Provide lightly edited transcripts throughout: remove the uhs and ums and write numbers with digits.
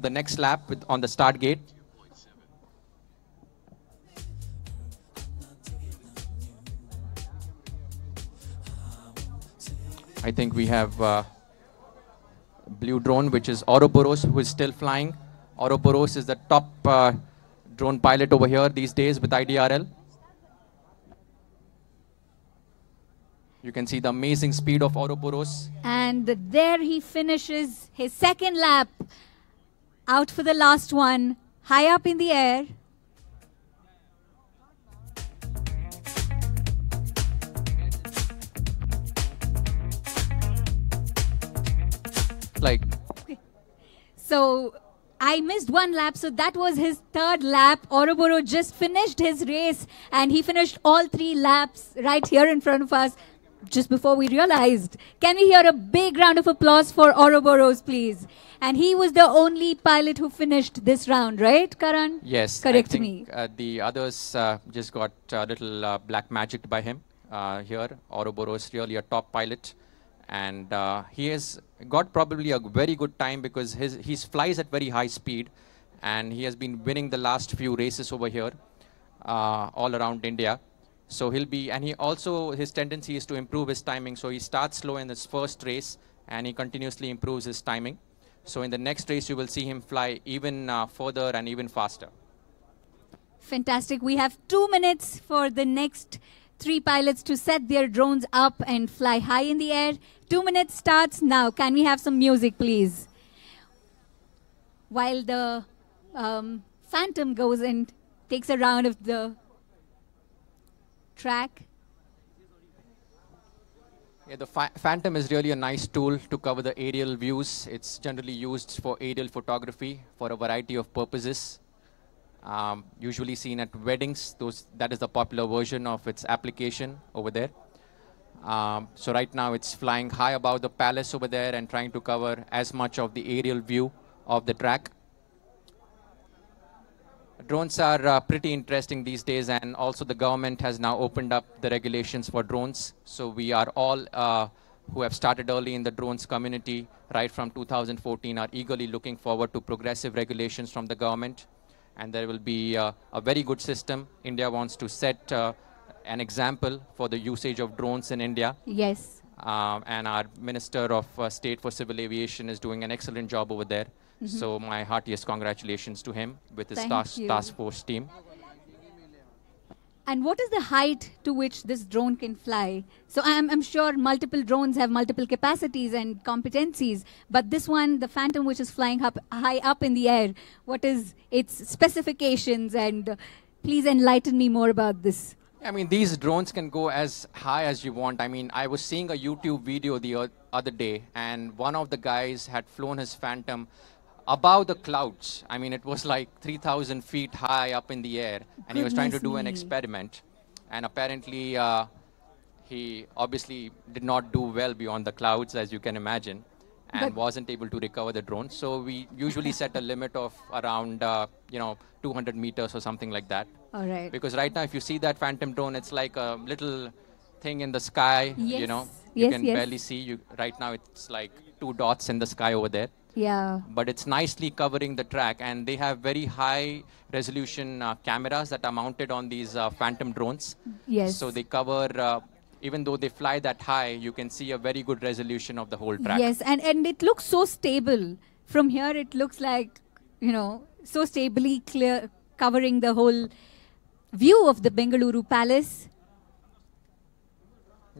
the next lap on the start gate. I think we have blue drone, which is Ouroboros, who is still flying. Ouroboros is the top drone pilot over here these days with IDRL. You can see the amazing speed of Ouroboros. And there he finishes his second lap. Out for the last one, high up in the air. Like, so I missed one lap, so that was his third lap. Ouroboros just finished his race, and he finished all 3 laps right here in front of us just before we realized. Can we hear a big round of applause for Ouroboros, please? And he was the only pilot who finished this round, right, Karan? yes. Correct I me. think, the others just got a little black magic by him here. Ouroboros really a top pilot. And he has got probably a very good time because he flies at very high speed. And he has been winning the last few races over here all around India. So he'll be, and he also, his tendency is to improve his timing. So he starts slow in his first race and he continuously improves his timing. So in the next race, you will see him fly even further and even faster. Fantastic. We have 2 minutes for the next 3 pilots to set their drones up and fly high in the air. 2 minutes starts now. Can we have some music, please? While the Phantom goes and takes a round of the track. Yeah, the Phantom is really a nice tool to cover the aerial views. It's generally used for aerial photography for a variety of purposes. Usually seen at weddings. That is the popular version of its application over there. So right now it's flying high above the palace over there and trying to cover as much of the aerial view of the track. Drones are pretty interesting these days, and also the government has now opened up the regulations for drones. So we are all who have started early in the drones community right from 2014 are eagerly looking forward to progressive regulations from the government. And there will be a very good system. India wants to set an example for the usage of drones in India. Yes. And our Minister of State for Civil Aviation is doing an excellent job over there. So my heartiest congratulations to him with his task force team. And what is the height to which this drone can fly? So I'm sure multiple drones have multiple capacities and competencies, but this one, the Phantom, which is flying high up in the air, what is its specifications? And please enlighten me more about this. I mean, these drones can go as high as you want. I mean, I was seeing a YouTube video the other day, and one of the guys had flown his Phantom above the clouds. I mean, it was like 3,000 feet high up in the air, and he was trying to do an experiment. And apparently, he obviously did not do well beyond the clouds, as you can imagine, and wasn't able to recover the drone. So we usually set a limit of around, 200 meters or something like that. All right. Because right now, if you see that Phantom drone, it's like a little thing in the sky, Yes. You can barely see. Right now, it's like 2 dots in the sky over there. Yeah. But it's nicely covering the track, and they have very high resolution cameras that are mounted on these Phantom drones. Yes. So they cover, even though they fly that high, you can see a very good resolution of the whole track. Yes, and it looks so stable. From here, it looks like, so stably clear, covering the whole view of the Bengaluru Palace.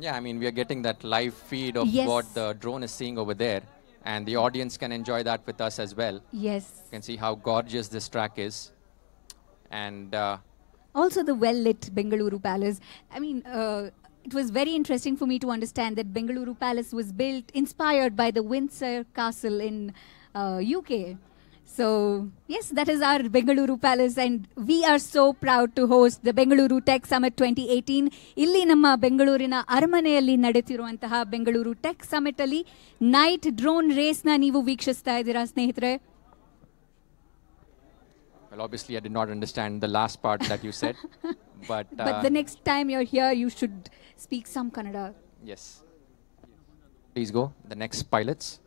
Yeah, I mean, we are getting that live feed of what the drone is seeing over there. And the audience can enjoy that with us as well. Yes. You can see how gorgeous this track is. And also the well-lit Bengaluru Palace. I mean, it was very interesting for me to understand that Bengaluru Palace was built, inspired by the Windsor Castle in UK. So, yes, that is our Bengaluru Palace, and we are so proud to host the Bengaluru Tech Summit 2018. Illi namma Bengalurina Aramaneyalli nadetiruvantaha Bengaluru Tech Summit alli night drone race na neevu veekshistha idira snehitare. Well, obviously, I did not understand the last part that you said. But the next time you're here, you should speak some Kannada. Yes. Please go. The next pilots.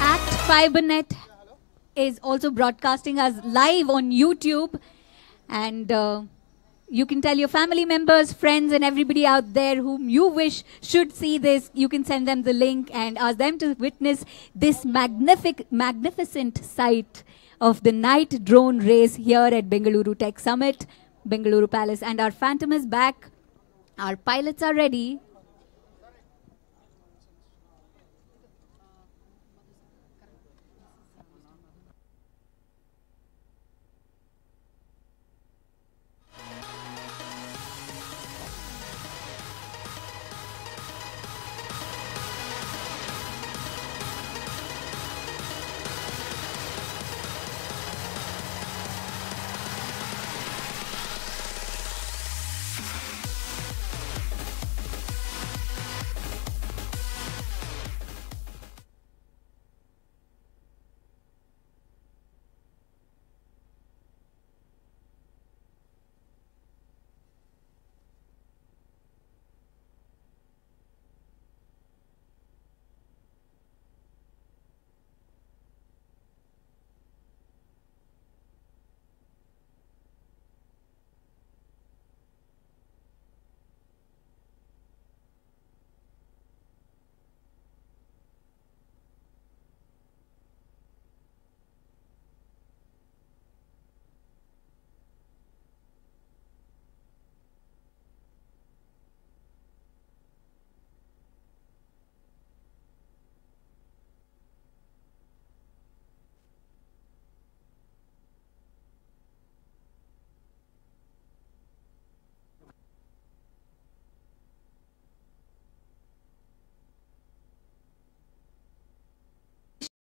ACT FIBERNET is also broadcasting us live on YouTube, and you can tell your family members, friends, and everybody out there whom you wish should see this. You can send them the link and ask them to witness this magnificent sight of the night drone race here at Bengaluru Tech Summit, Bengaluru Palace. And our Phantom is back. Our pilots are ready.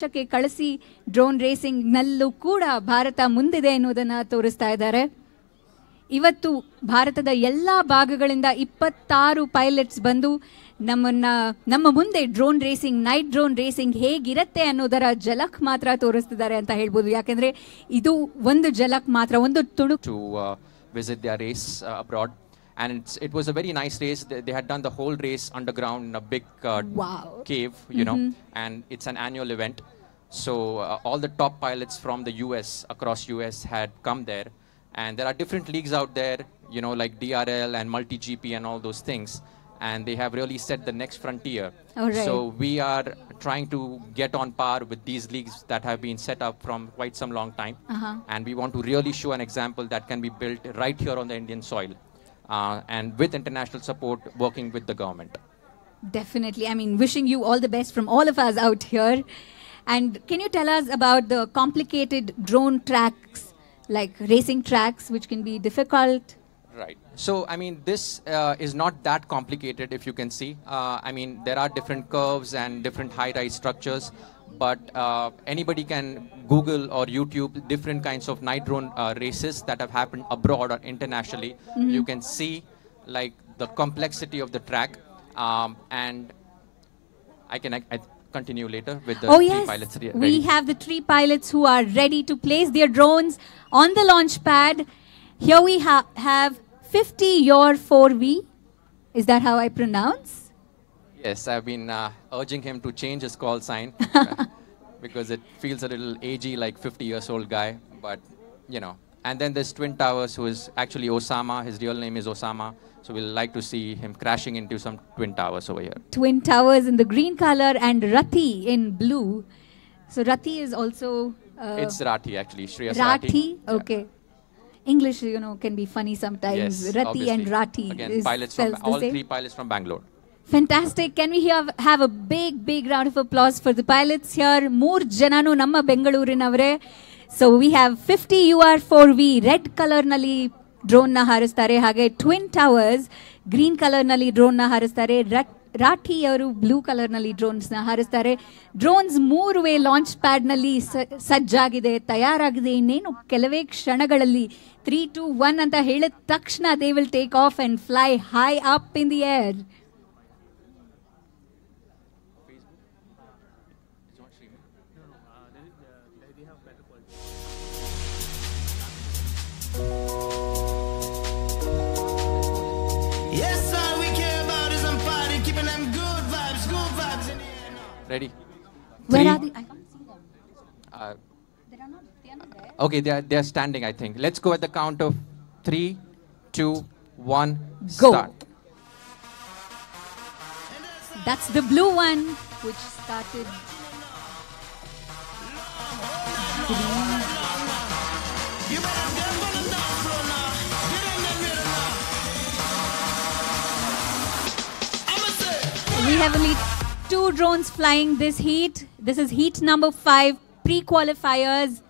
ದೇಶಕ್ಕೆ ಕಳಿಸಿ drone racing ನಲ್ಲೂ ಕೂಡ ಭಾರತ ಮುಂದಿದೆ ಎನ್ನುವುದನ್ನು ತೋರಿಸ್ತಾ ಇದ್ದಾರೆ. ಇವತ್ತು ಭಾರತದ ಎಲ್ಲ ಭಾಗಗಳಿಂದ 26 ಪೈಲಟ್ಸ್ ಬಂದು ನಮ್ಮ ಮುಂದೆ drone racing, night drone racing ಹೇಗಿರುತ್ತೆ ಅನ್ನೋದರ ಝಲಕ್ ಮಾತ್ರ ತೋರಿಸ್ತಿದ್ದಾರೆ ಅಂತ ಹೇಳ್ಬೋದು. ಯಾಕೆಂದ್ರೆ ಇದು ಒಂದು ಝಲಕ್ ಮಾತ್ರ, ಒಂದು ತುಣುಕು. To visit their race abroad, and it was a very nice race. They had done the whole race underground in a big cave, you know, and it's an annual event. So all the top pilots from the US, across US, had come there, and there are different leagues out there, you know, like DRL and multi-GP and all those things, and they have really set the next frontier. Right. So we are trying to get on par with these leagues that have been set up from quite some long time, and we want to really show an example that can be built right here on the Indian soil, and with international support, working with the government. Definitely. I mean, wishing you all the best from all of us out here. And can you tell us about the complicated drone tracks, like racing tracks, which can be difficult? Right. So, I mean, this is not that complicated, if you can see. I mean, there are different curves and different high-rise structures, but anybody can Google or YouTube different kinds of night drone races that have happened abroad or internationally. You can see, like, the complexity of the track, and I can continue later with the three pilots ready. We have the 3 pilots who are ready to place their drones on the launch pad. Here we have 50 your 4V. Is that how I pronounce? Yes, I've been urging him to change his call sign because it feels a little agey, like 50 years old guy, but you know. And then there's Twin Towers, who is actually Osama. His real name is Osama. So we'll like to see him crashing into some Twin Towers over here. Twin Towers in the green color and Rathi in blue. So Rathi is also... It's Rathi, actually. Shreyas Rathi? Yeah. Okay. English, you know, can be funny sometimes. Yes, Rathi obviously. and Rathi. Again, is pilots from, all same. 3 pilots from Bangalore. Fantastic. Can we have a big round of applause for the pilots here? 3 jananu namma Bengalurinavare. So we have 50 UR4V red color nalli drone na haristare. Hage Twin Towers green color nalli drone na haristare. Rathi ಅವರು blue colour ನಲ್ಲಿ drones ನ ಹಾರಿಸ್ತಾರೆ. Drones 3 way launch pad ನಲ್ಲಿ ಸಜ್ಜಾಗಿದೆ, ತಯಾರಾಗಿದೆ. ಇನ್ನೇನು ಕೆಲವೇ ಕ್ಷಣಗಳಲ್ಲಿ 3, 2, 1 ಅಂತ ಹೇಳಿದ ತಕ್ಷಣ they will take off and fly high up in the air. Ready? Where Three. are they? I can't see them. Uh, They are not there. okay, they are standing, I think. Let's go at the count of 3, 2, 1, Go. start. That's the blue one, which started. We have only 2 drones flying this heat. This is heat number 5, pre-qualifiers.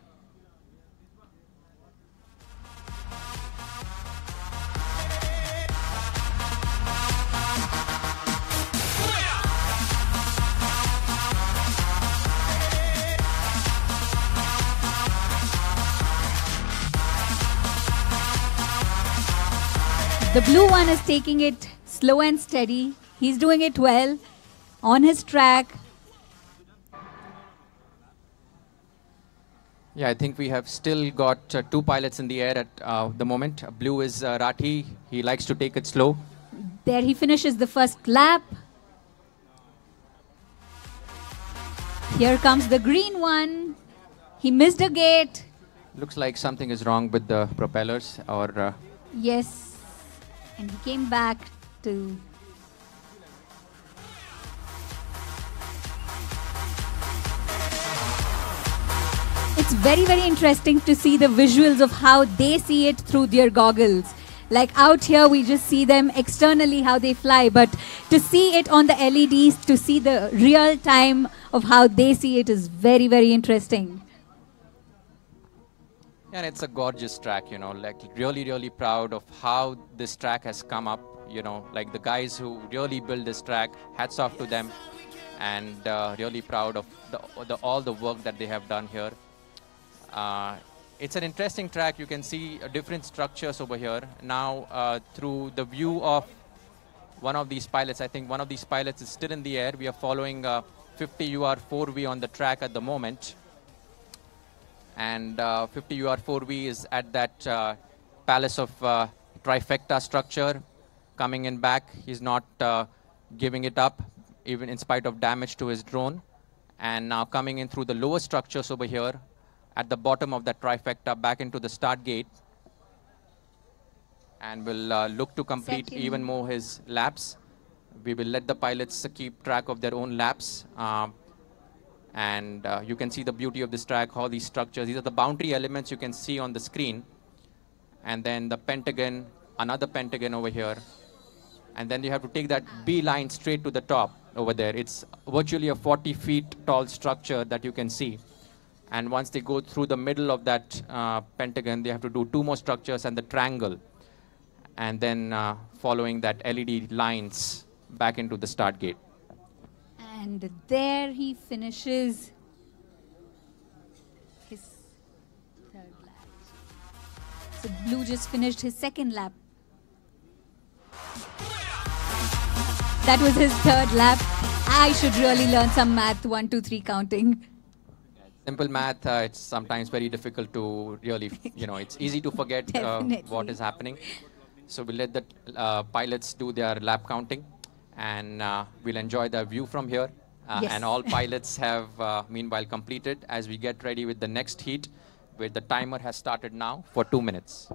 The blue one is taking it slow and steady. He's doing it well on his track. Yeah, I think we have still got 2 pilots in the air at the moment. Blue is Rathi. He likes to take it slow. There he finishes the first lap. Here comes the green one. He missed a gate. Looks like something is wrong with the propellers or... Yes. And he came back to... It's very, very interesting to see the visuals of how they see it through their goggles. Like out here, we just see them externally, how they fly. But to see it on the LEDs, to see the real time of how they see it is very, very interesting. And it's a gorgeous track, you know, like really, really proud of how this track has come up, you know, like the guys who really built this track, hats off to them, and really proud of all the work that they have done here. It's an interesting track. You can see different structures over here. Now, through the view of one of these pilots, I think one of these pilots is still in the air. We are following 50 UR 4V on the track at the moment. And 50 UR 4V is at that palace of trifecta structure, coming in back. He's not giving it up, even in spite of damage to his drone. And now coming in through the lower structures over here, at the bottom of that trifecta, back into the start gate. And will look to complete even more his laps. We will let the pilots keep track of their own laps. And you can see the beauty of this track, all these structures. These are the boundary elements you can see on the screen. And then the pentagon, another pentagon over here. And then you have to take that B line straight to the top over there. It's virtually a 40 feet tall structure that you can see. And once they go through the middle of that pentagon, they have to do 2 more structures and the triangle. And then following that LED lines back into the start gate. And there he finishes his 3rd lap. So Blue just finished his 2nd lap. That was his 3rd lap. I should really learn some math, 1, 2, 3 counting. Simple math, it's sometimes very difficult to really, you know, it's easy to forget what is happening. So we'll let the pilots do their lap counting, and we'll enjoy the view from here. Yes. And all pilots have, meanwhile, completed as we get ready with the next heat, where the timer has started now for 2 minutes.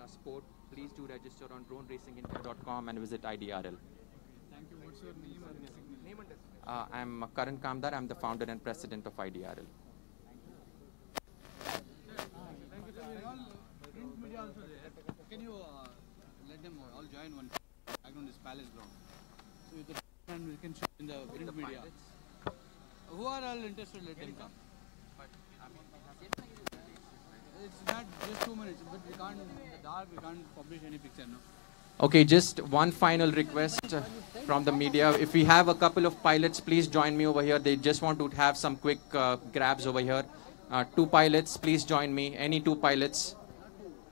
a sport, please do register on droneracingIndia.com and visit IDRL. Thank you. What's your name and designation? I'm Karan Kamdar. I'm the founder and president of IDRL. Thank you, sir. All print media also there. Can you let them all join one background is Palace Ground? So with the and we can show in the print media. Who are all interested? Let them come. It's not just 2 minutes, but we can't in the dark. We can't publish any picture, no. Okay, just one final request from the media. If we have a couple of pilots, please join me over here. They just want to have some quick grabs over here. 2 pilots, please join me. Any 2 pilots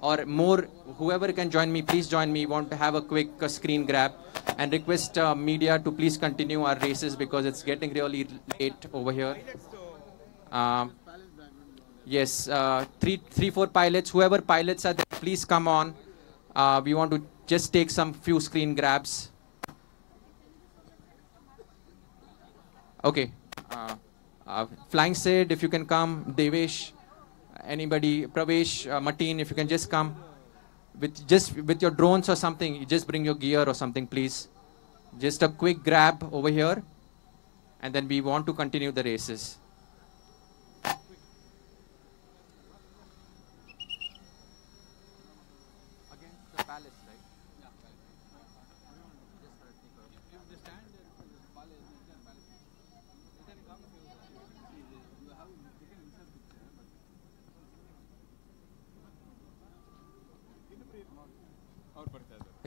or more, whoever can join me, please join me. Want to have a quick screen grab and request media to please continue our races because it's getting really late over here. Yes, 4 pilots. Whoever pilots are there, please come on. We want to just take some few screen grabs. Okay. Flying Sid, if you can come. Devesh, anybody. Pravesh, Mateen, if you can just come. With your drones or something, you just bring your gear or something, please. Just a quick grab over here. And then we want to continue the races.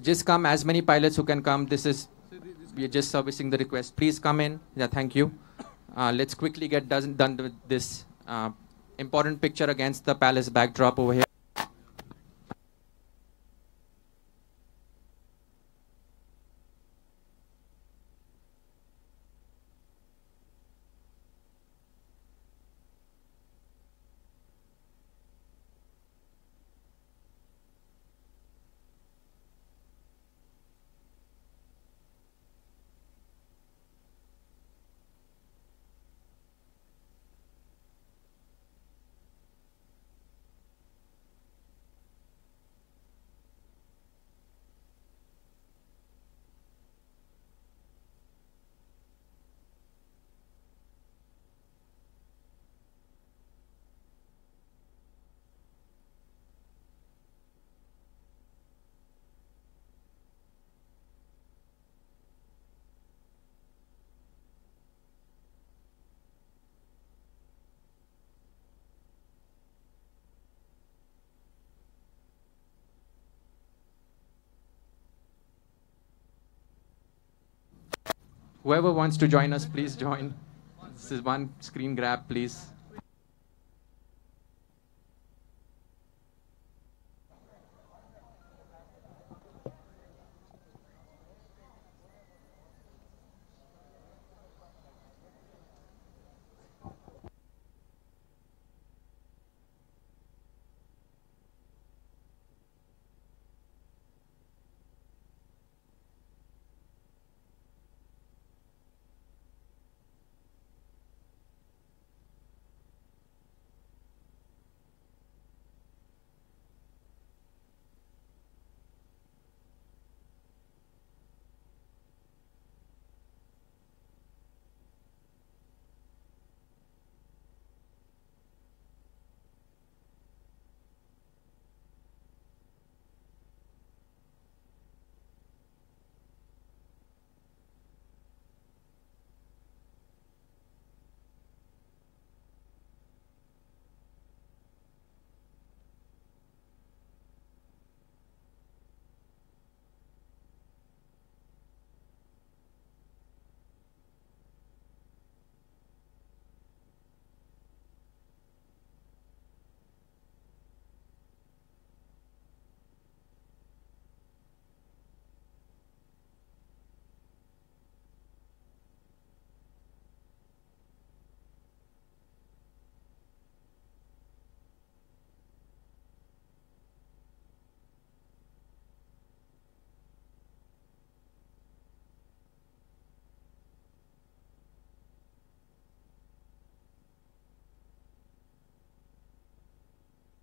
Just come, as many pilots who can come. We are just servicing the request. Please come in. Yeah, thank you. Let's quickly get done with this important picture against the palace backdrop over here. Whoever wants to join us, please join. This is one screen grab, please.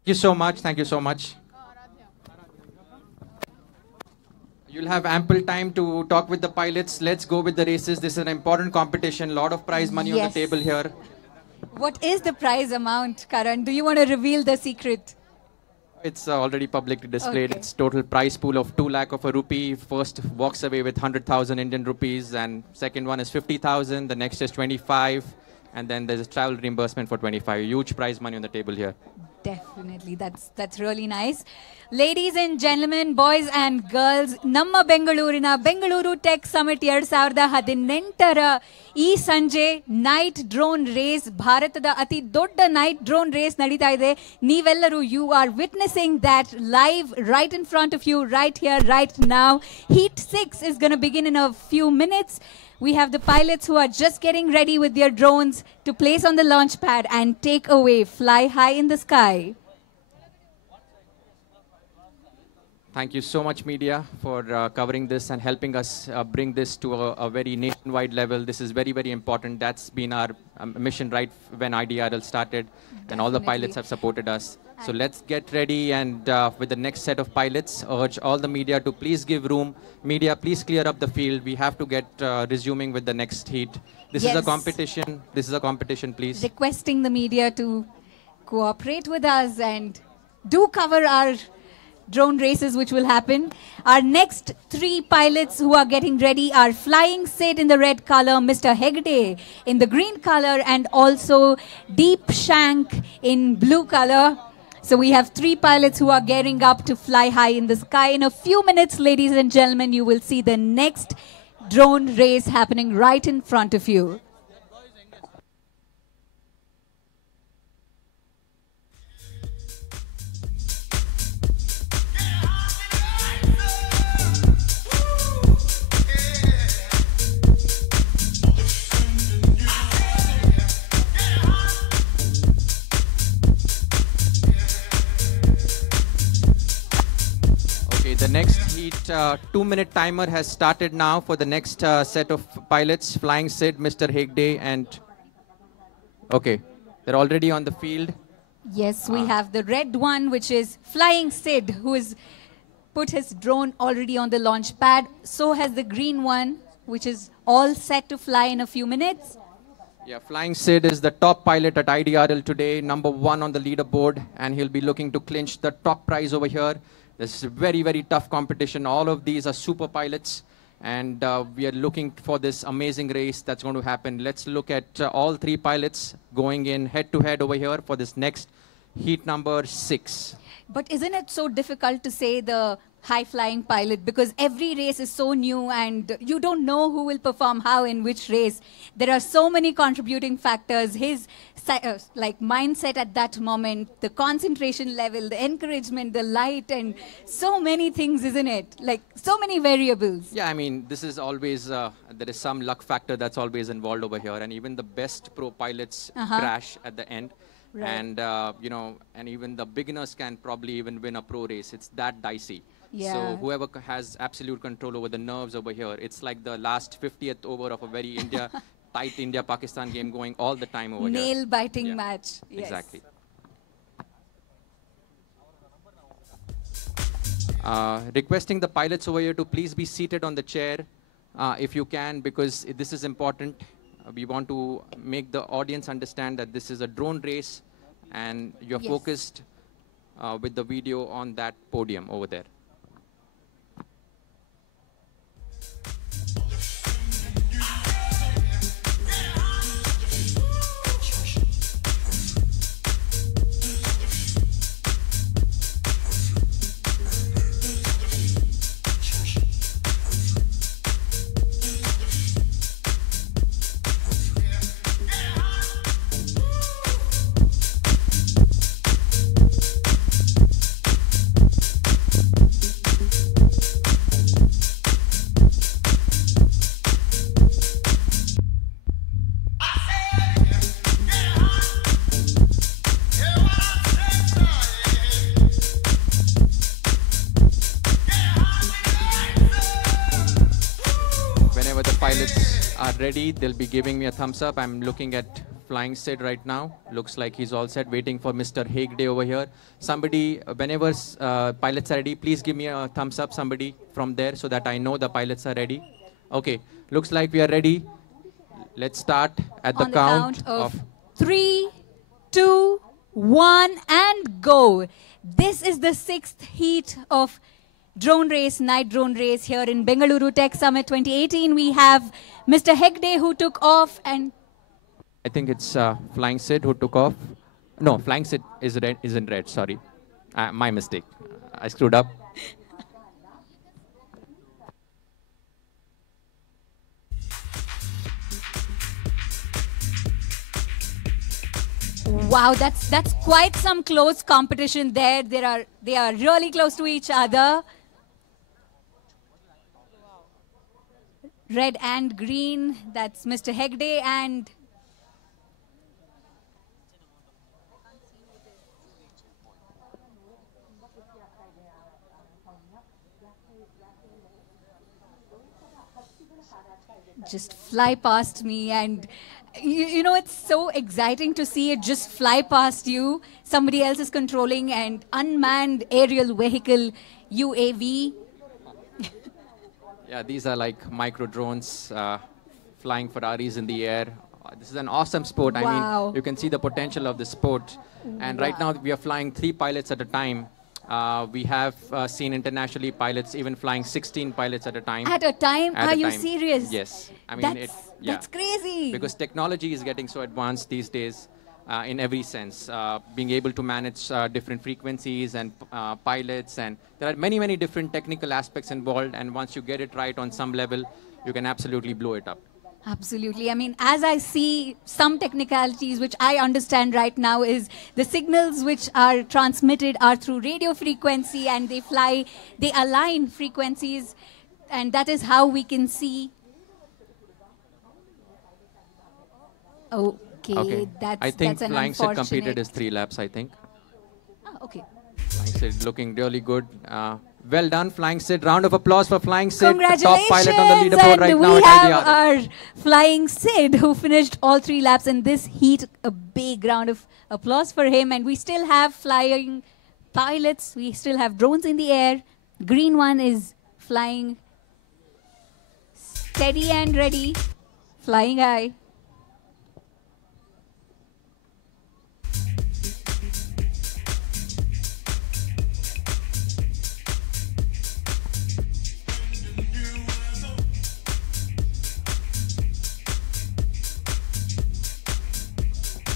Thank you so much. Thank you so much. You'll have ample time to talk with the pilots. Let's go with the races. This is an important competition. Lot of prize money on the table here. What is the prize amount, Karan? Do you want to reveal the secret? It's already publicly displayed. Okay. It's total prize pool of 2 lakh of a rupee. First walks away with 100,000 Indian rupees, and second one is 50,000. The next is 25, and then there's a travel reimbursement for 25. Huge prize money on the table here. Definitely, that's really nice. Ladies and gentlemen, boys and girls, ನಮ್ಮ ಬೆಂಗಳೂರಿನ Bengaluru tech summit 2018ರ ಈ ಸಂಜೆ night drone race, ಭಾರತದ ಅತಿ ದೊಡ್ಡ night drone race ನಡೀತಾ ಇದೆ. ನೀವೆಲ್ಲರೂ you are witnessing that live right in front of you, right here, right now. Heat 6 is going to begin in a few minutes. We have the pilots who are just getting ready with their drones to place on the launch pad and take away, fly high in the sky. Thank you so much, media, for covering this and helping us bring this to a very nationwide level. This is very, very important. That's been our mission right when IDRL started. Definitely. And all the pilots have supported us. So let's get ready, and with the next set of pilots, urge all the media to please give room. Media, please clear up the field. We have to get resuming with the next heat. This is a competition. This is a competition, please. Requesting the media to cooperate with us and do cover our drone races which will happen. Our next 3 pilots who are getting ready are Flying Sid in the red color, Mr. Hegde in the green color, and also Deep Shank in blue color. So we have 3 pilots who are gearing up to fly high in the sky. In a few minutes, ladies and gentlemen, you will see the next drone race happening right in front of you. The next heat 2-minute timer has started now for the next set of pilots. Flying Sid, Mr. Hegde, and okay, they're already on the field. Yes, we have the red one, which is Flying Sid, who has put his drone already on the launch pad. So has the green one, which is all set to fly in a few minutes. Yeah, Flying Sid is the top pilot at IDRL today, number 1 on the leaderboard, and he'll be looking to clinch the top prize over here. This is a very, very tough competition. All of these are super pilots, and we are looking for this amazing race that's going to happen. Let's look at all 3 pilots going in head-to-head over here for this next heat number 6. But isn't it so difficult to say the high-flying pilot, because every race is so new and you don't know who will perform how in which race? There are so many contributing factors. His mindset at that moment, the concentration level, the encouragement, the light, and so many things, isn't it? Like so many variables. Yeah, I mean, this is always, there is some luck factor that's always involved over here, and even the best pro pilots crash at the end. Right. And, and even the beginners can probably even win a pro race. It's that dicey. Yeah. So whoever has absolute control over the nerves over here, it's like the last 50th over of a very tight India-Pakistan game going all the time over here. Nail-biting match. Yes. Exactly. Requesting the pilots over here to please be seated on the chair if you can, because this is important. We want to make the audience understand that this is a drone race, and you're focused with the video on that podium over there. Pilots are ready. They'll be giving me a thumbs up. I'm looking at flying Sid right now. Looks like he's all set, waiting for Mr. Hegde over here. Somebody, whenever pilots are ready, please give me a thumbs up, somebody from there, so that I know the pilots are ready. Okay, looks like we are ready. Let's start at the count of 3, 2, 1, and go. This is the 6th heat of drone race, night drone race here in Bengaluru Tech Summit 2018. We have Mr. Hegde who took off, and I think it's Flying Sid who took off. No, Flying Sid isn't red, sorry. My mistake. I screwed up. wow, that's quite some close competition there. They are really close to each other. Red and green, that's Mr. Hegde and just fly past me, and you know, it's so exciting to see it just fly past you. Somebody else is controlling an unmanned aerial vehicle, UAV. Yeah, these are like micro drones flying Ferraris in the air. This is an awesome sport. Wow. I mean, you can see the potential of the sport. And right now we are flying 3 pilots at a time. We have seen internationally pilots even flying 16 pilots at a time. At a time? Are you serious? Yes. I mean, that's crazy. Because technology is getting so advanced these days in every sense. Being able to manage different frequencies and pilots, and there are many, many different technical aspects involved. And once you get it right on some level, you can absolutely blow it up. Absolutely. I mean, as I see some technicalities which I understand right now is the signals which are transmitted are through radio frequency, and they align frequencies, and that is how we can see. Okay, I think Flying Sid completed his 3 laps, I think. Oh, okay. Flying Sid looking really good. Well done, Flying Sid. Round of applause for Flying Sid, Congratulations. top pilot on the leaderboard right now we at have IDR. our Flying Sid who finished all 3 laps in this heat. A big round of applause for him. And we still have flying pilots. We still have drones in the air. Green one is flying steady and ready, flying high.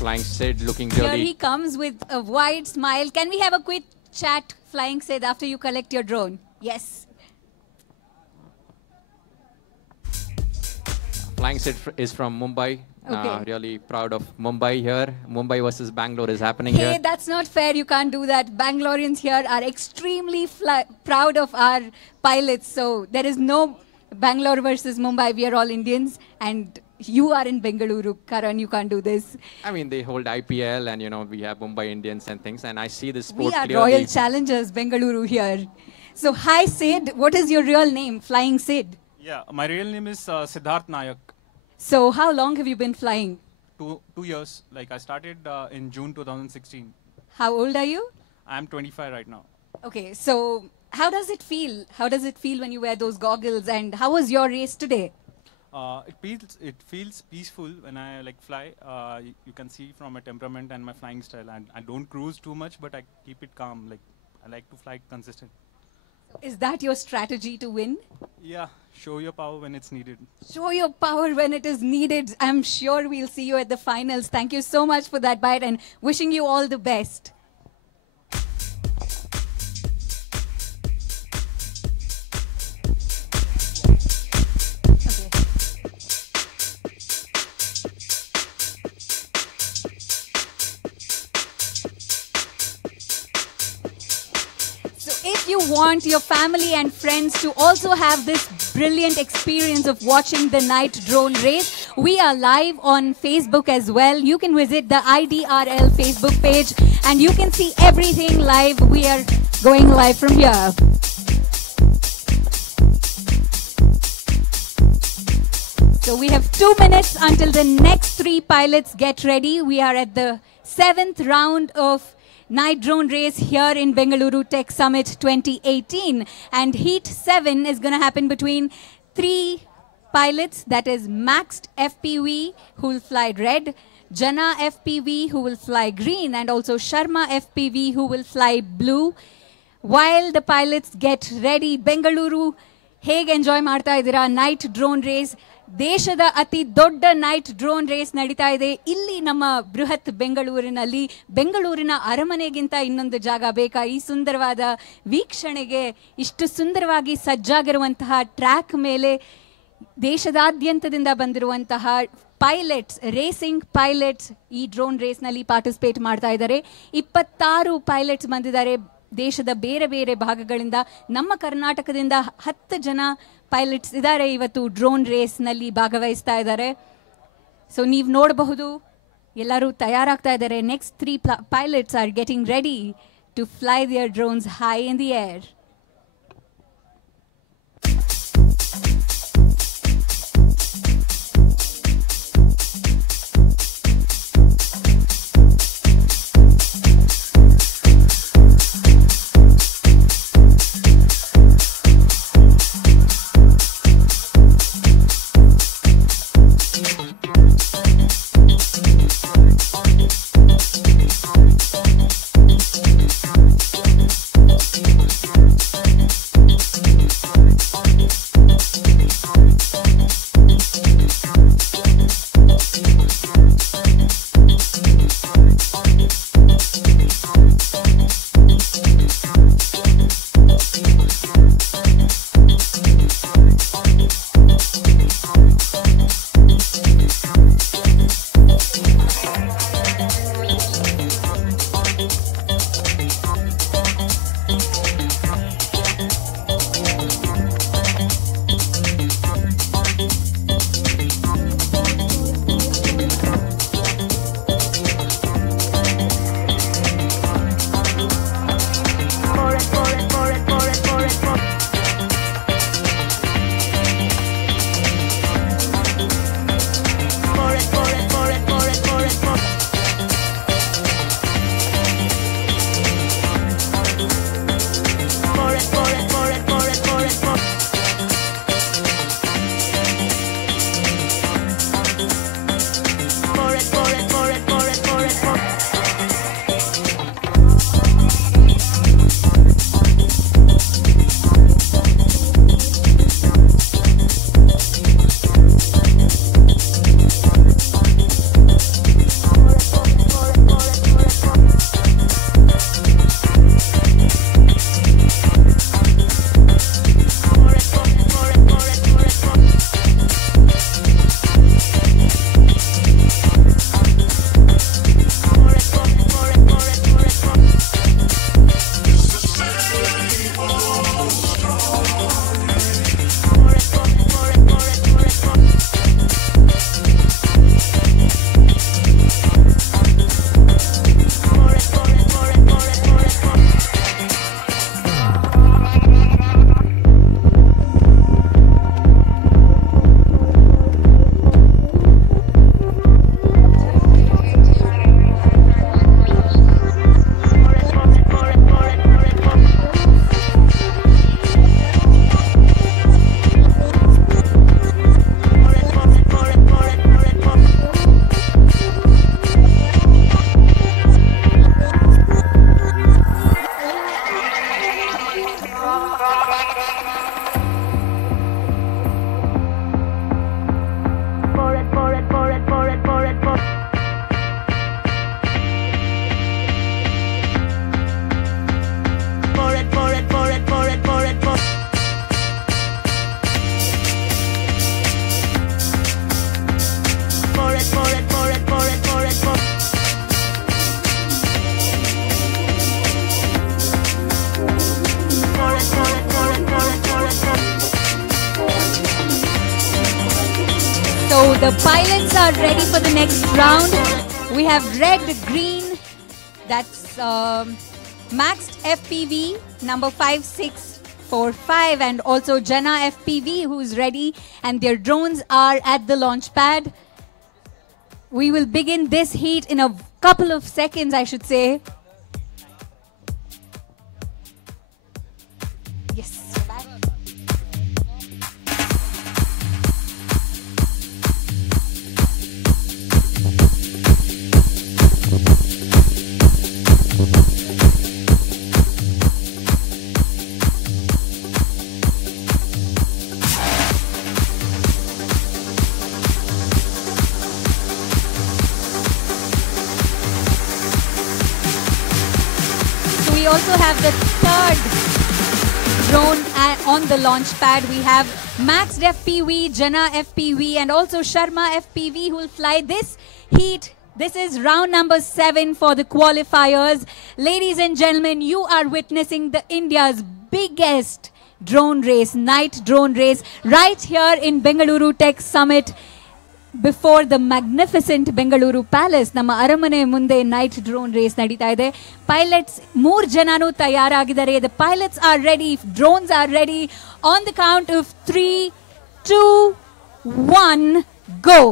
Flying Sid looking really... Here he comes with a wide smile. Can we have a quick chat, Flying Sid, after you collect your drone? Yes. Flying Sid is from Mumbai. Okay. Really proud of Mumbai here. Mumbai versus Bangalore is happening Hey, here. that's not fair. You can't do that. Bangaloreans here are extremely proud of our pilots. So there is no Bangalore versus Mumbai. We are all Indians. And you are in Bengaluru, Karan. You can't do this. I mean, they hold IPL, and, you know, we have Mumbai Indians and things. And I see this sport We are clearly. Royal Challengers, Bengaluru here. So, hi, Sid. What is your real name? Flying Sid. Yeah, my real name is Siddharth Nayak. So, how long have you been flying? 2 years. Like, I started in June 2016. How old are you? I'm 25 right now. Okay, so how does it feel? How does it feel when you wear those goggles? And how was your race today? It feels peaceful when I like fly. You can see from my temperament and my flying style. And I don't cruise too much, but I keep it calm. Like, I like to fly consistent. Is that your strategy to win? Yeah, show your power when it's needed. Show your power when it is needed. I'm sure we'll see you at the finals. Thank you so much for that bite, and wishing you all the best. If you want your family and friends to also have this brilliant experience of watching the night drone race, we are live on Facebook as well. You can visit the IDRL Facebook page and you can see everything live. We are going live from here. So we have 2 minutes until the next 3 pilots get ready. We are at the 7th round of night drone race here in Bengaluru Tech Summit 2018. And Heat 7 is going to happen between 3 pilots, that is Maxed FPV, who will fly red, Jana FPV, who will fly green, and also Sharma FPV, who will fly blue. While the pilots get ready, Bengaluru, ಹೇಗೆ enjoy ಮಾಡ್ತಾ ಇದ್ದೀರಾ night drone race? ದೇಶದ ಅತಿ ದೊಡ್ಡ night drone race ನಡೀತಾ ಇದೆ ಇಲ್ಲಿ ನಮ್ಮ ಬೃಹತ್ ಬೆಂಗಳೂರಿನಲ್ಲಿ. ಬೆಂಗಳೂರಿನ ಅರಮನೆಗಿಂತ ಇನ್ನೊಂದು ಜಾಗ ಬೇಕಾ ಈ ಸುಂದರವಾದ ವೀಕ್ಷಣೆಗೆ? ಇಷ್ಟು ಸುಂದರವಾಗಿ ಸಜ್ಜಾಗಿರುವಂತಹ ಟ್ರ್ಯಾಕ್ ಮೇಲೆ ದೇಶದಾದ್ಯಂತದಿಂದ ಬಂದಿರುವಂತಹ ಪೈಲಟ್ಸ್, ರೇಸಿಂಗ್ ಪೈಲಟ್ಸ್ ಈ ಡ್ರೋನ್ ರೇಸ್ನಲ್ಲಿ ಪಾರ್ಟಿಸಿಪೇಟ್ ಮಾಡ್ತಾ ಇದ್ದಾರೆ. 26 ಪೈಲಟ್ಸ್ ಬಂದಿದ್ದಾರೆ ದೇಶದ ಬೇರೆ ಬೇರೆ ಭಾಗಗಳಿಂದ. ನಮ್ಮ ಕರ್ನಾಟಕದಿಂದ 10 ಜನ ಪೈಲಟ್ಸ್ ಇದ್ದಾರೆ ಇವತ್ತು ಡ್ರೋನ್ ರೇಸ್ನಲ್ಲಿ ಭಾಗವಹಿಸ್ತಾ ಇದ್ದಾರೆ. ಸೊ ನೀವು ನೋಡಬಹುದು ಎಲ್ಲರೂ ತಯಾರಾಗ್ತಾ ಇದ್ದಾರೆ. Next 3 pilots are getting ready to fly their drones high in the air. So the pilots are ready for the next round. We have red, green, that's Maxed FPV number 565 4, 5, and also Jana FPV, who's ready, and their drones are at the launch pad. We will begin this heat in a couple of seconds, I should say. Yes. We also have the third drone on the launch pad. We have Max FPV, Jana FPV, and also Sharma FPV who will fly this heat. This is round number 7 for the qualifiers. Ladies and gentlemen, you are witnessing the India's biggest drone race, night drone race, right here in Bengaluru Tech Summit. Before the magnificent Bengaluru Palace, ನಮ್ಮ ಅರಮನೆ ಮುಂದೆ night drone race ನಡೀತಾ ಇದೆ. Pilots 3 ಜನನು ತಯಾರಾಗಿದ್ದಾರೆ. The pilots are ready, drones are ready. On the count of 3, 2, 1, go.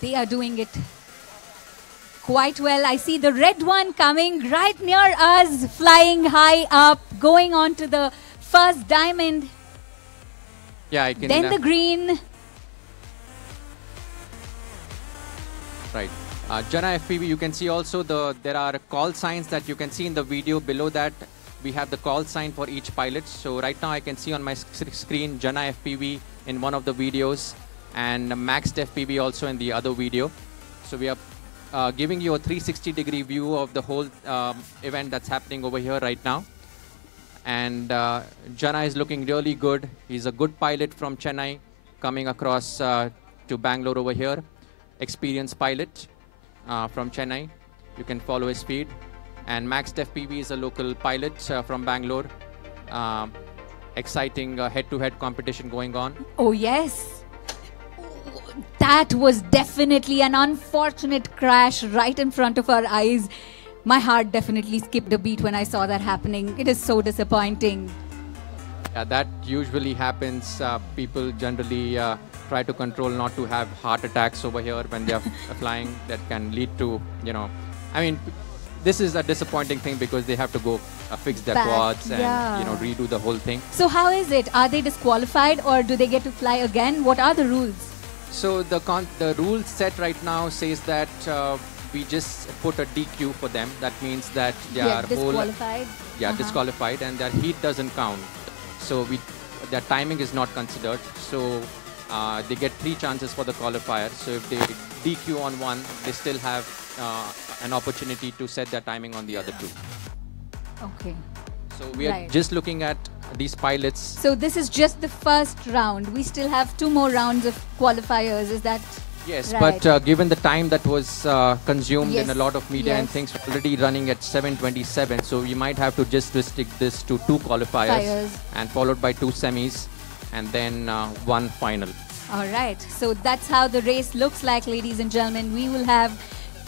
They are doing it quite well. I see the red one coming right near us, flying high up, going on to the first diamond. Yeah, I can. Then the green. Right. Jana FPV, you can see also there are call signs that you can see in the video. Below that, we have the call sign for each pilot. So right now I can see on my screen Jana FPV in one of the videos, and Max FPV also in the other video. So we are giving you a 360-degree view of the whole event that's happening over here right now. And Jana is looking really good. He's a good pilot from Chennai coming across to Bangalore over here. Experienced pilot from Chennai. You can follow his speed. And Max FPV is a local pilot from Bangalore. Exciting head-to-head competition going on. Oh yes. That was definitely an unfortunate crash right in front of our eyes. My heart definitely skipped a beat when I saw that happening. It is so disappointing. Yeah, that usually happens. People generally try to control not to have heart attacks over here when they are flying. That can lead to, you know, I mean, this is a disappointing thing because they have to go fix their quads and, you know, redo the whole thing. So how is it? Are they disqualified or do they get to fly again? What are the rules? So the rule set right now says that we just put a DQ for them. That means that they are disqualified. Disqualified, and their heat doesn't count. So their timing is not considered. So they get 3 chances for the qualifier. So if they DQ on one, they still have an opportunity to set their timing on the other 2. Okay. So we are just looking at these pilots. So this is just the first round. We still have 2 more rounds of qualifiers. Is that yes? Right. But given the time that was consumed in a lot of media and things, we're already running at 7:27. So we might have to just restrict this to 2 qualifiers and followed by 2 semis and then 1 final. All right. So that's how the race looks like, ladies and gentlemen. We will have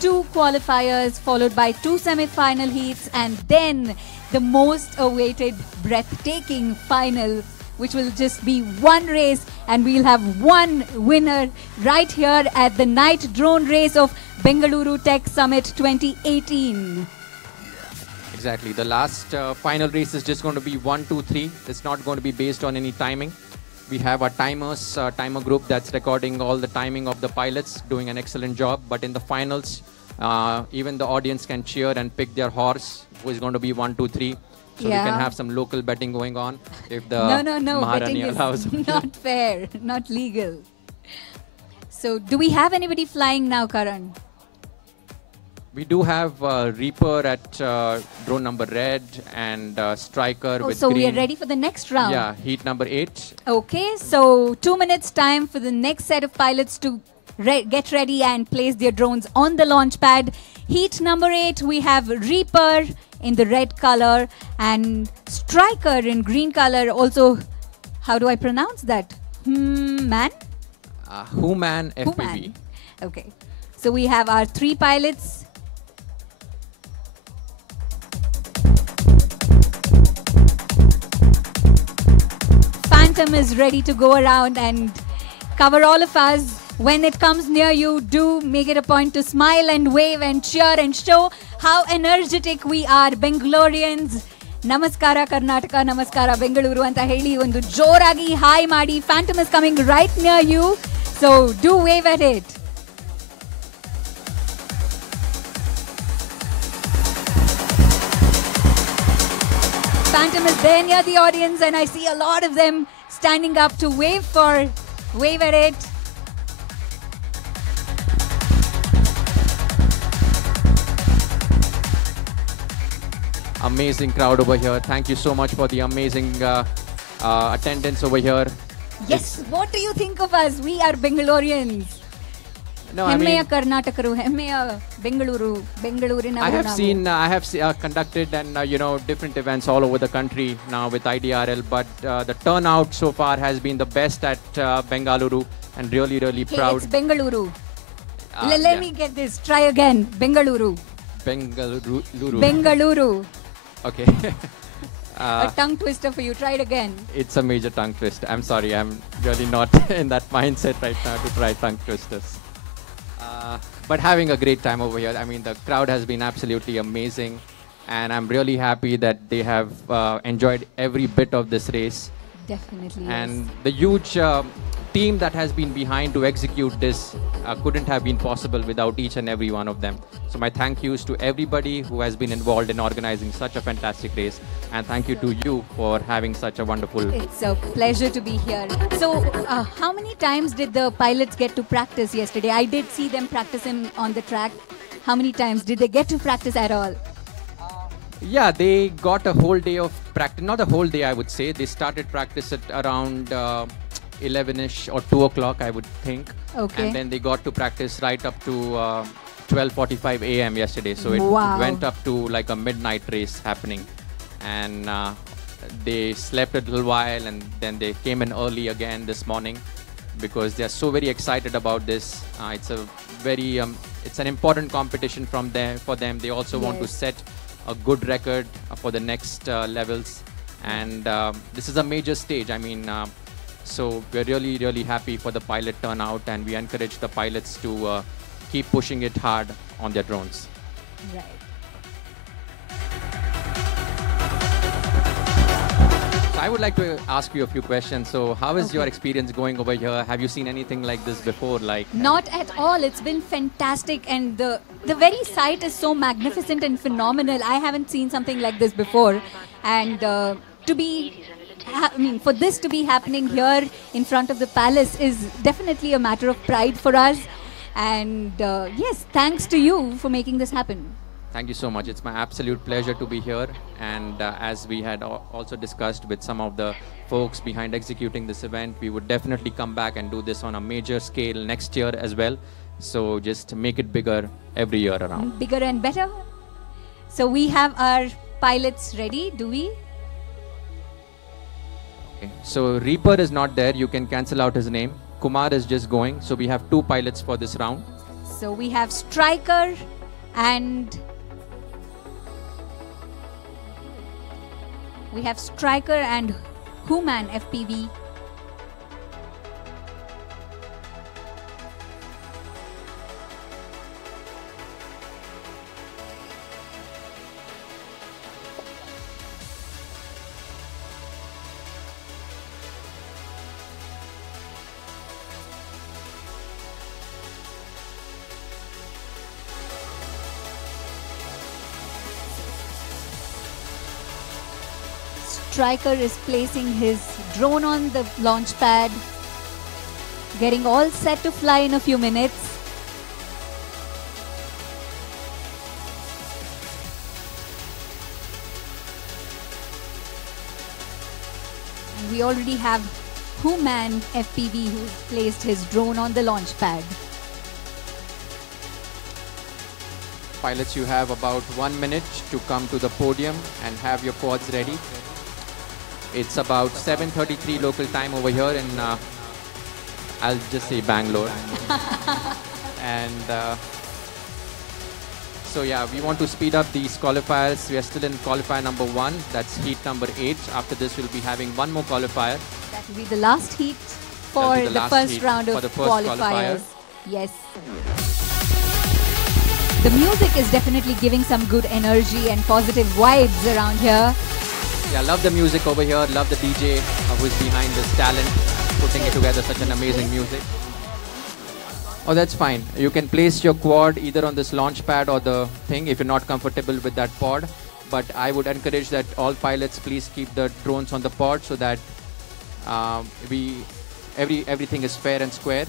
2 qualifiers followed by 2 semi-final heats and then the most awaited breathtaking final, which will just be 1 race, and we'll have 1 winner right here at the night drone race of Bengaluru Tech Summit 2018. Exactly. The last final race is just going to be 1, 2, 3. It's not going to be based on any timing. We have our timer group that's recording all the timing of the pilots, doing an excellent job. But in the finals, even the audience can cheer and pick their horse, who is going to be 1, 2, 3. So we can have some local betting going on if the no, Maharani betting allows. is not fair, not legal. So do we have anybody flying now, Karan? We do have Reaper at drone number red and Striker with so green. we are ready for the next round. Yeah, heat number 8. Okay, so 2 minutes time for the next set of pilots to get ready and place their drones on the launch pad. Heat number 8, we have Reaper in the red color and Striker in green color. Also, how do I pronounce that? Man? Human FPV. Human. Okay. So we have our 3 pilots. Phantom is ready to go around and cover all of us. When it comes near you, do make it a point to smile and wave and cheer and show how energetic we are. Bengaloreans, Namaskara Karnataka, Namaskara Bengaluru anta heli ondu joragi hi maadi. Phantom is coming right near you, so do wave at it. Phantom is there near the audience and I see a lot of them standing up to wave at it. Amazing crowd over here. Thank you so much for the amazing attendance over here. Yes, what do you think of us? We are Bengaloreans. No, I Hemmeya mean, Karnatakaru, Hemmeya Bengaluru, Bengalurina. I have conducted and different events all over the country now with IDRL, but the turnout so far has been the best at Bengaluru, and really Hey, proud. it's Bengaluru. Let Yeah. me get this. Try again. Bengaluru. Bengaluru. Bengaluru. Okay. A tongue twister for you. Try it again. It's a major tongue twist. I'm sorry, I'm really not in that mindset right now to try tongue twisters. But having a great time over here. I mean, the crowd has been absolutely amazing, and I'm really happy that they have enjoyed every bit of this race. Definitely. And the huge team that has been behind to execute this couldn't have been possible without each and every one of them. So my thank yous to everybody who has been involved in organizing such a fantastic race, and thank you to you for having such a wonderful. It's a pleasure to be here. So, how many times did the pilots get to practice yesterday? I did see them practicing on the track. How many times did they get to practice at all? Yeah, they got a whole day of practice. Not a whole day, I would say. They started practice at around 11ish or 2 o'clock, I would think. Okay. And then they got to practice right up to 12:45 a.m. yesterday. So it Wow. went up to like a midnight race happening. And they slept a little while, and then they came in early again this morning because they are so very excited about this. It's a very it's an important competition for them. They also want to Yes. set a good record for the next levels, and this is a major stage. I mean, so we're really happy for the pilot turnout, and we encourage the pilots to keep pushing it hard on their drones. Right. I would like to ask you a few questions. So how is your experience going over here? Have you seen anything like this before? Not at all. It's been fantastic, and the very site is so magnificent and phenomenal. I haven't seen something like this before, and for this to be happening here in front of the palace is definitely a matter of pride for us. And yes, thanks to you for making this happen. Thank you so much. It's my absolute pleasure to be here. And as we had also discussed with some of the folks behind executing this event, we would definitely come back and do this on a major scale next year as well. So just make it bigger every year around. Bigger and better. So we have our pilots ready, do we? Okay. So Reaper is not there. You can cancel out his name. Kumar is just going. So we have 2 pilots for this round. So we have Striker and Human FPV. Striker is placing his drone on the launch pad, getting all set to fly in a few minutes. And we already have Human FPV who's placed his drone on the launch pad. Pilots, you have about 1 minute to come to the podium and have your pods ready. It's about 7:33 local time over here in, I'll just say Bangalore. And so yeah, we want to speed up these qualifiers. We are still in qualifier number 1. That's heat number 8. After this, we'll be having one more qualifier. That will be the last heat for the first round of qualifiers. Yes. The music is definitely giving some good energy and positive vibes around here. Yeah, love the music over here. Love the DJ who is behind this talent, putting it together, such an amazing music. Oh, that's fine. You can place your quad either on this launch pad or the thing if you're not comfortable with that pod. But I would encourage that all pilots please keep the drones on the pod so that everything is fair and square.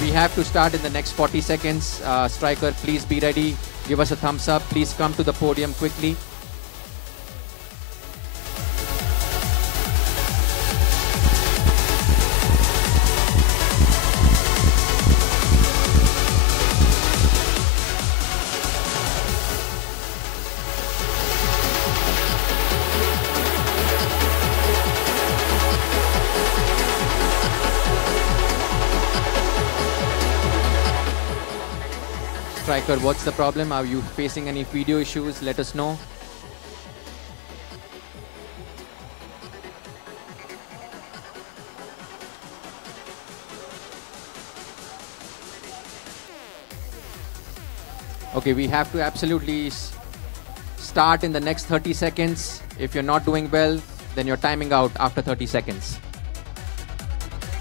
We have to start in the next 40 seconds. Striker, please be ready. Give us a thumbs up. Please come to the podium quickly. Striker, what's the problem? Are you facing any video issues? Let us know. Okay, we have to absolutely start in the next 30 seconds. If you're not doing well, then you're timing out after 30 seconds.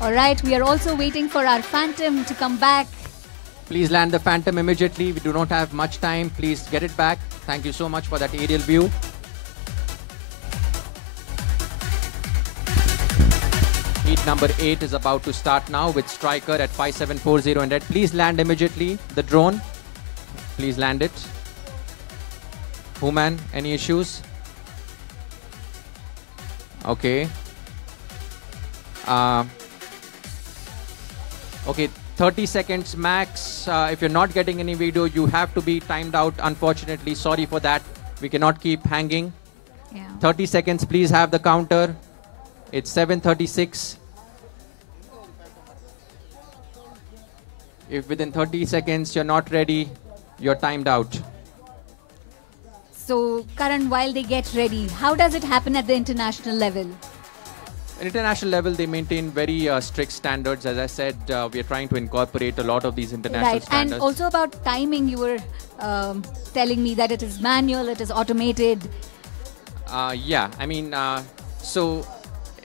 All right, we are also waiting for our Phantom to come back. Please land the Phantom immediately. We do not have much time. Please get it back. Thank you so much for that aerial view. Heat number 8 is about to start now with Striker at 5740 in red. Please land immediately the drone. Please land it. Human, any issues? Okay. Okay. 30 seconds max. If you're not getting any video, you have to be timed out. Unfortunately, sorry for that. We cannot keep hanging. Yeah. 30 seconds, please have the counter. It's 7:36. If within 30 seconds you're not ready, you're timed out. So, Karan, while they get ready, how does it happen at the international level? At international level, they maintain very strict standards. As I said, we are trying to incorporate a lot of these international standards. And also about timing, you were telling me that it is manual, it is automated. Yeah, I mean, so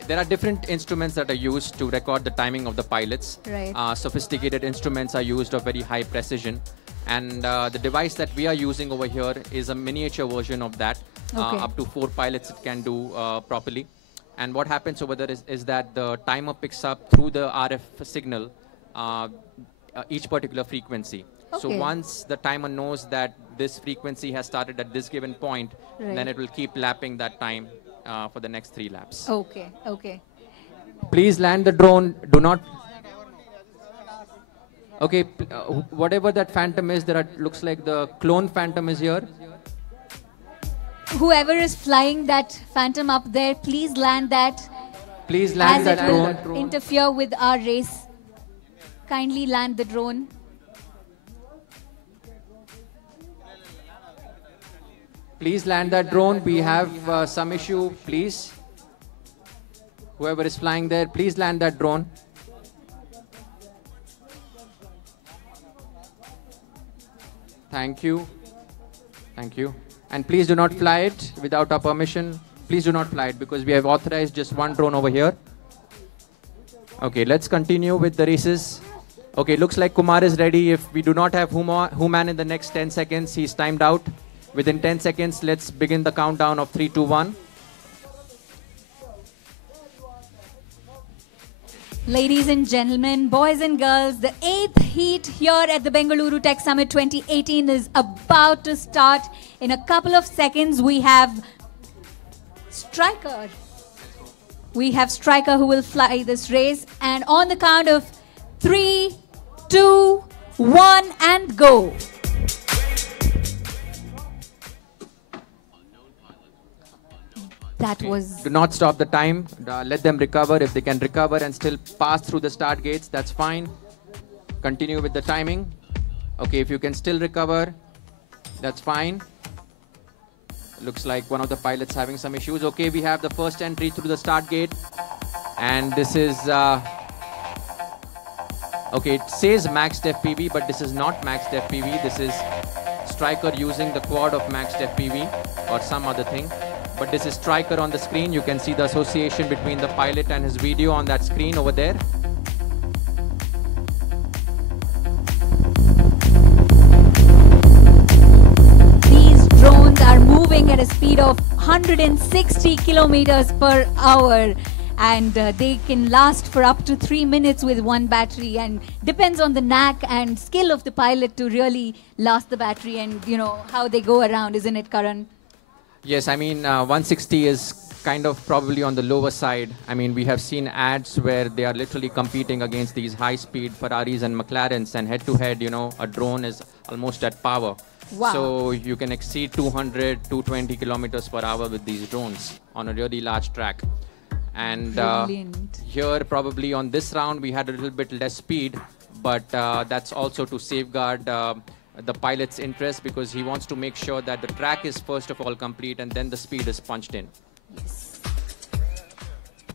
there are different instruments that are used to record the timing of the pilots. Right. Sophisticated instruments are used of very high precision. And the device that we are using over here is a miniature version of that. Okay. Up to 4 pilots it can do properly. And what happens over there is that the timer picks up through the RF signal each particular frequency. Okay. So once the timer knows that this frequency has started at this given point, then it will keep lapping that time for the next 3 laps. Okay, okay. Please land the drone. Do not... Okay, whatever that Phantom is, looks like the clone Phantom is here. Whoever is flying that Phantom up there, please land that. Please land that drone. As it will interfere with our race. Kindly land the drone. Please land that drone. We have some issue, please. Whoever is flying there, please land that drone. Thank you. Thank you. And please do not fly it without our permission. Please do not fly it because we have authorized just one drone over here. Okay, let's continue with the races. Okay, looks like Kumar is ready. If we do not have Human in the next 10 seconds, he's timed out. Within 10 seconds, let's begin the countdown of 3, 2, 1. Ladies and gentlemen, boys and girls, the 8th heat here at the Bengaluru Tech Summit 2018 is about to start. In a couple of seconds, we have Striker. We have Striker who will fly this race. And on the count of 3, 2, 1, and go. That was... Do not stop the time. Let them recover. If they can recover and still pass through the start gates, that's fine. Continue with the timing. Okay, if you can still recover, that's fine. Looks like one of the pilots having some issues. Okay, we have the first entry through the start gate. And this is... okay, it says maxed FPV, but this is not maxed FPV. This is Striker using the quad of maxed FPV or some other thing. But this is Striker on the screen. You can see the association between the pilot and his video on that screen over there. These drones are moving at a speed of 160 kilometers per hour. And they can last for up to 3 minutes with one battery, and depends on the knack and skill of the pilot to really last the battery and, you know, how they go around, isn't it, Karan? Yes, I mean, 160 is kind of probably on the lower side. I mean, we have seen ads where they are literally competing against these high-speed Ferraris and McLarens, and head-to-head, you know, a drone is almost at power. Wow. So you can exceed 200, 220 kilometers per hour with these drones on a really large track. And here, probably on this round, we had a little bit less speed, but that's also to safeguard the pilot's interest, because he wants to make sure that the track is first of all complete and then the speed is punched in. Yes.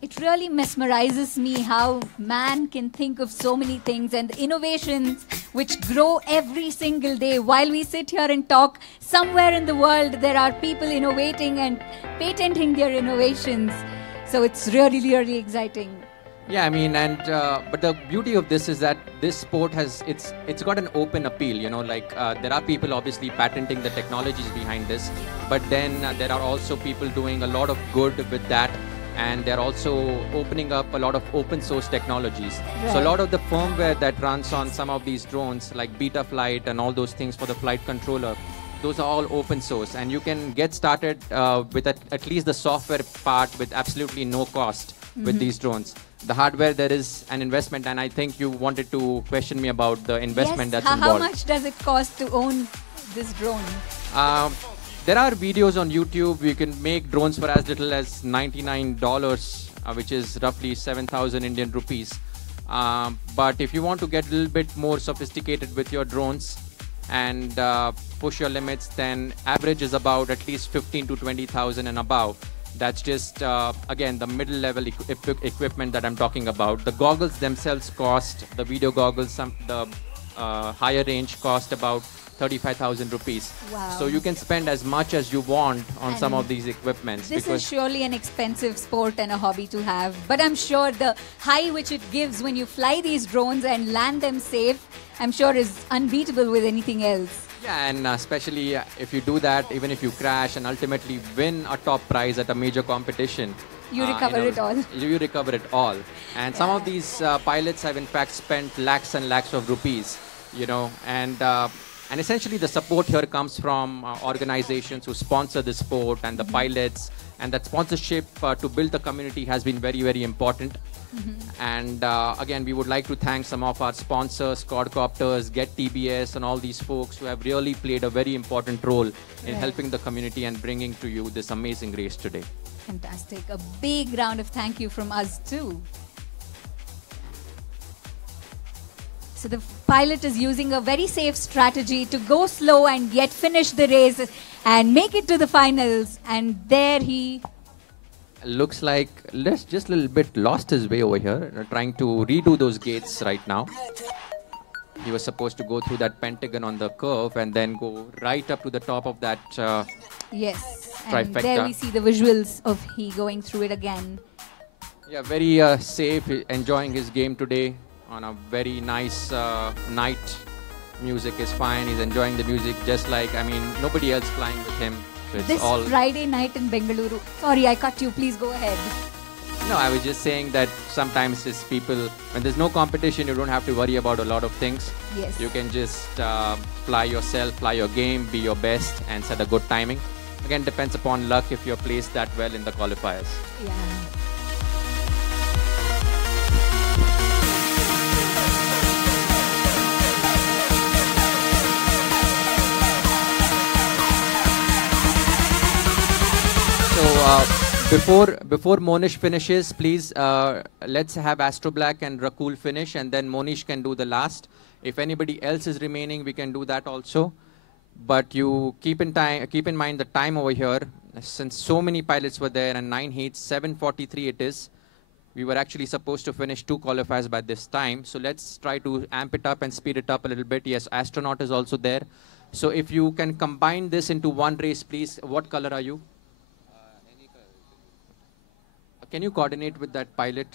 It really mesmerizes me how man can think of so many things and innovations which grow every single day. While we sit here and talk, somewhere in the world there are people innovating and patenting their innovations. So it's really, really exciting. Yeah, I mean, and but the beauty of this is that this sport has it's got an open appeal. You know, like there are people obviously patenting the technologies behind this, but then there are also people doing a lot of good with that, and they're also opening up a lot of open source technologies. Right. So a lot of the firmware that runs on some of these drones, like Beta Flight and all those things for the flight controller, those are all open source, and you can get started with at least the software part with absolutely no cost with these drones. The hardware, there is an investment, and I think you wanted to question me about the investment that's involved. How much does it cost to own this drone? There are videos on YouTube. You can make drones for as little as $99, which is roughly 7,000 Indian rupees. But if you want to get a little bit more sophisticated with your drones and push your limits, then average is about at least 15 to 20,000 and above. That's just, again, the middle level equipment that I'm talking about. The goggles themselves cost, the video goggles, the higher range cost about 35,000 rupees. Wow. So you can spend as much as you want on some of these equipments. This is surely an expensive sport and a hobby to have. But I'm sure the high which it gives when you fly these drones and land them safe, I'm sure is unbeatable with anything else. Yeah, and especially if you do that, even if you crash and ultimately win a top prize at a major competition, you recover it all. You recover it all. And some of these pilots have in fact spent lakhs and lakhs of rupees, you know, and essentially the support here comes from organizations who sponsor the sport and the pilots, and that sponsorship to build the community has been very, very important. And again, we would like to thank some of our sponsors, quadcopters, Get TBS, and all these folks who have really played a very important role in helping the community and bringing to you this amazing race today. Fantastic. A big round of thank you from us too. So the pilot is using a very safe strategy to go slow and yet finish the race and make it to the finals. And there he looks like just a little bit lost his way over here, trying to redo those gates right now. He was supposed to go through that pentagon on the curve and then go right up to the top of that yes, trifecta. And there we see the visuals of he going through it again. Yeah, very safe, enjoying his game today on a very nice night. Music is fine, he's enjoying the music just like, I mean, nobody else flying with him. So it's this all Friday night in Bengaluru. Sorry, I cut you. Please go ahead. No, I was just saying that sometimes it's people, when there's no competition, you don't have to worry about a lot of things. Yes. You can just fly yourself, fly your game, be your best, and set a good timing. Again, depends upon luck if you're placed that well in the qualifiers. Yeah. before Monish finishes, please let's have Astro Black and Rakul finish, and then Monish can do the last. If anybody else is remaining, we can do that also. But you keep in mind the time over here. Since so many pilots were there and 9 heats, 7:43 it is. We were actually supposed to finish 2 qualifiers by this time. So let's try to amp it up and speed it up a little bit. Yes, Astronaut is also there. So if you can combine this into one race, please. What color are you? Any color. Can you coordinate with that pilot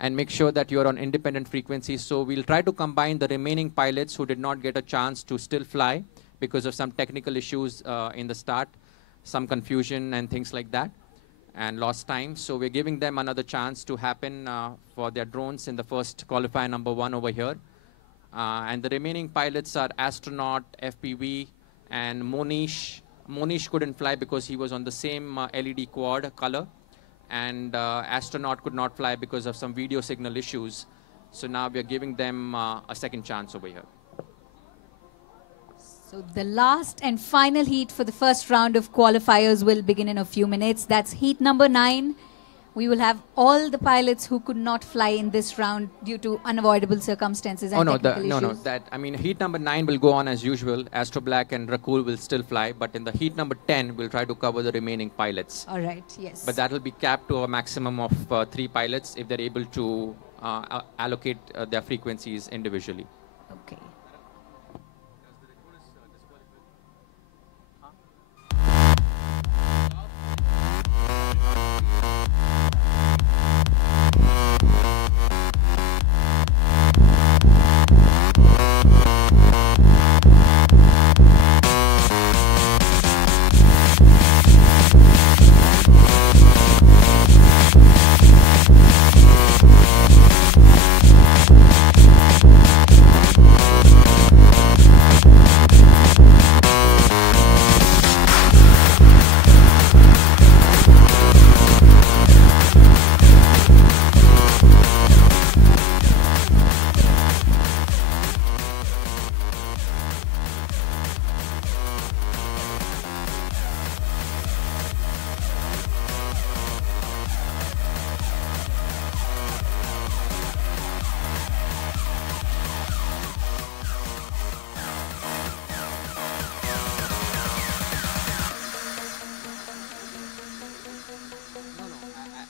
and make sure that you're on independent frequencies? So we'll try to combine the remaining pilots who did not get a chance to still fly because of some technical issues in the start, some confusion and things like that, and lost time. So we're giving them another chance to happen for their drones in the first qualifier number 1 over here. And the remaining pilots are Astronaut, FPV, and Monish. Monish couldn't fly because he was on the same LED quad color. And Astronaut could not fly because of some video signal issues. So now we are giving them a second chance over here. So the last and final heat for the first round of qualifiers will begin in a few minutes. That's heat number 9. We will have all the pilots who could not fly in this round due to unavoidable circumstances and technical issues. Heat number 9 will go on as usual. Astro Black and Rakul will still fly, but in the heat number 10, we'll try to cover the remaining pilots. All right, yes. But that will be capped to a maximum of 3 pilots if they're able to allocate their frequencies individually. Okay.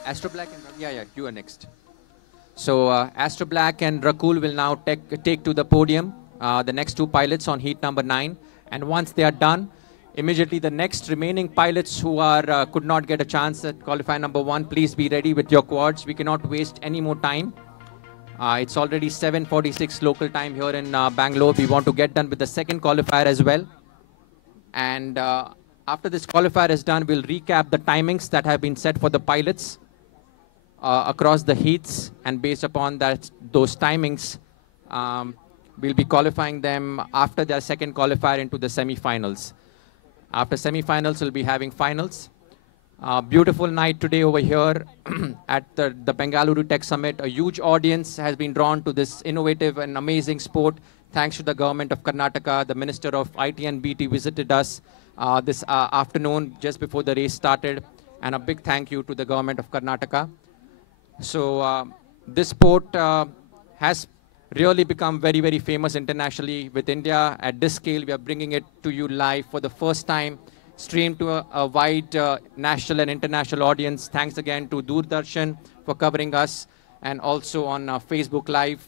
Astro Black and you are next. So Astro Black and Rakul will now take to the podium the next 2 pilots on heat number 9. And once they are done, immediately the next remaining pilots who are could not get a chance at qualifier number 1, please be ready with your quads. We cannot waste any more time. It's already 7:46 local time here in Bangalore. We want to get done with the second qualifier as well. And after this qualifier is done, we'll recap the timings that have been set for the pilots across the heats, and based upon those timings, we'll be qualifying them after their second qualifier into the semi-finals. After semi-finals, we'll be having finals. Beautiful night today over here at the Bengaluru Tech Summit. A huge audience has been drawn to this innovative and amazing sport. Thanks to the government of Karnataka. The Minister of IT and BT visited us this afternoon just before the race started. And a big thank you to the government of Karnataka. So this sport has really become very, very famous internationally. With India at this scale, we are bringing it to you live for the first time, streamed to a wide national and international audience. Thanks again to Doordarshan for covering us, and also on Facebook Live.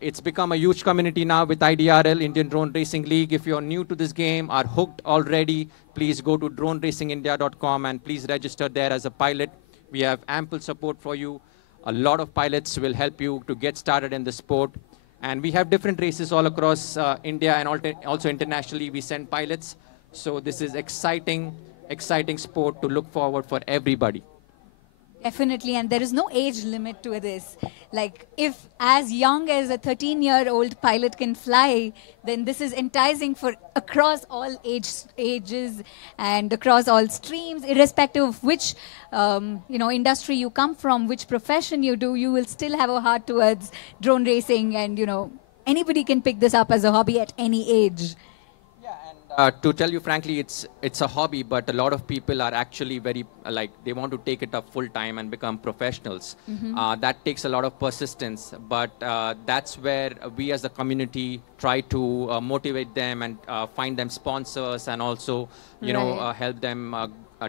It's become a huge community now with IDRL, Indian Drone Racing League. If you're new to this game, are hooked already, please go to droneracingindia.com and please register there as a pilot. We have ample support for you. A lot of pilots will help you to get started in the sport. And we have different races all across India, and also internationally we send pilots. So this is exciting sport to look forward for everybody. Definitely, and there is no age limit to this. Like, if as young as a 13-year-old pilot can fly, then this is enticing for across all ages and across all streams, irrespective of which industry you come from, which profession you do, you will still have a heart towards drone racing, and anybody can pick this up as a hobby at any age. Yeah, To tell you frankly, it's a hobby, but a lot of people are actually very like they want to take it up full time and become professionals. That takes a lot of persistence, but that's where we as a community try to motivate them and find them sponsors and also help them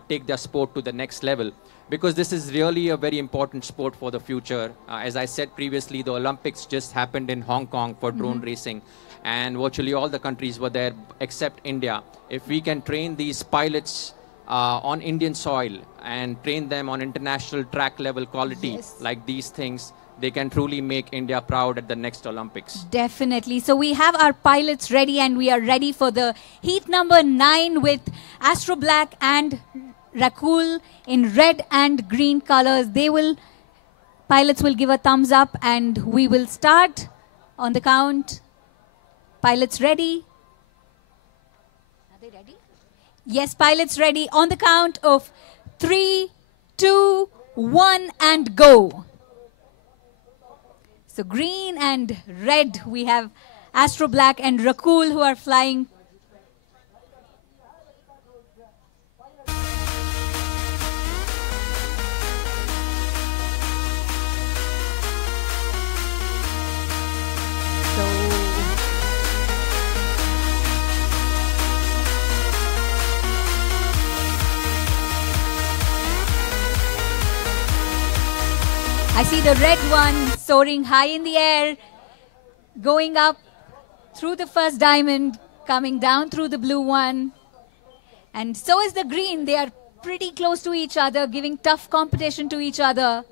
take their sport to the next level. Because this is really a very important sport for the future. As I said previously, the Olympics just happened in Hong Kong for drone racing, and virtually all the countries were there except India. If we can train these pilots on Indian soil and train them on international track level quality, like these things, they can truly make India proud at the next Olympics. Definitely. So we have our pilots ready, and we are ready for the heat number 9 with Astro Black and Rakul in red and green colors. Pilots will give a thumbs up and we will start on the count. Pilots ready? Are they ready? Yes, pilots ready. On the count of 3, 2, 1 and go. So green and red, we have Astro Black and Rakul who are flying. I see the red one soaring high in the air, going up through the first diamond, coming down through the blue one. And so is the green. They are pretty close to each other, giving tough competition to each other.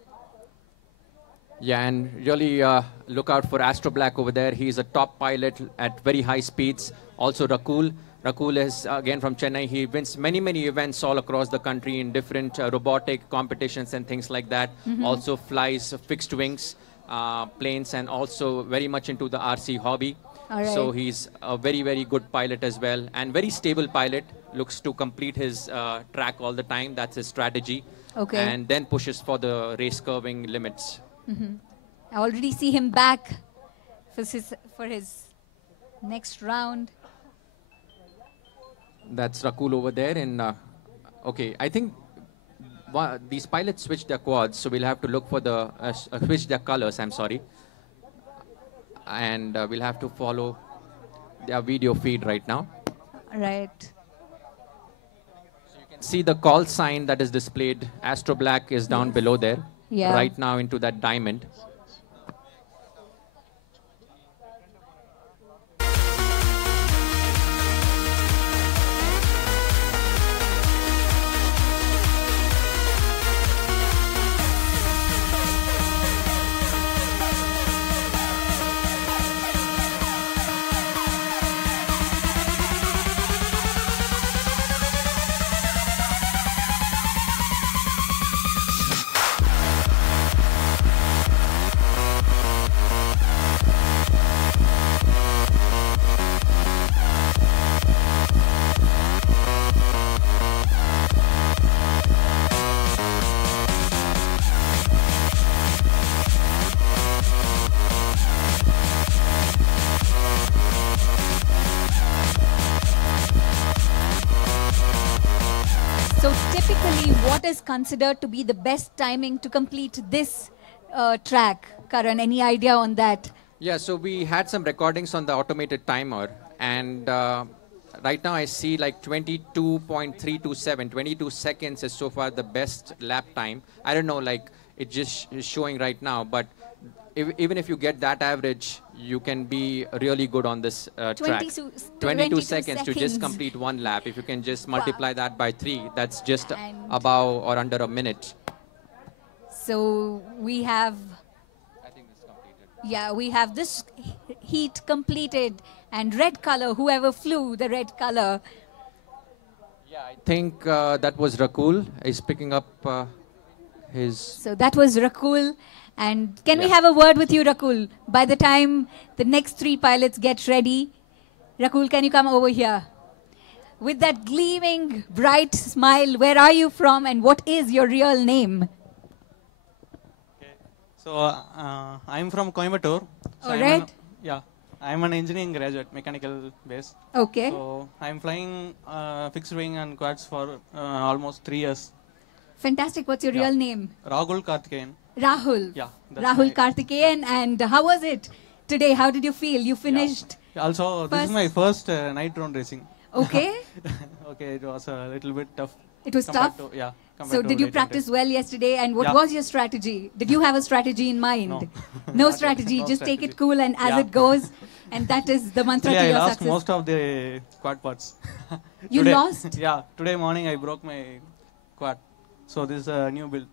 Yeah, and really look out for Astro Black over there. He's a top pilot at very high speeds. Also Rakul. Rakul is again from Chennai. He wins many events all across the country in different robotic competitions and things like that. Also flies fixed wings, planes, and also very much into the RC hobby. So he's a very good pilot as well, and very stable pilot. Looks to complete his track all the time. That's his strategy. And then pushes for the race curving limits. I already see him back for his next round. That's Rakul over there. Okay, I think these pilots switch their quads, so we'll have to look for the switch their colors. I'm sorry, and we'll have to follow their video feed right now. Right. So you can see the call sign that is displayed. Astro Black is down below there. Yeah. Right now into that diamond. So typically, what is considered to be the best timing to complete this track? Karan, any idea on that? Yeah, so we had some recordings on the automated timer, and right now I see like 22.327, 22 seconds is so far the best lap time. I don't know, like it just is showing right now, but even if you get that average, you can be really good on this track. 22 seconds to just complete one lap. If you can just multiply that by 3, that's just above or under a minute. So we have, I think it's completed. yeah, we have this heat completed, and red color, whoever flew the red color. Yeah, I think that was Rakul. He's picking up his... So that was Rakul. And can we have a word with you, Rakul? By the time the next 3 pilots get ready, Rakul, can you come over here? With that gleaming, bright smile, where are you from and what is your real name? Okay. So I'm from Coimbatore. So All right. yeah. I'm an engineering graduate, mechanical base. Okay. So I'm flying fixed wing and quads for almost 3 years. Fantastic. What's your Yeah. real name? Rahul Karthikeyan. Rahul. Yeah. that's Rahul my- Karthikeyan. And how was it today? How did you feel? You finished. Also, this is First- my first night drone racing. Okay. Okay, it was a little bit tough. It was compared tough. to- yeah. So compared to did you late practice night. well yesterday? And what Yeah. was your strategy? Did you have a strategy in mind? No. No Not yet. strategy. No Just take it strategy. cool and as Yeah. it goes. And that is the mantra Actually, to I your lost success. most of the quad parts. You Today- lost? Yeah. Today morning I broke my quad. So this is a new build.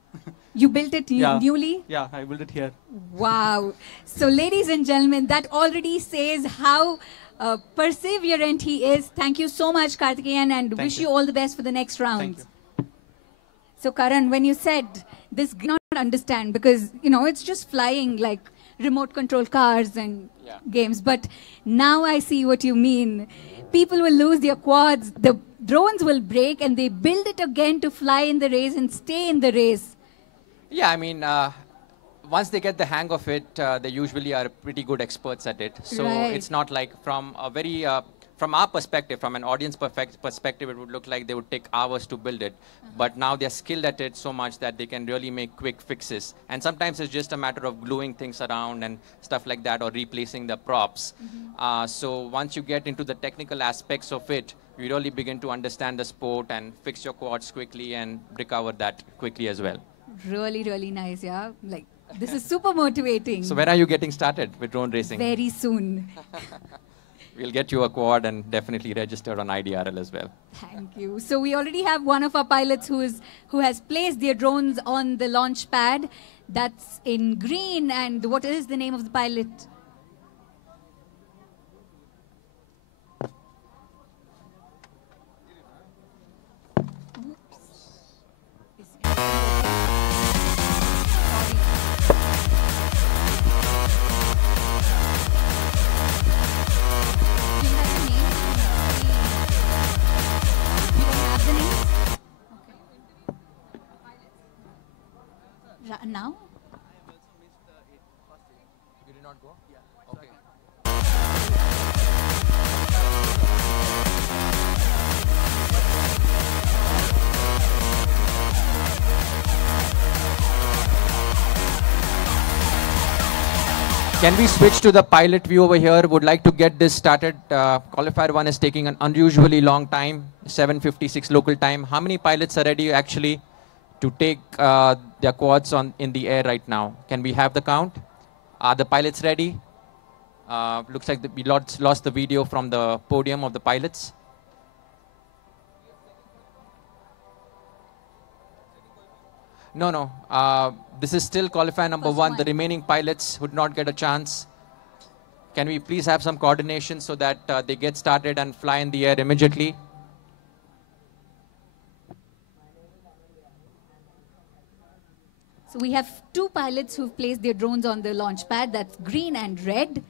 You built it Yeah. newly? Yeah, I built it here. Wow. So, ladies and gentlemen, that already says how perseverant he is. Thank you so much, Karthikeyan, and Thank wish you. you all the best for the next round. Thank you. So, Karan, when you said this, I not understand because, you know, it's just flying like remote control cars and Yeah. games. But now I see what you mean. People will lose their quads, the drones will break, and they build it again to fly in the race and stay in the race. Yeah, I mean, once they get the hang of it, they usually are pretty good experts at it. So Right. it's not like from a very, from our perspective, from an audience perspective, it would look like they would take hours to build it. But now they're skilled at it so much that they can really make quick fixes. And sometimes it's just a matter of gluing things around and stuff like that, or replacing the props. So once you get into the technical aspects of it, you really begin to understand the sport and fix your quads quickly and recover that quickly as well. Really, really nice, yeah. Like, this is super motivating. So when are you getting started with drone racing? Very soon. We'll get you a quad and definitely register on IDRL as well. Thank you. So we already have one of our pilots who has placed their drones on the launch pad. That's in green. And what is the name of the pilot? Now? You did not go? Yeah. Okay. Can we switch to the pilot view over here? Would like to get this started. Qualifier 1 is taking an unusually long time, 7:56 local time. How many pilots are ready actually to take their quads in the air right now? Can we have the count? Are the pilots ready? Looks like we lost the video from the podium of the pilots. No. This is still qualifier number First one. one. The remaining pilots would not get a chance. Can we please have some coordination so that they get started and fly in the air immediately? So we have two pilots who've placed their drones on the launch pad. That's green and red.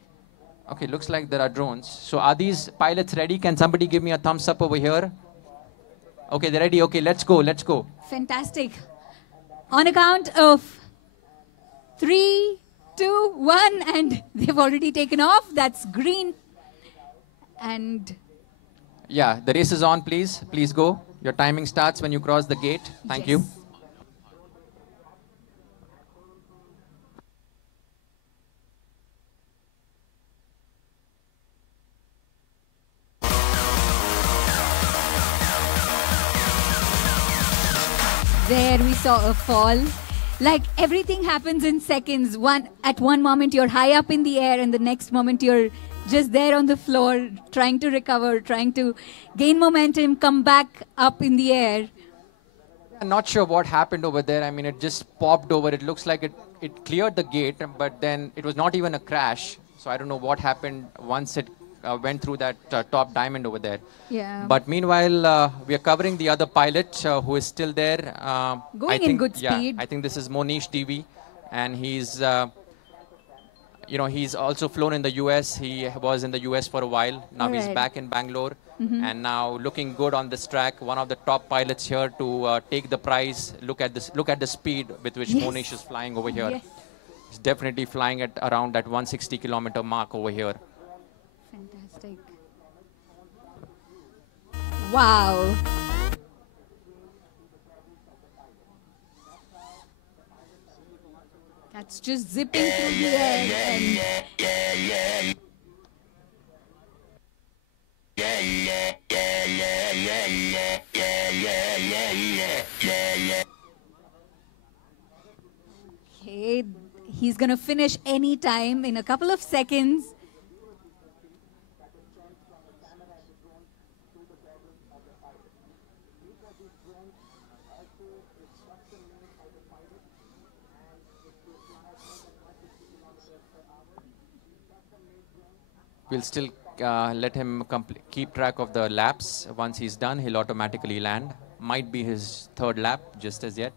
Okay, looks like there are drones. So are these pilots ready? Can somebody give me a thumbs up over here? Okay, they're ready. Okay, let's go. Fantastic. On a count of 3, 2, 1, and they've already taken off. That's green. And Yeah, the race is on, please. Please go. Your timing starts when you cross the gate. Thank you. yes. There we saw a fall. Like everything happens in seconds. At one moment you're high up in the air, and the next moment you're just there on the floor, trying to recover, trying to gain momentum, come back up in the air. I'm not sure what happened over there. I mean, it just popped over. It looks like it cleared the gate, but then it was not even a crash. So I don't know what happened once it went through that top diamond over there. Yeah. But meanwhile, we are covering the other pilot who is still there. Going I in think, good yeah, speed. I think this is Monish DV, and he's, he's also flown in the US. He was in the US for a while. Now he's Alright. back in Bangalore, and now looking good on this track. One of the top pilots here to take the prize. Look at this. Look at the speed with which Yes. Monish is flying over here. Yes. He's definitely flying at around that 160 kilometer mark over here. Fantastic. Wow. That's just zipping through the air. And okay, he's going to finish any time in a couple of seconds. We'll still let him keep track of the laps. Once he's done, he'll automatically land. Might be his third lap just as yet.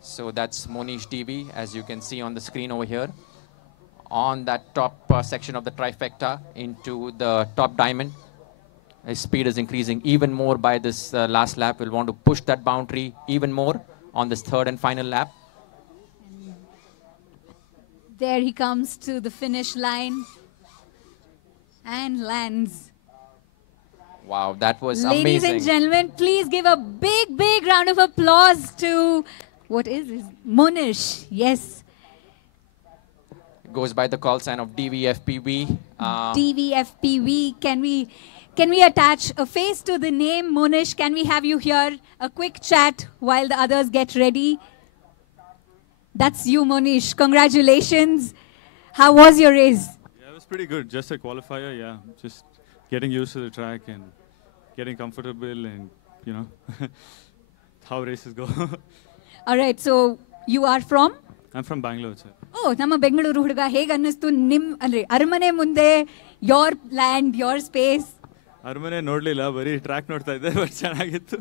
So that's Monish DB, as you can see on the screen over here. On that top section of the trifecta into the top diamond. His speed is increasing even more by this last lap. We'll want to push that boundary even more on this third and final lap. There he comes to the finish line and lands. Wow, that was amazing. Ladies and gentlemen, please give a big, big round of applause to, what is this? Monish, yes. Goes by the call sign of DVFPV. DVFPV. Can we attach a face to the name, Monish? Can we have you here? A quick chat while the others get ready. That's you, Monish. Congratulations. How was your race? Yeah, it was pretty good. Just a qualifier, yeah. Just getting used to the track and getting comfortable and, you know, how races go. All right, so you are from? I'm from Bangalore, sir. Oh, ನಮ್ಮ ಬೆಂಗಳೂರು ಹುಡುಗ ಹೇಗೆ ಅನ್ನಿಸ್ತು ನಿಮ್ಮ ಅಂದ್ರೆ ಅರಮನೆ ಮುಂದೆ your land, your space? ಅರಮನೆ ನೋಡ್ಲಿಲ್ಲ ಬರೀ ಟ್ರ್ಯಾಕ್ ನೋಡ್ತಾ ಇದ್ದೆ ಬಟ್ ಚೆನ್ನಾಗಿತ್ತು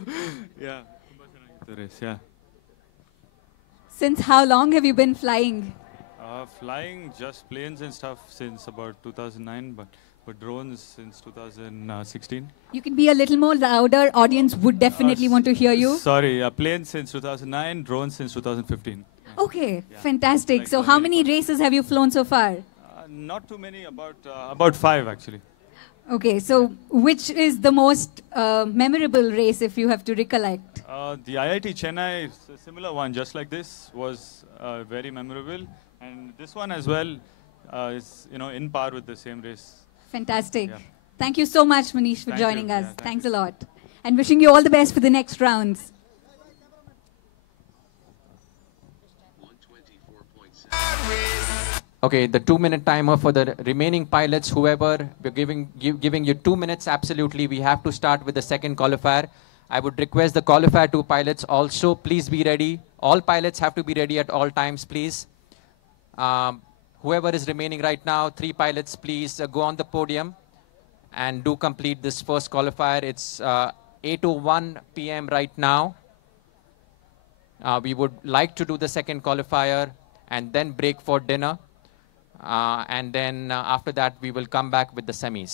ಯಾ ತುಂಬಾ ಚೆನ್ನಾಗಿತ್ತು race yeah Since how long have you been flying? Flying just planes and stuff since about 2009 but drones since 2016. You can be a little more louder. Audience would definitely want to hear you. Sorry, planes since 2009, drones since 2015. Okay, fantastic. Like so how many races have you flown so far? Not too many, about 5 actually. Okay, so which is the most memorable race if you have to recollect? The IIT Chennai, a similar one just like this, was very memorable, and this one as well is in par with the same race. Fantastic. Yeah. Thank you so much, Manish, for joining us. Yeah, thanks a lot. And wishing you all the best for the next rounds. Okay, the 2-minute timer for the remaining pilots, whoever, we're giving you 2 minutes, absolutely. We have to start with the second qualifier. I would request the qualifier 2 pilots also, please be ready. All pilots have to be ready at all times, please. Whoever is remaining right now, 3 pilots, please go on the podium and do complete this first qualifier. It's 8:01 p.m. right now. We would like to do the second qualifier and then break for dinner. And then after that, we will come back with the semis.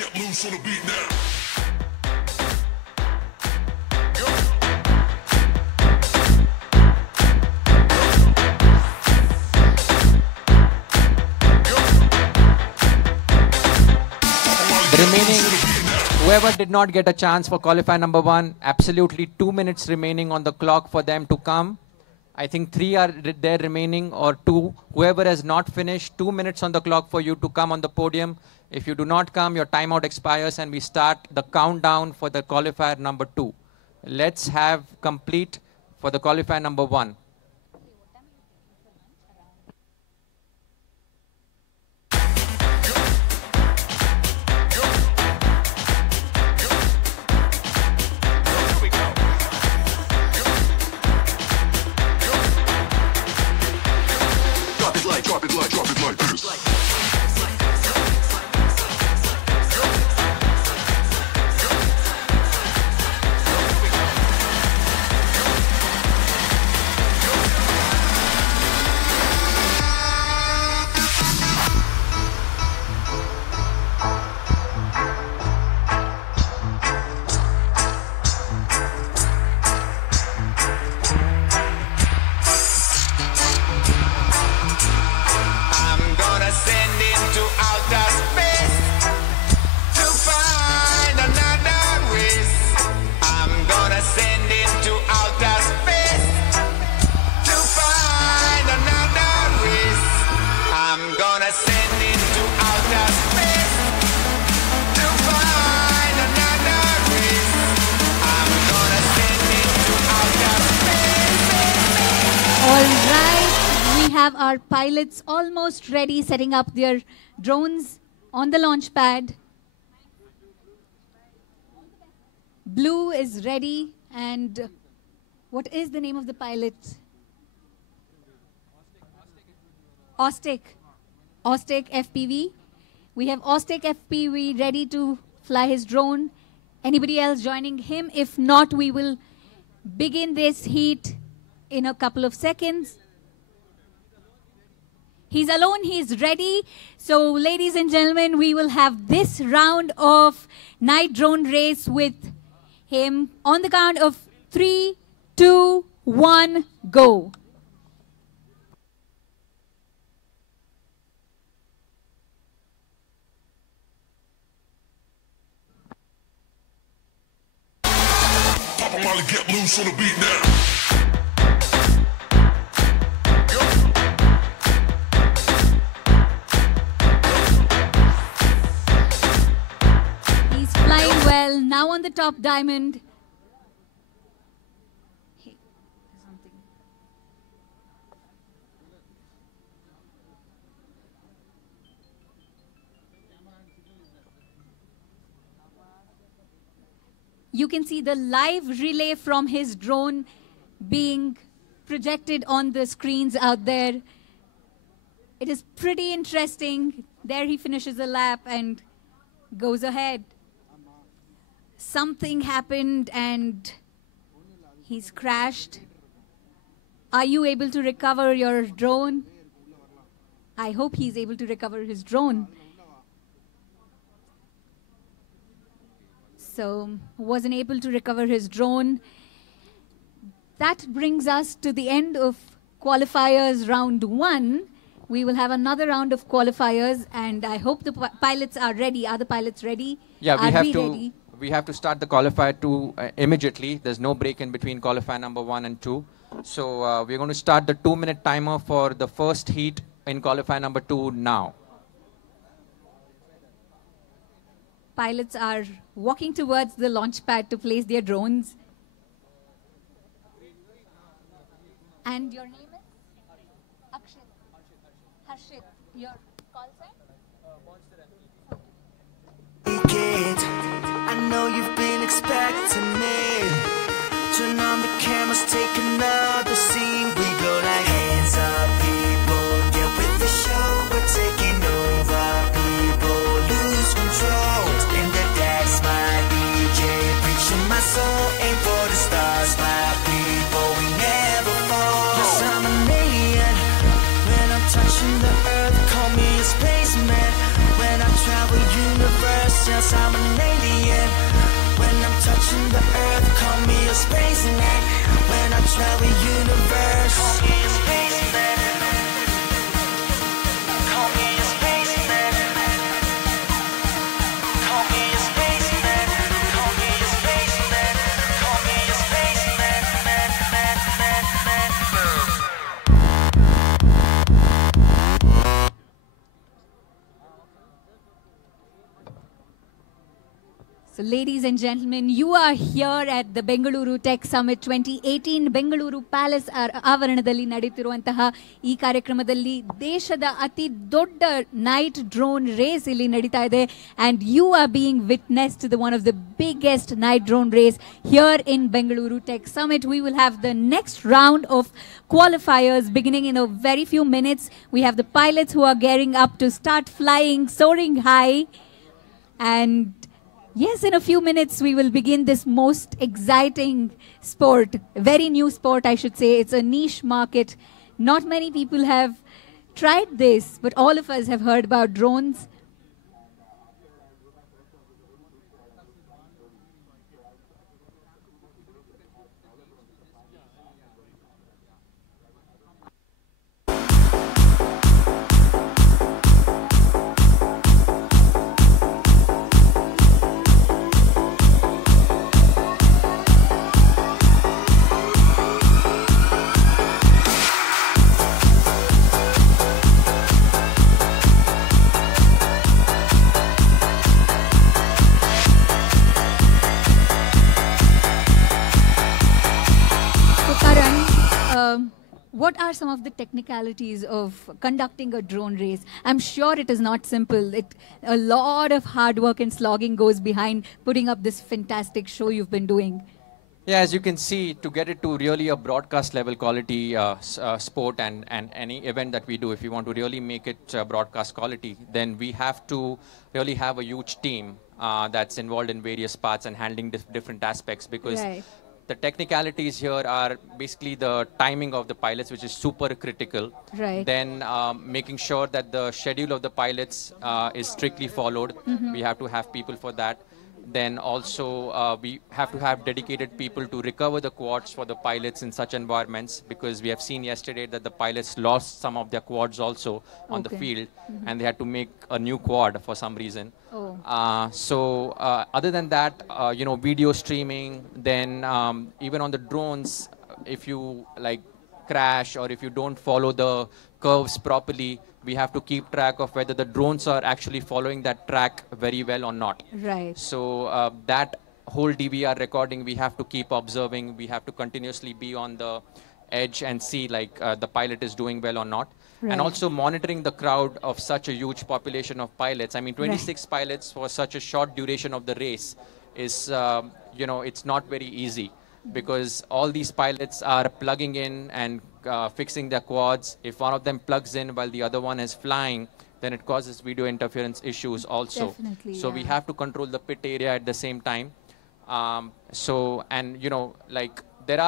Get loose on the beat now. The remaining, whoever did not get a chance for qualifier number 1, absolutely 2 minutes remaining on the clock for them to come. I think 3 are there remaining or 2. Whoever has not finished, 2 minutes on the clock for you to come on the podium. If you do not come, your timeout expires and we start the countdown for the qualifier number 2. Let's have complete for the qualifier number 1. Drop it like this. have our pilots almost ready, setting up their drones on the launch pad. Blue is ready, and what is the name of the pilot? ACT FPV. We have ACT FPV ready to fly his drone. Anybody else joining him? If not, we will begin this heat in a couple of seconds. He's alone, he's ready. So ladies and gentlemen, we will have this round of night drone race with him on the count of 3, 2, 1, go. Pop 'em all and get loose on the beat now. He's flying well, now on the top diamond. Hey, something. You can see the live relay from his drone being projected on the screens out there. It is pretty interesting. There he finishes a lap and goes ahead. Something happened and he's crashed. Are you able to recover your drone? I hope he's able to recover his drone. So, wasn't able to recover his drone. That brings us to the end of qualifiers round 1. We will have another round of qualifiers, and I hope the pilots are ready. Are the pilots ready? Yeah, are we ready? we have to start the qualifier 2 immediately. There's no break in between qualifier number 1 and 2. So we're going to start the 2-minute timer for the first heat in qualifier number 2 now. Pilots are walking towards the launch pad to place their drones. And your name is? Akshit. Harshit. Your call sign? I know you've been expecting me. Turn on the cameras, take another scene. We go like hands up, people. Get with the show, we're taking over. People lose control. Spin the decks, my DJ. Preaching my soul, aim for the stars, my people. We never fall. Yes, I'm an alien. When I'm touching the earth, call me a spaceman. When I travel universe, yes, I'm an alien. When I'm touching the earth, call me a spaceman. When I travel universe, call me a spaceman. Call me a spaceman. Call me a spaceman. Call me a spaceman. Call me a spaceman. So ladies and gentlemen, you are here at the Bengaluru Tech Summit 2018 Bengaluru Palace ಆವರಣದಲ್ಲಿ ನಡೆಯುತ್ತಿರುವಂತಹ ಈ ಕಾರ್ಯಕ್ರಮದಲ್ಲಿ ದೇಶದ ಅತಿ ದೊಡ್ಡ night drone race ಇಲ್ಲಿ ನಡೀತಾ ಇದೆ, and you are being witness to one of the biggest night drone race here in Bengaluru Tech Summit. We will have the next round of qualifiers beginning in a very few minutes. We have the pilots who are gearing up to start flying, soaring high, and yes, in a few minutes we will begin this most exciting sport, very new sport I should say. It's a niche market. Not many people have tried this, but all of us have heard about drones. What are some of the technicalities of conducting a drone race? I'm sure it is not simple. A lot of hard work and slogging goes behind putting up this fantastic show you've been doing. Yeah, as you can see, to get it to really a broadcast level quality sport and any event that we do, if we want to really make it broadcast quality, then we have to really have a huge team that's involved in various parts and handling different aspects, because Right. the technicalities here are basically the timing of the pilots, which is super critical. Right. Then making sure that the schedule of the pilots is strictly followed. We have to have people for that. Then also we have to have dedicated people to recover the quads for the pilots in such environments, because we have seen yesterday that the pilots lost some of their quads also on the Okay. field, and they had to make a new quad for some reason. Oh. Other than that, video streaming, then even on the drones, if you like crash or if you don't follow the curves properly, we have to keep track of whether the drones are actually following that track very well or not. Right. So that whole DVR recording, we have to keep observing. We have to continuously be on the edge and see like the pilot is doing well or not. Right. And also monitoring the crowd of such a huge population of pilots. I mean, 26 pilots for such a short duration of the race is, it's not very easy, because all these pilots are plugging in and fixing their quads. If one of them plugs in while the other one is flying, then it causes video interference issues also. Definitely, So we yeah. have to control the pit area at the same time. There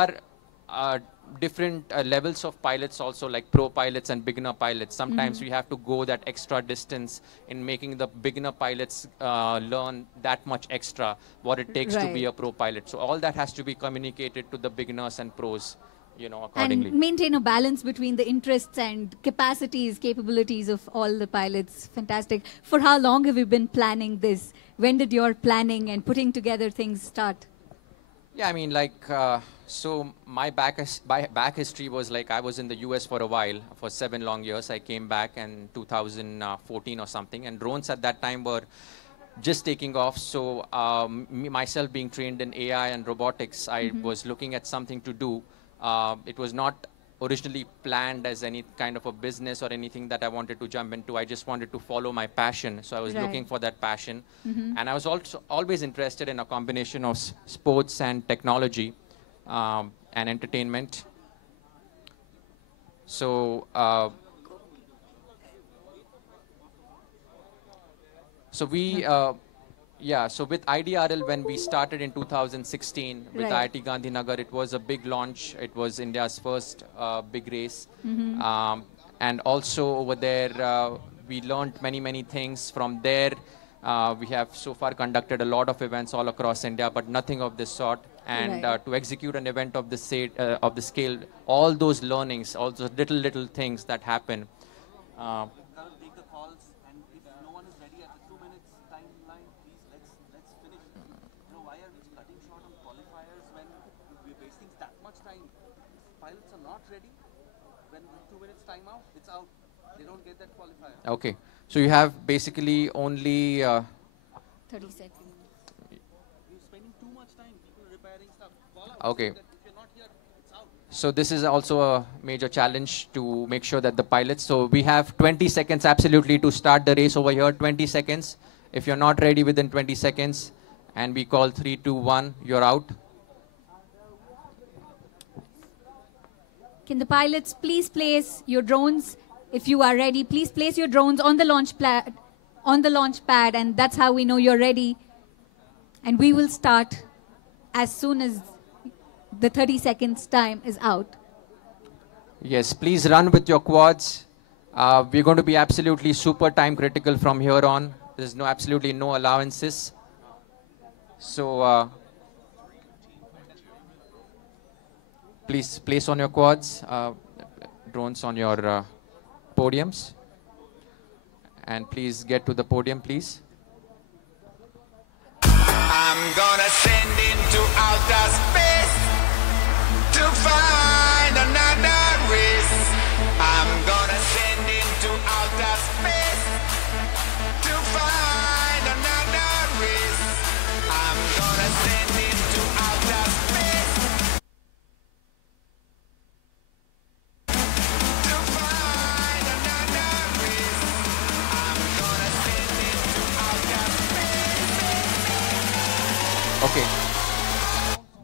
are different levels of pilots also, like pro pilots and beginner pilots. Sometimes we have to go that extra distance in making the beginner pilots learn that much extra what it takes to be Right. a pro pilot. So all that has to be communicated to the beginners and pros, accordingly. And maintain a balance between the interests and capacities, capabilities of all the pilots. Fantastic. For how long have you been planning this? When did your planning and putting together things start? Yeah, I mean, so my back history was like I was in the US for a while, for 7 long years. I came back in 2014 or something, and drones at that time were just taking off. So myself being trained in AI and robotics, I was looking at something to do. It was not originally planned as any kind of a business or anything that I wanted to jump into. I just wanted to follow my passion. So I was Right. looking for that passion. And I was also always interested in a combination of sports and technology and entertainment. So, so with IDRL, when we started in 2016 with Right. IIT Gandhinagar, it was a big launch. It was India's first big race. And also over there, we learned many things. From there, we have so far conducted a lot of events all across India, but nothing of this sort. And Right. to execute an event of the scale, all those learnings, all those little things that happen. Take the calls, and if no one is ready at the 2 minutes timeline, please let's finish. Why are we cutting short on qualifiers when we're wasting that much time? Pilots are not ready. When 2 minutes time out, it's out. They don't get that qualifier. Okay, so you have basically only 30 seconds. You're spending too much time. People repairing stuff. Call out. Okay. That if you're not here, it's out. So this is also a major challenge to make sure that the pilots, so we have 20 seconds absolutely to start the race over here, 20 seconds. If you're not ready within 20 seconds and we call 3, 2, 1, you're out. Can the pilots please place your drones? If you are ready, please place your drones on the launch pad, and that's how we know you're ready. And we will start as soon as the 30 seconds time is out. Yes, please run with your quads. We're going to be absolutely super time critical from here on. There's absolutely no allowances. So please place on your quads, drones on your podiums. And please get to the podium, please. I'm gonna send into outer space to find another race. I'm gonna send into outer space to find another race. I'm gonna send into outer space.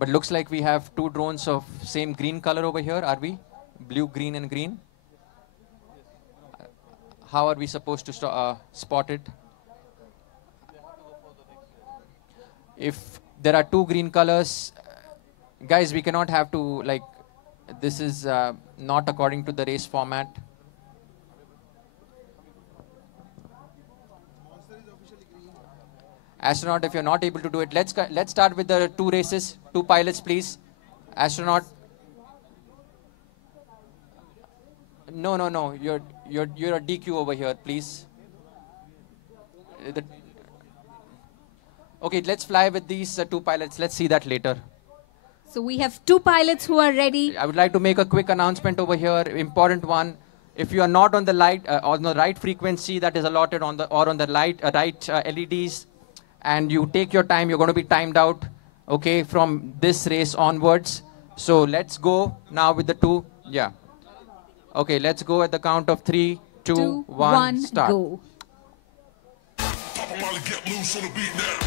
But looks like we have two drones of same green color over here. Are we? Blue, green, and green. How are we supposed to spot it? If there are two green colors, guys, we cannot have to, like, this is not according to the race format. Astronaut, if you're not able to do it, let's start with the two races, two pilots, please. Astronaut. No. You're a DQ over here, please. Okay, let's fly with these two pilots. Let's see that later. So we have two pilots who are ready. I would like to make a quick announcement over here, important one. If you are not on the right frequency that is allotted on the right LEDs, and you take your time, you're going to be timed out, okay, from this race onwards. So let's go now with the two. Yeah. Okay, let's go at the count of 3, 2, 1, start. Go. Get loose on the beat now.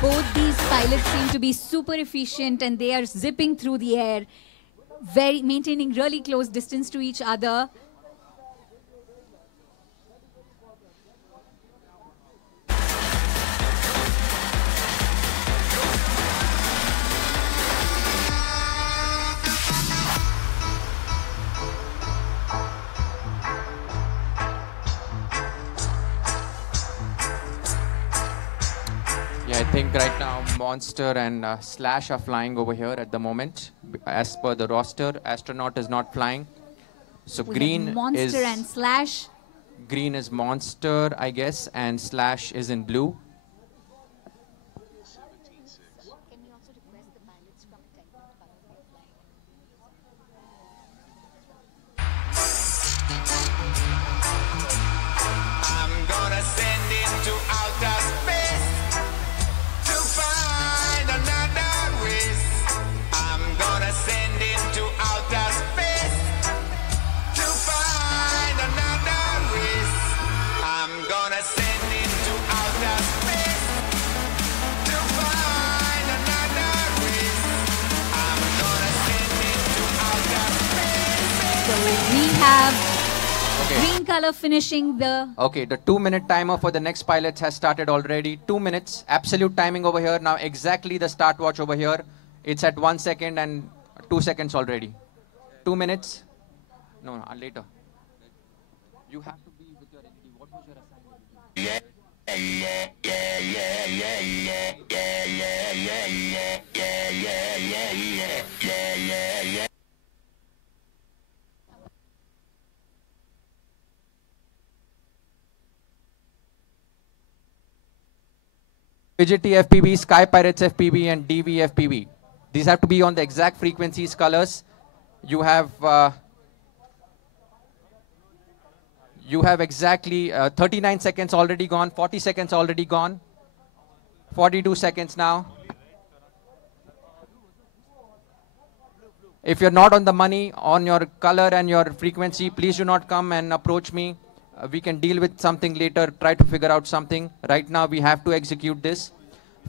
Both these pilots seem to be super efficient and they are zipping through the air, maintaining really close distance to each other. Yeah, I think right now Monster and Slash are flying over here at the moment. As per the roster, Astronaut is not flying. So We green have Monster is and Slash. green is Monster, I guess, and Slash is in blue. I'm gonna send into outer space to find another race. I'm gonna send into outer space to find another race. I'm gonna send into outer space to find another race. I'm gonna send into outer space. So we have Okay. green color finishing the... Okay, the 2-minute timer for the next pilots has started already. 2 minutes, absolute timing over here. Now exactly the start watch over here. It's at 1 second and 2 seconds already. 2 minutes. No, later. You have to be with your LED. What was your assignment? Fidgety FPV, Sky Pirates FPV, and DV FPV. These have to be on the exact frequencies, colors. You have exactly 39 seconds already gone, 40 seconds already gone, 42 seconds now. If you're not on the money, on your color and your frequency, please do not come and approach me. We can deal with something later, try to figure out something. Right now, we have to execute this.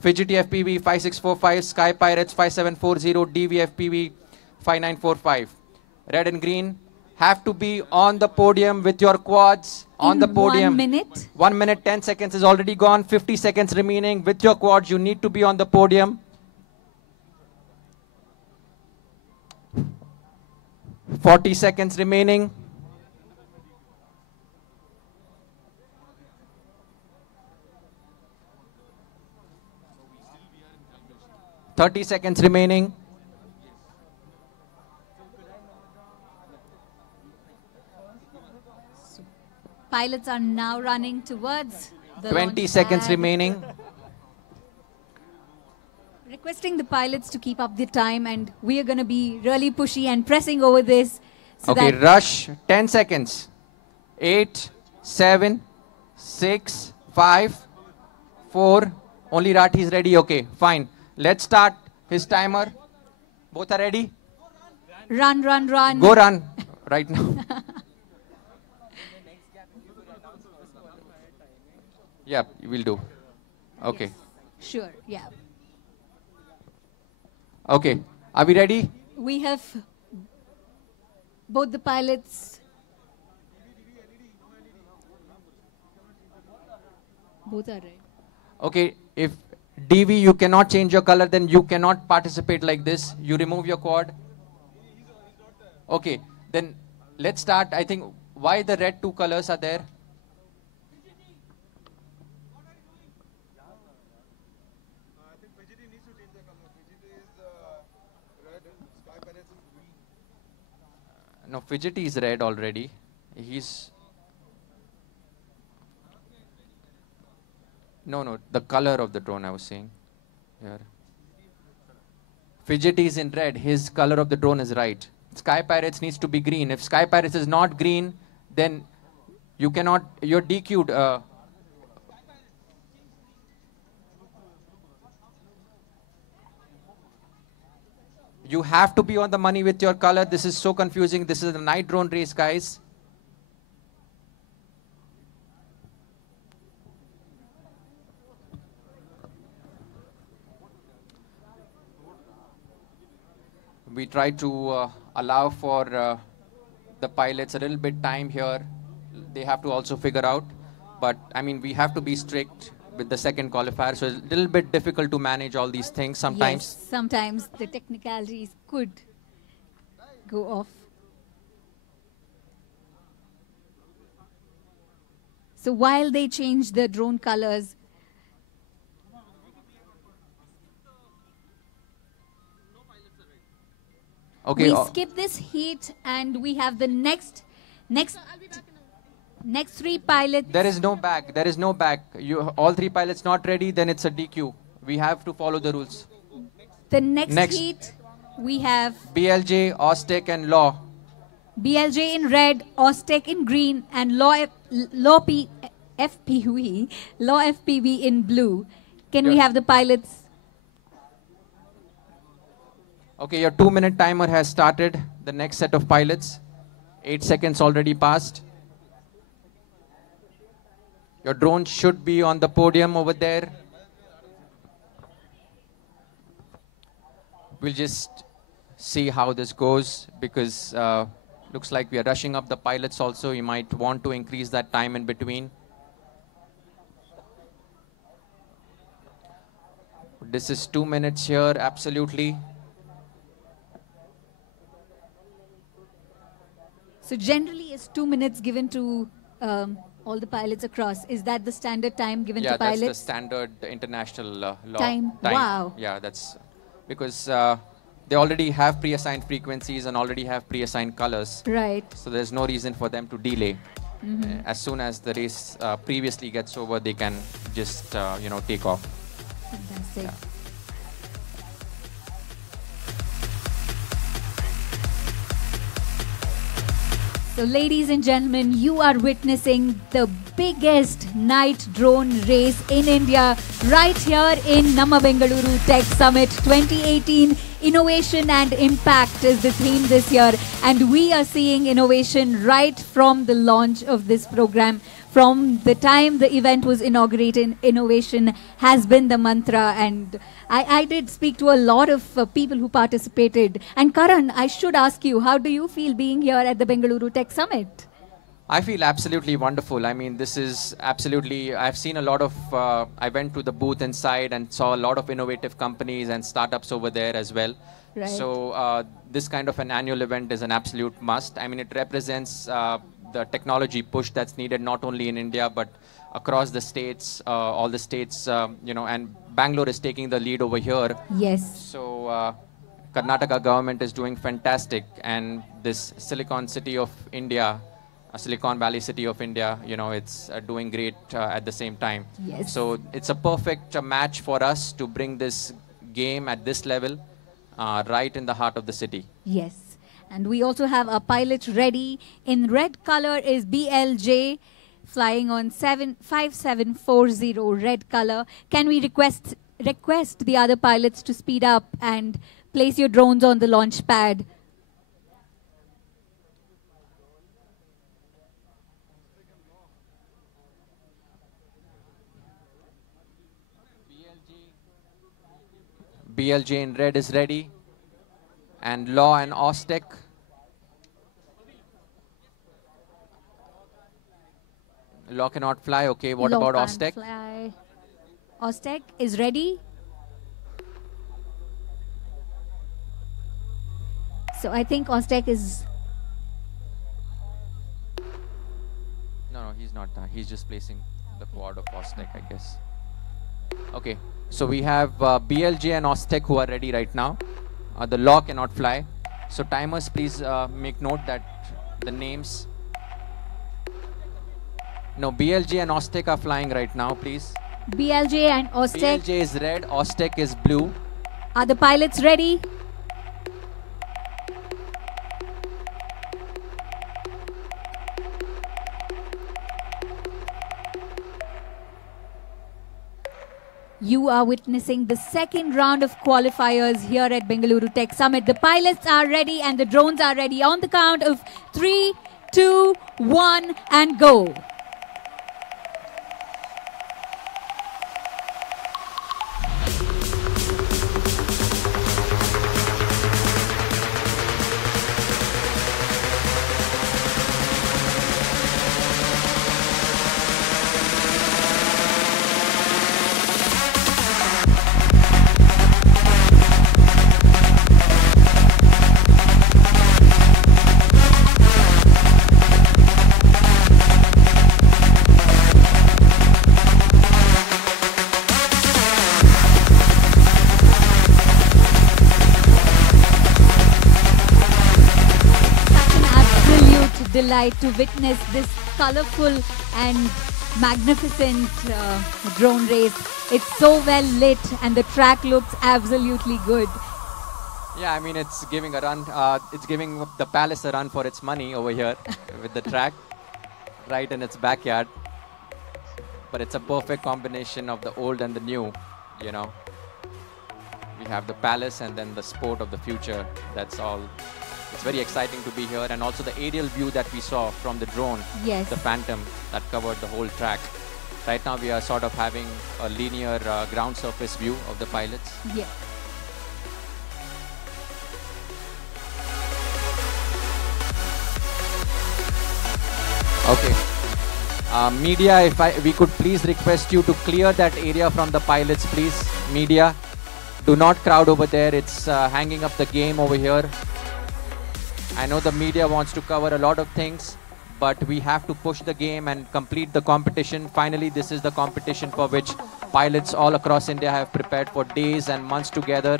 Fidgety FPV 5645, Sky Pirates 5740, DV FPV 5945. Red and green have to be on the podium with your quads on the podium. 1 minute. 1 minute, 10 seconds is already gone, 50 seconds remaining. With your quads, you need to be on the podium. 40 seconds remaining. Thirty seconds remaining. Pilots are now running towards The 20 launch seconds pad. remaining. Requesting the pilots to keep up the time, and we are going to be really pushy and pressing over this. So Okay, that rush. 10 seconds. 8, 7, 6, 5, 4. Only Rathi is ready. Okay, fine. Let's start his timer. Both are ready? run, run, run. Go run right now. Yeah, we'll do. Okay. Sure, yeah. Okay. Are we ready? We have both the pilots. Both are right. Okay, if DV you cannot change your color, then you cannot participate like this. You remove your quad. Okay, then let's start. I think why the red two colors are there? No, Fidgety is red already. He's... No, the color of the drone I was saying. Here. Fidgety is in red. His color of the drone is right. Sky Pirates needs to be green. If Sky Pirates is not green, then you cannot, you're DQ'd. You have to be on the money with your color. This is so confusing. This is a night drone race, guys. We try to allow for the pilots a little bit time here. They have to also figure out. But, I mean, we have to be strict with the second qualifier. So it's a little bit difficult to manage all these things sometimes. Yes, sometimes the technicalities could go off. So while they change the drone colors, Okay. we skip this heat and we have the next three pilots. There is no back. There is no back. All three pilots not ready, then it's a DQ. We have to follow the rules. The next Next. heat, we have BLJ, Ostec, and Law. BLJ in red, Ostec in green, and FPV in blue. Can we Yeah. have the pilots? Okay, your 2-minute timer has started. The next set of pilots. 8 seconds already passed. Your drone should be on the podium over there. We'll just see how this goes because looks like we are rushing up the pilots also. You might want to increase that time in between. This is 2 minutes here, absolutely. So generally, it's 2 minutes given to all the pilots across. Is that the standard time given Yeah, to pilots? that's the standard international law. Time. Wow. Yeah, that's because they already have pre-assigned frequencies and already have pre-assigned colors. Right. So there's no reason for them to delay. As soon as the race previously gets over, they can just take off. Fantastic. Yeah. So ladies and gentlemen, you are witnessing the biggest night drone race in India right here in Bengaluru Tech Summit 2018. Innovation and impact is the theme this year, and we are seeing innovation right from the launch of this program. From the time the event was inaugurated, innovation has been the mantra, and I did speak to a lot of people who participated. And Karan, I should ask you, how do you feel being here at the Bengaluru Tech Summit? I feel absolutely wonderful. I mean, this is absolutely, I've seen a lot of, I went to the booth inside and saw a lot of innovative companies and startups over there as well. Right. So this kind of an annual event is an absolute must. I mean, it represents the technology push that's needed not only in India, but across the states, all the states, and Bangalore is taking the lead over here. Yes. So Karnataka government is doing fantastic, and this Silicon City of India Silicon Valley city of India, you know, it's doing great at the same time. Yes. So it's a perfect match for us to bring this game at this level right in the heart of the city. Yes. And we also have a pilot ready. In red color is BLJ flying on 5740 red color. Can we request the other pilots to speed up and place your drones on the launch pad? BLJ in red is ready. And Law and Ostek. Law cannot fly. Okay, what Law about can't Ostek? fly. Ostek is ready. So I think Ostek is... No, he's not. He's just placing the quad of Ostek, I guess. Okay, so we have BLJ and Ostek who are ready right now. The Law cannot fly. So timers, please make note that the names... No, BLJ and Ostek are flying right now, please. BLJ and Ostek. BLJ is red, Ostek is blue. Are the pilots ready? You are witnessing the second round of qualifiers here at Bengaluru Tech Summit. The pilots are ready and the drones are ready. On the count of 3, 2, 1, and go. Delight to witness this colorful and magnificent drone race. It's so well lit and the track looks absolutely good. Yeah, I mean, it's giving a run. It's giving the Palace a run for its money over here with the track right in its backyard. But it's a perfect combination of the old and the new, you know. We have the Palace and then the sport of the future. That's all. It's very exciting to be here, and also the aerial view that we saw from the drone, yes, the Phantom that covered the whole track. Right now we are sort of having a linear ground surface view of the pilots. Yeah. Okay. Media, if we could please request you to clear that area from the pilots, please. Media, do not crowd over there. It's hanging up the game over here. I know the media wants to cover a lot of things, but we have to push the game and complete the competition. Finally, this is the competition for which pilots all across India have prepared for days and months together.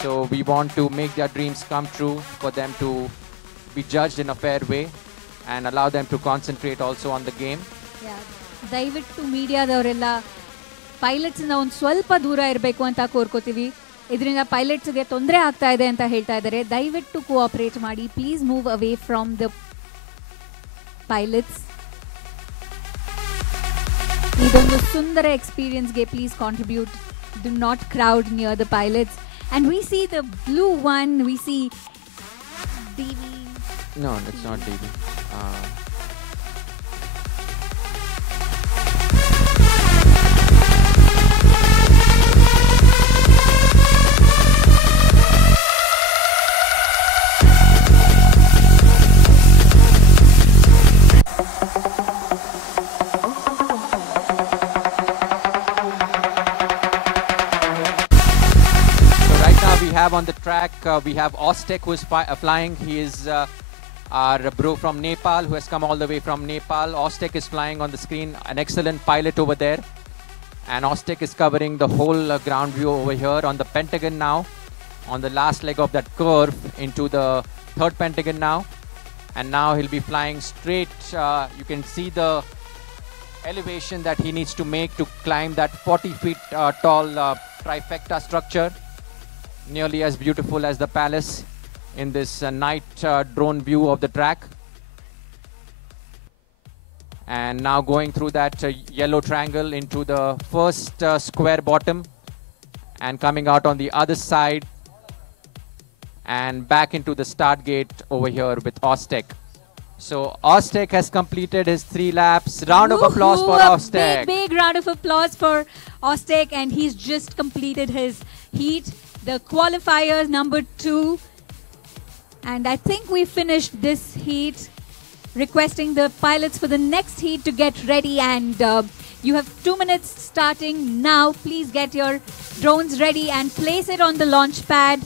So we want to make their dreams come true, for them to be judged in a fair way and allow them to concentrate also on the game. Yeah. ದಯವಿಟ್ಟು ಮೀಡಿಯಾದವರೆಲ್ಲ pilots ಇಂದ ಒಂದು ಸ್ವಲ್ಪ ದೂರ ಇರಬೇಕು ಅಂತ ಕೋರ್ಕೋತೀವಿ. ಇದರಿಂದ ಪೈಲಟ್ಸ್ಗೆ ತೊಂದರೆ ಆಗ್ತಾ ಇದೆ ಅಂತ ಹೇಳ್ತಾ ಇದ್ದಾರೆ. ದಯವಿಟ್ಟು ಕೋಆಪರೇಟ್ ಮಾಡಿ. Please move away from the pilots. ಇದೊಂದು ಸುಂದರ ಎಕ್ಸ್ಪೀರಿಯನ್ಸ್ಗೆ please contribute. Do not crowd near the pilots. And we see the blue one, we see DV. No, it's not DV. On the track, we have Ostek who is flying. He is our bro from Nepal who has come all the way from Nepal. Ostek is flying on the screen, an excellent pilot over there. And Ostek is covering the whole ground view over here on the Pentagon now, on the last leg of that curve into the third Pentagon now. And now he'll be flying straight. You can see the elevation that he needs to make to climb that 40 feet tall trifecta structure. Nearly as beautiful as the palace in this night drone view of the track. And now going through that yellow triangle into the first square bottom and coming out on the other side and back into the start gate over here with Oztec. So Oztec has completed his 3 laps. Round of applause for Oztec. Big round of applause for Oztec, and he's just completed his heat, the qualifiers number 2. And I think we finished this heat. Requesting the pilots for the next heat to get ready, and you have 2 minutes starting now. Please get your drones ready and place it on the launch pad.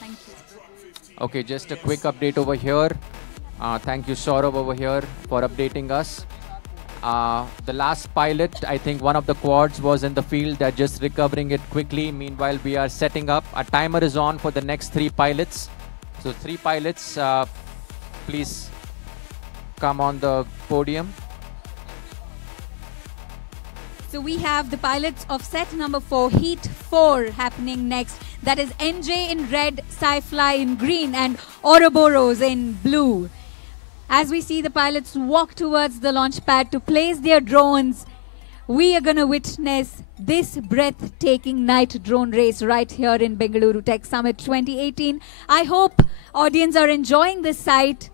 Thank you. Okay, just a quick update over here. Thank you, Saurabh, over here for updating us. The last pilot, I think one of the quads was in the field. They're just recovering it quickly. Meanwhile, we are setting up. A timer is on for the next 3 pilots. So 3 pilots, please come on the podium. So we have the pilots of set number 4, Heat 4 happening next. That is NJ in red, Sci-Fly in green, and Ouroboros in blue. As we see the pilots walk towards the launch pad to place their drones, we are going to witness this breathtaking night drone race right here in Bengaluru Tech Summit 2018. I hope audience are enjoying this sight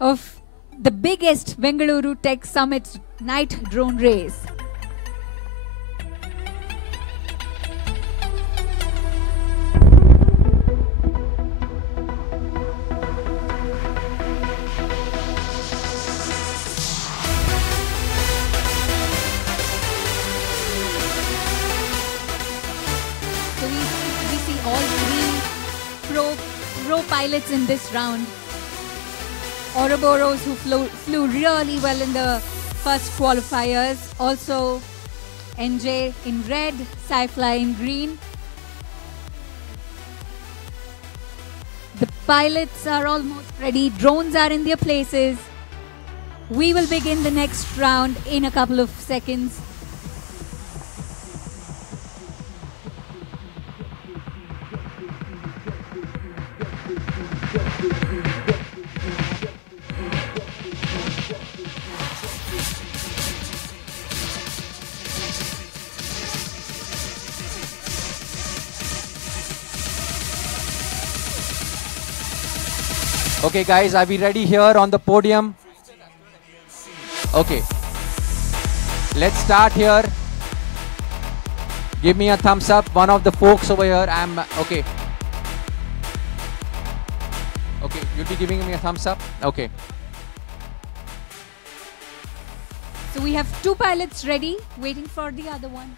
of the biggest Bengaluru Tech Summit night drone race. Pro pilots in this round. Ouroboros, who flew really well in the first qualifiers. Also NJ in red, Sci-Fly in green. The pilots are almost ready. Drones are in their places. We will begin the next round in a couple of seconds. Okay, guys, are we ready here on the podium? Okay. Let's start here. Give me a thumbs up. One of the folks over here. Okay. Okay, you'll be giving me a thumbs up? Okay. So we have 2 pilots ready, waiting for the other one.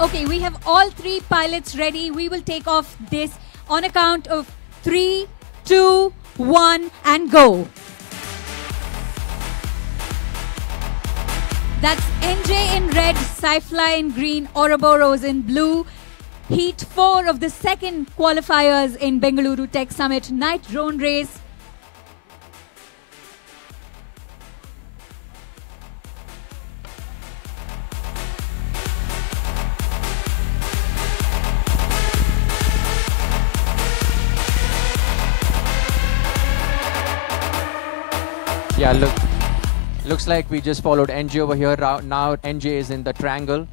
Okay, we have all 3 pilots ready. We will take off this on a count of 3, 2, 1, and go. That's NJ in red, Sci-Fly in green, Ouroboros in blue. Heat 4 of the second qualifiers in Bengaluru Tech Summit night drone race. Yeah, looks like we just followed NJ over here. Now NJ is in the triangle,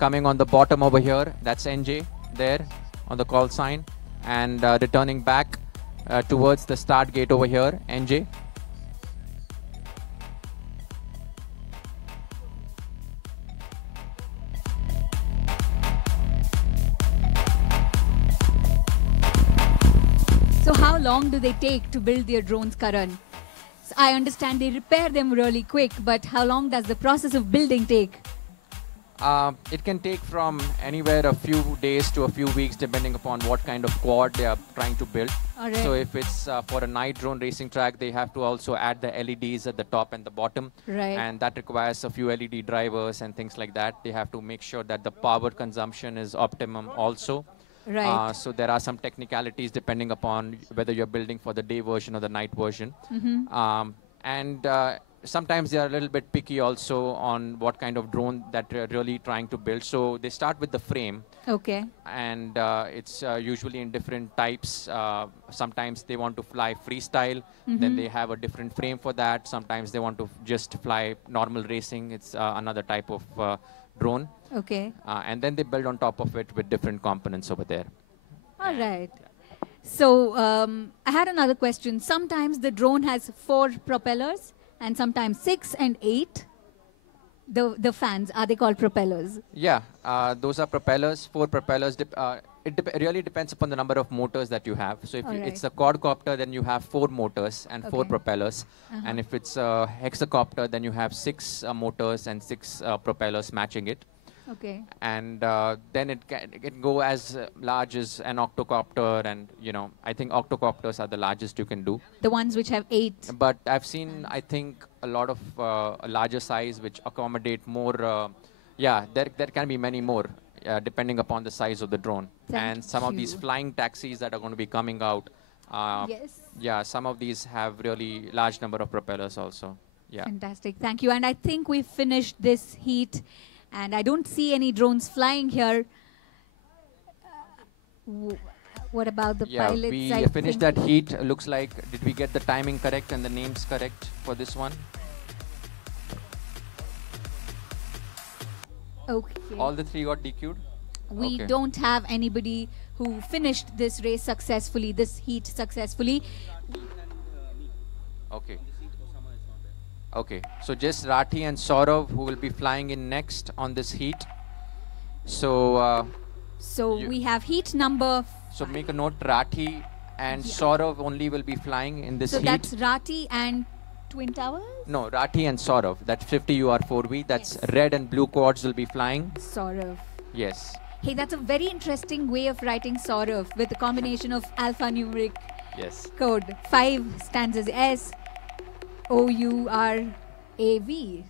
coming on the bottom over here. That's NJ there on the call sign, and returning back towards the start gate over here, NJ. So how long do they take to build their drones, Karan? So I understand they repair them really quick, but how long does the process of building take? It can take from anywhere a few days to a few weeks, depending upon what kind of quad they are trying to build. All right. So if it's for a night drone racing track, they have to also add the LEDs at the top and the bottom. Right. And that requires a few LED drivers and things like that. They have to make sure that the power consumption is optimum also. Right. So there are some technicalities depending upon whether you're building for the day version or the night version. And sometimes they are a little bit picky also on what kind of drone that they're really trying to build. So they start with the frame. Okay. And it's usually in different types. Sometimes they want to fly freestyle. Then they have a different frame for that. Sometimes they want to just fly normal racing. It's another type of drone. Okay. And then they build on top of it with different components over there. All right. So I had another question. Sometimes the drone has 4 propellers and sometimes 6 and 8. The fans, are they called propellers? Yeah, those are propellers, 4 propellers. It really depends upon the number of motors that you have. So if it's a quadcopter, then you have 4 motors and 4 propellers. And if it's a hexacopter, then you have 6 motors and 6 propellers matching it. Okay. And then it can go as large as an octocopter, and I think octocopters are the largest you can do. The ones which have 8. But I've seen, I think, a lot of a larger size which accommodate more. There can be many more depending upon the size of the drone. And some of these flying taxis that are going to be coming out. Yes. Yeah, some of these have really large number of propellers also. Yeah. Fantastic. Thank you. And I think we've finished this heat. And I don't see any drones flying here. What about the pilots? We finished that heat. Looks like, did we get the timing correct and the names correct for this one? Okay. All the 3 got DQ'd? We don't have anybody who finished this race successfully, this heat successfully. Okay. Okay, so just Rathi and Saurav who will be flying in next on this heat. So we have heat number. So make a note, Rathi and Saurav only will be flying in this heat. So that's Rathi and Twin Towers? No, Rathi and Saurav. That's 50 UR4V. That's red and blue quads will be flying. Saurav. Yes. Hey, that's a very interesting way of writing Saurav with a combination of alphanumeric code. 5 stands as S. O-U-R-A-V,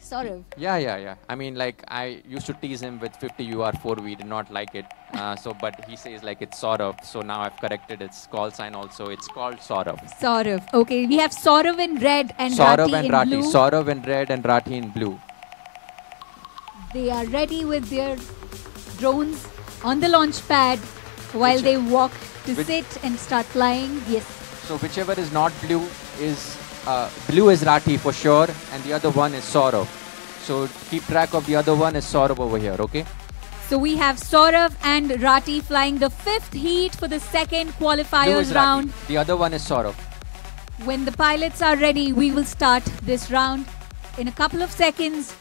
Saurav. Yeah. I mean, like, I used to tease him with 50 UR4V, did not like it. But he says, like, it's Saurav. So now I've corrected its call sign also. It's called Saurav. Saurav. Okay, we have Saurav in red and Saurav Rathi and in Rathi. blue. Saurav in red and Rathi in blue. They are ready with their drones on the launch pad while they walk to sit and start flying. Yes. So whichever is not blue is... blue is Rathi for sure, and the other one is Saurav. So keep track of the other one is Saurav over here, okay? So we have Saurav and Rathi flying the 5th heat for the 2nd qualifiers round. Rathi. The other one is Saurav. When the pilots are ready, we will start this round in a couple of seconds.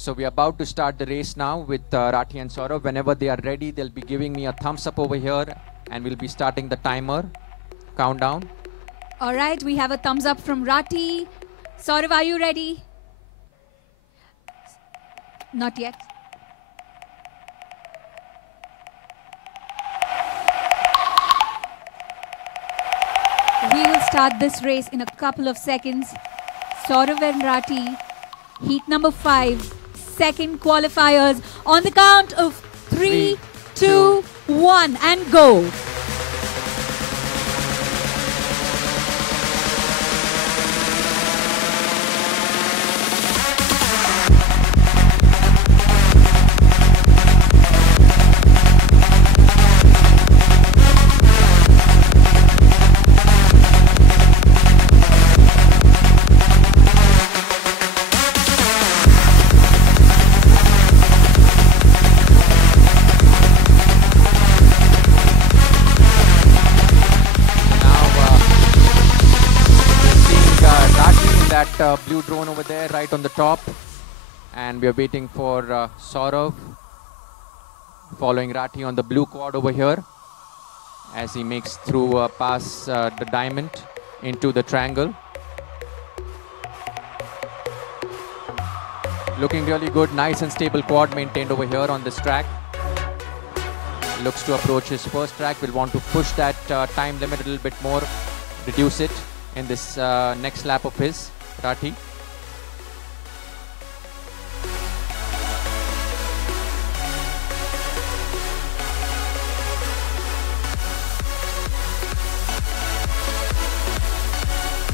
So we are about to start the race now with Rathi and Saurav. Whenever they are ready, they'll be giving me a thumbs up over here, and we'll be starting the timer countdown. All right, we have a thumbs up from Rathi. Saurav, are you ready? Not yet. We will start this race in a couple of seconds. Saurav and Rathi, heat number 5. 2nd qualifiers on the count of 3, 2, 1, and go. Blue drone over there right on the top, and we are waiting for Saurav following Rathi on the blue quad over here as he makes through past the diamond into the triangle. Looking really good. Nice and stable quad maintained over here on this track. Looks to approach his first track. Will want to push that time limit a little bit more, reduce it in this next lap of his, Rathi.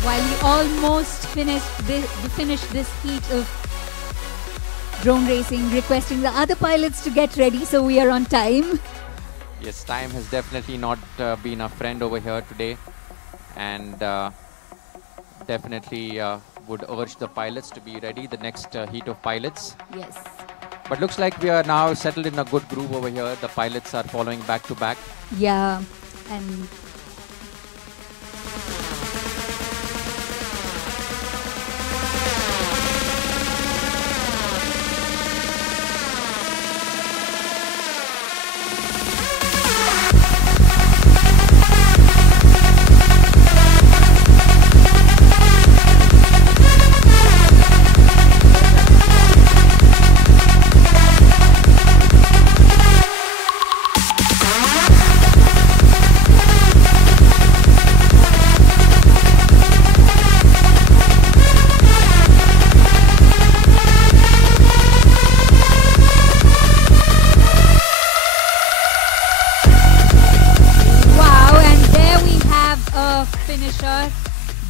While he almost finished this heat of drone racing, requesting the other pilots to get ready, so we are on time. Yes, time has definitely not been a friend over here today, and definitely would urge the pilots to be ready, the next heat of pilots. Yes. But looks like we are now settled in a good groove over here. The pilots are following back to back. Yeah, and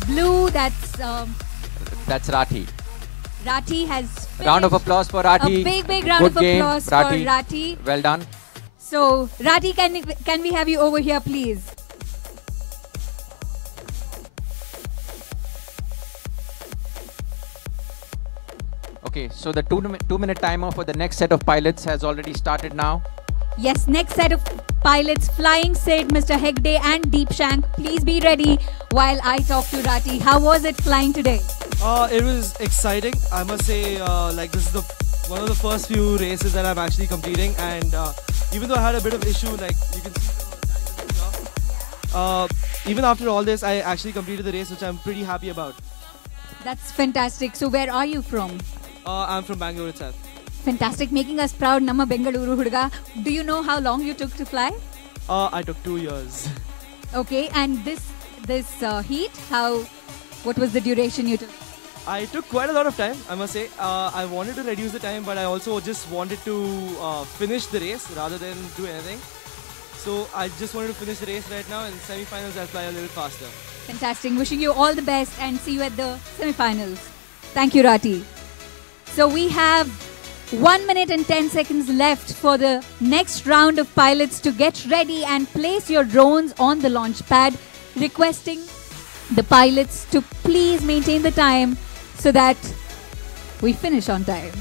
blue, that's Rathi. Rathi has finished. Round of applause for Rathi. A big round Good of game, applause Rathi. for Rathi. Well done. So, Rathi, can we have you over here, please? Okay, so the two-minute timer for the next set of pilots has already started now. Yes, next set of pilots, Flying Sid, Mr. Hegde and Deep Shank. Please be ready while I talk to Rathi. How was it flying today? It was exciting. I must say, like this is one of the first few races that I'm actually completing, and even though I had a bit of issue, like you can see, even after all this, I actually completed the race, which I'm pretty happy about. That's fantastic. So where are you from? I'm from Bangalore itself. Fantastic, making us proud, Namma Bengaluru Hudga. Do you know how long you took to fly? I took 2 years. Okay, and this heat, what was the duration you took? I took quite a lot of time, I must say. I wanted to reduce the time, but I also just wanted to finish the race rather than do anything. So I just wanted to finish the race right now, and semi-finals I'll fly a little faster. Fantastic. Wishing you all the best and see you at the semi-finals. Thank you, Rathi. So we have 1 minute and 10 seconds left for the next round of pilots to get ready and place your drones on the launch pad, requesting the pilots to please maintain the time so that we finish on time.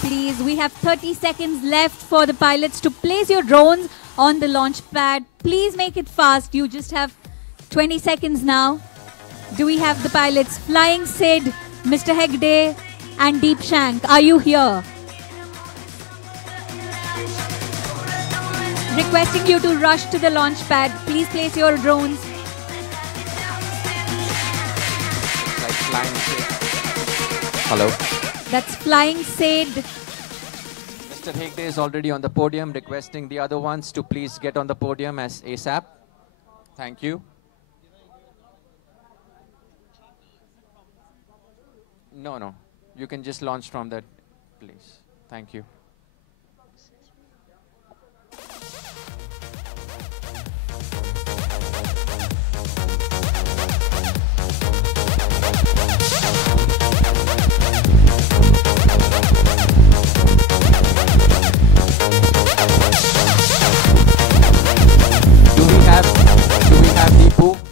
Please, we have 30 seconds left for the pilots to place your drones on the launch pad. Please make it fast. You just have 20 seconds now. Do we have the pilots? Flying Sid, Mr. Hegde and Deep Shank, are you here? Requesting you to rush to the launch pad. Please place your drones. Like Flying Sid. Hello. That's Flying Sid. Mr. Hegde is already on the podium, requesting the other ones to please get on the podium as ASAP. Thank you. No. You can just launch from that, please. Thank you.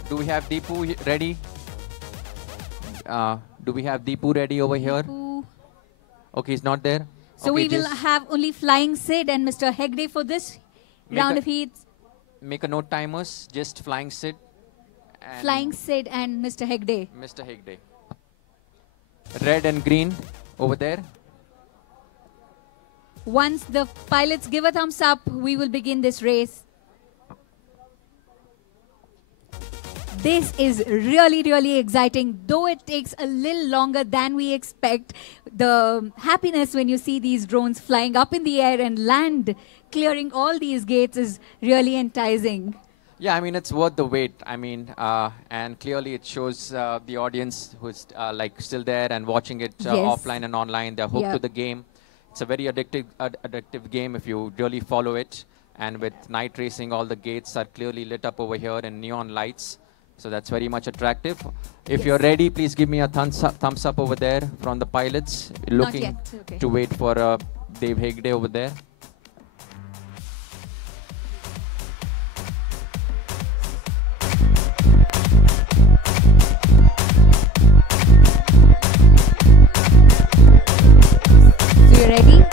Do we have Deepu ready? Do we have Deepu ready over here? Okay, he's not there. So okay, we will have only Flying Sid and Mr. Hegde for this round of heats. make a note timers, just Flying Sid. And Flying Sid and Mr. Hegde. Mr. Hegde. Red and green over there. Once the pilots give a thumbs up, we will begin this race. This is really, really exciting. Though it takes a little longer than we expect, the happiness when you see these drones flying up in the air and land, clearing all these gates is really enticing. Yeah, I mean, it's worth the wait. I mean, and clearly it shows the audience who's like still there and watching it Yes. offline and online. They're hooked Yeah. to the game. It's a very addictive game if you really follow it. And with night racing, all the gates are clearly lit up over here in neon lights. So that's very much attractive. If Yes. you're ready, please give me a thumbs up over there from the pilots. Not Looking yet, okay. to wait for Dave Hegde over there. So you ready?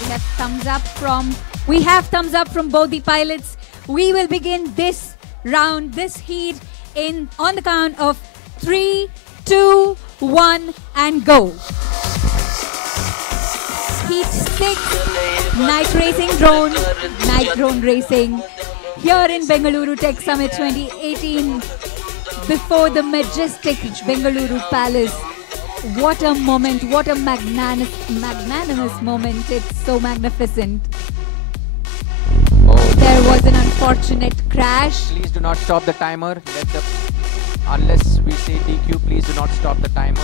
We have thumbs up from both the pilots. We will begin this round, this heat on the count of 3, 2, 1 and go. Heat 6, night racing drone, night drone racing here in Bengaluru Tech Summit 2018 before the majestic Bengaluru Palace. What a moment, what a magnanimous moment. It's so magnificent. There was an unfortunate crash. Please do not stop the timer. Unless we say DQ, please do not stop the timer.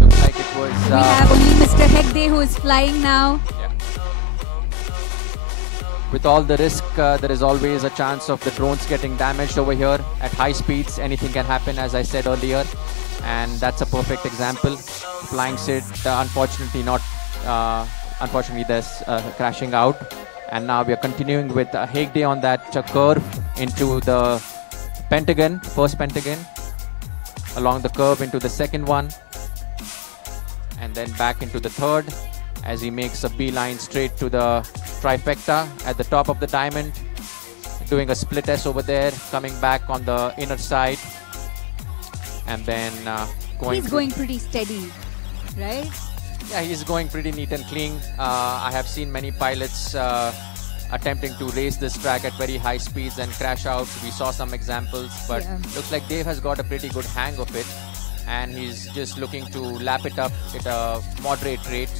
Looks like it was... We have only Mr. Hegde who is flying now. Yeah. With all the risk, there is always a chance of the drones getting damaged over here. At high speeds, anything can happen, as I said earlier. And that's a perfect example. Flying Sid, unfortunately not... Unfortunately, there's crashing out. And now we are continuing with Hegde on that curve into the pentagon, first pentagon, along the curve into the second one, and then back into the third as he makes a beeline straight to the trifecta at the top of the diamond, doing a split S over there, coming back on the inner side, and then going... He's going pretty steady, right? Yeah, he's going pretty neat and clean. I have seen many pilots attempting to race this track at very high speeds and crash out. We saw some examples, but looks like Dave has got a pretty good hang of it, and he's just looking to lap it up at a moderate rate.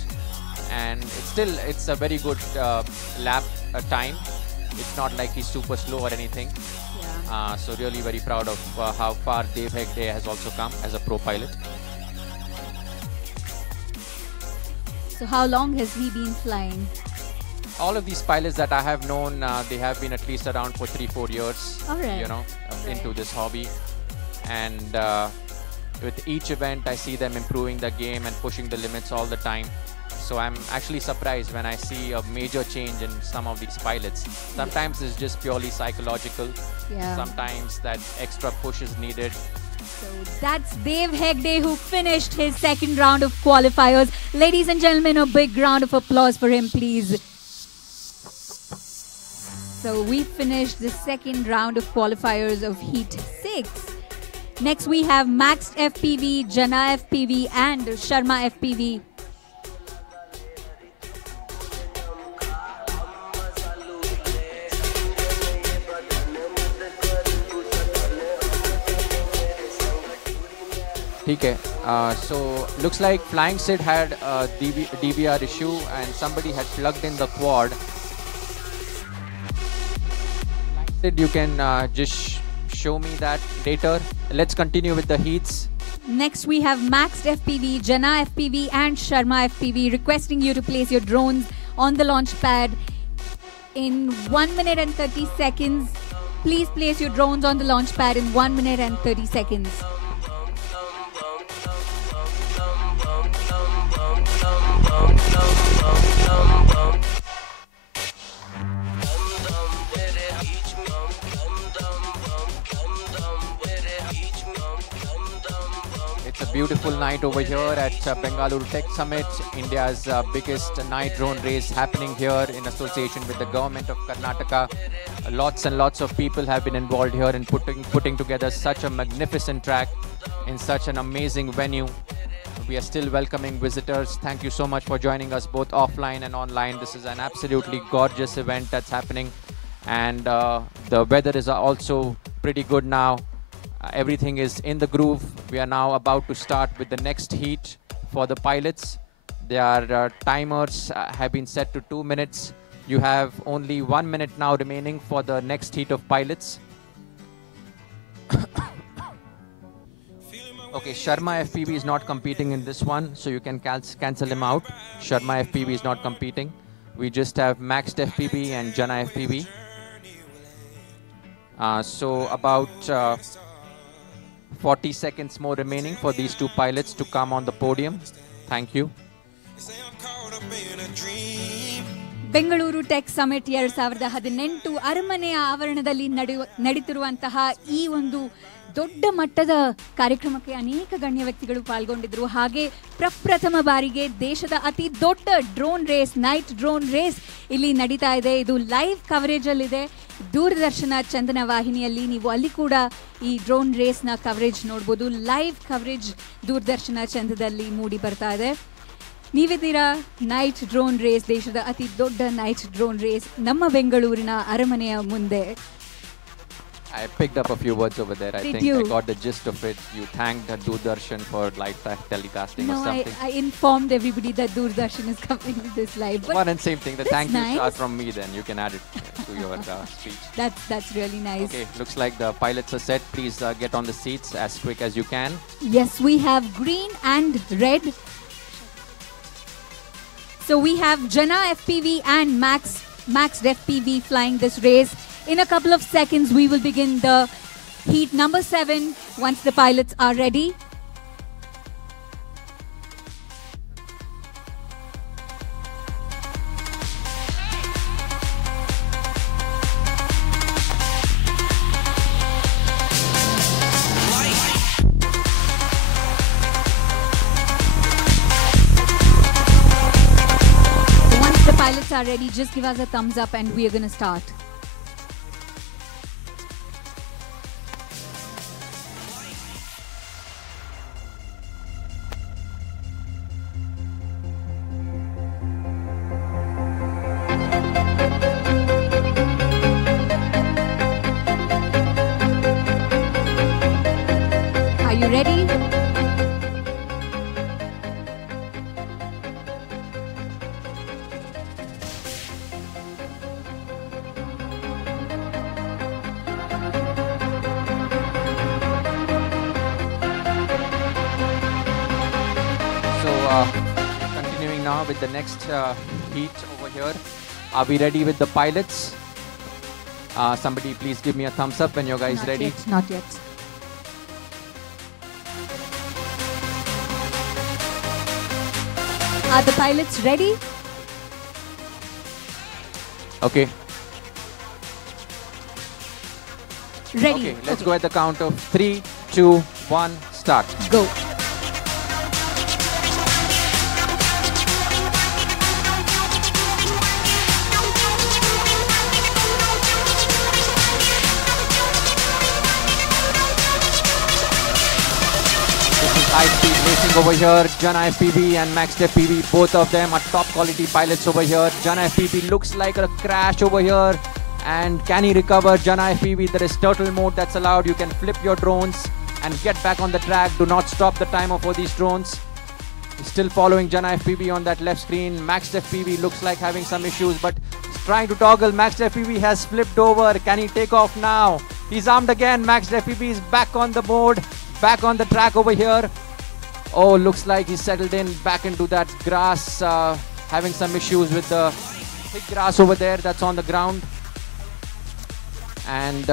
And it's a very good lap time. It's not like he's super slow or anything. Yeah. So really very proud of how far Dave Hegde has also come as a pro pilot. So how long has he been flying? All of these pilots that I have known, they have been at least around for 3-4 years, Alright. you know, into this hobby. And with each event, I see them improving the game and pushing the limits all the time. So I'm actually surprised when I see a major change in some of these pilots. Sometimes it's just purely psychological. Yeah. Sometimes that extra push is needed. So that's Dave Hegde who finished his second round of qualifiers. Ladies and gentlemen, a big round of applause for him, please. So we finished the second round of qualifiers of Heat 6. Next we have Maxed FPV, Jana FPV and Sharma FPV. Okay, so looks like Flying Sid had a DVR issue and somebody had plugged in the quad. Sid, you can just show me that later. Let's continue with the heats. Next we have Maxed FPV, Jana FPV and Sharma FPV requesting you to place your drones on the launch pad in 1 minute and 30 seconds. Please place your drones on the launch pad in 1 minute and 30 seconds. It's a beautiful night over here at Bengaluru Tech Summit, India's biggest night drone race happening here in association with the government of Karnataka. Lots and lots of people have been involved here in putting together such a magnificent track in such an amazing venue. We are still welcoming visitors. Thank you so much for joining us both offline and online. This is an absolutely gorgeous event that's happening, and the weather is also pretty good now. Everything is in the groove. We are now about to start with the next heat for the pilots. Their timers have been set to 2 minutes. You have only 1 minute now remaining for the next heat of pilots. Okay, Sharma FPV is not competing in this one, so you can cancel him out. Sharma FPV is not competing. We just have Maxed FPV and Jana FPV. So about 40 seconds more remaining for these two pilots to come on the podium. Thank you. Bengaluru tech summit 2018 ಅರಮನೆಯ ಆವರಣದಲ್ಲಿ ನಡೀತಿರುವಂತಹ ಈ ಒಂದು ದೊಡ್ಡ ಮಟ್ಟದ ಕಾರ್ಯಕ್ರಮಕ್ಕೆ ಅನೇಕ ಗಣ್ಯ ವ್ಯಕ್ತಿಗಳು ಪಾಲ್ಗೊಂಡಿದ್ರು. ಹಾಗೆ ಪ್ರಪ್ರಥಮ ಬಾರಿಗೆ ದೇಶದ ಅತಿ ದೊಡ್ಡ drone race, night drone race ಇಲ್ಲಿ ನಡೀತಾ ಇದೆ. ಇದು ಲೈವ್ ಕವರೇಜ್ ಅಲ್ಲಿದೆ. ದೂರದರ್ಶನ ಚಂದನ ವಾಹಿನಿಯಲ್ಲಿ ನೀವು ಅಲ್ಲಿ ಕೂಡ ಈ ಡ್ರೋನ್ ರೇಸ್ನ ಕವರೇಜ್ ನೋಡ್ಬೋದು. ಲೈವ್ ಕವರೇಜ್ ದೂರದರ್ಶನ ಚಂದದಲ್ಲಿ ಮೂಡಿ ಬರ್ತಾ ಇದೆ. ನೀವಿದ್ದೀರಾ ನೈಟ್ ಡ್ರೋನ್ ರೇಸ್, ದೇಶದ ಅತಿ ದೊಡ್ಡ ನೈಟ್ ಡ್ರೋನ್ ರೇಸ್ ನಮ್ಮ ಬೆಂಗಳೂರಿನ ಅರಮನೆಯ ಮುಂದೆ. I picked up a few words over there. I think you? I got the gist of it. You thanked Doordarshan for live telecasting or something. I informed everybody that Doordarshan is coming with this live. But one and same thing. The thank nice. yous are from me then. You can add it to your speech. That's really nice. Okay, looks like the pilots are set. Please get on the seats as quick as you can. Yes, we have green and red. So we have Jana FPV and Maxed FPV flying this race. In a couple of seconds, we will begin the heat number 7 once the pilots are ready. Once the pilots are ready, just give us a thumbs up and we are going to start. Are you ready? So continuing now with the next heat over here. Are we ready with the pilots? Somebody please give me a thumbs up when you guys Not ready. yet, not yet. Are the pilots ready? Okay. Ready. Okay, let's go at the count of 3, 2, 1, start. Go. High-speed racing over here. Jana FPV and Maxed FPV, both of them are top quality pilots over here. Jana FPV looks like a crash over here. And can he recover? Jana FPV, there is turtle mode that's allowed. You can flip your drones and get back on the track. Do not stop the timer for these drones. He's still following Jana FPV on that left screen. Maxed FPV looks like having some issues, but he's trying to toggle. Maxed FPV has flipped over. Can he take off now? He's armed again. Maxed FPV is back on the board, back on the track over here. Oh, looks like he's settled in back into that grass, having some issues with the thick grass over there that's on the ground. And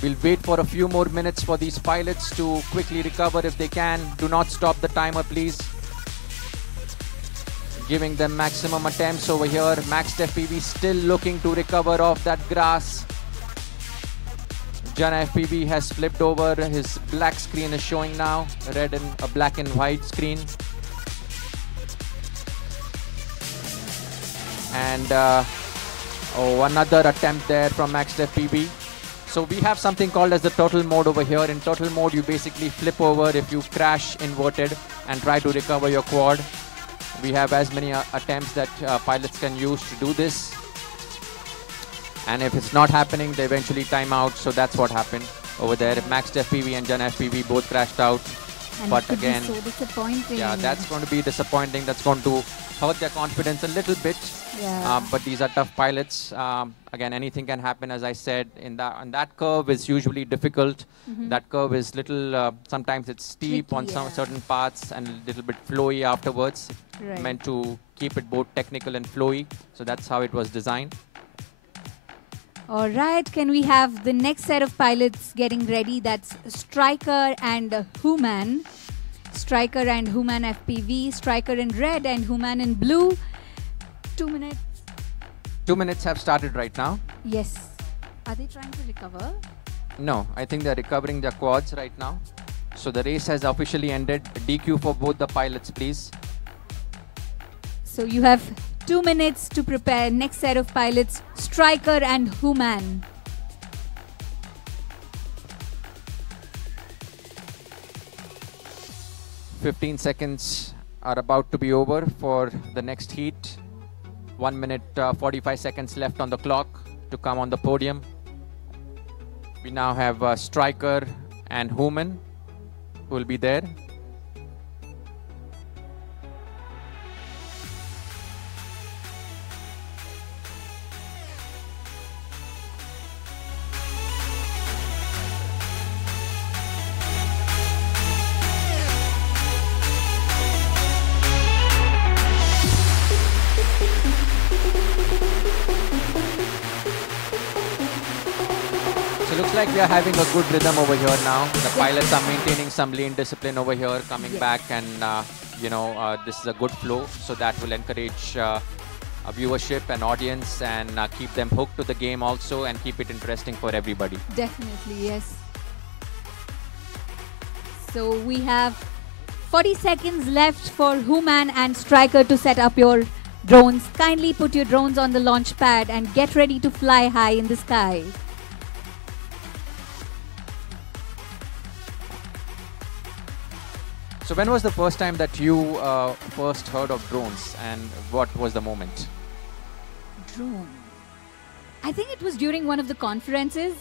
we'll wait for a few more minutes for these pilots to quickly recover if they can. Do not stop the timer, please. Giving them maximum attempts over here. Maxed FPV still looking to recover off that grass. Jana FPV has flipped over. His black screen is showing now. Red and a black and white screen. And another attempt there from ACT FPV. So we have something called as the turtle mode over here. In turtle mode, you basically flip over if you crash inverted and try to recover your quad. We have as many attempts that pilots can use to do this. And if it's not happening, they eventually time out. So that's what happened over there. Max FPV and Jana FPV both crashed out. And but it could again, be so disappointing. yeah, that's going to be disappointing. That's going to hurt their confidence a little bit. Yeah. But these are tough pilots. Again, anything can happen. As I said, and that curve is usually difficult. That curve is little. Sometimes it's steep Tricky, on some yeah. certain parts and a little bit flowy afterwards. Right. Meant to keep it both technical and flowy. So that's how it was designed. All right, can we have the next set of pilots getting ready? That's Striker and Human. Striker and Human FPV. Striker in red and Human in blue. 2 minutes. 2 minutes have started right now. Yes. Are they trying to recover? No, I think they're recovering their quads right now. So the race has officially ended. DQ for both the pilots, please. So you have 2 minutes to prepare next set of pilots, Striker and Human. "15 seconds are about to be over for the next heat. 1 minute 45 seconds left on the clock to come on the podium. We now have Striker and Human who will be there. Looks like we are having a good rhythm over here now. The pilots are maintaining some lane discipline over here, coming back, and this is a good flow. So that will encourage a viewership and audience, and keep them hooked to the game also, and keep it interesting for everybody. Definitely, yes. So we have 40 seconds left for Human and Striker to set up your drones. Kindly put your drones on the launch pad and get ready to fly high in the sky. So when was the first time that you first heard of drones, and what was the moment? Drone. I think it was during one of the conferences.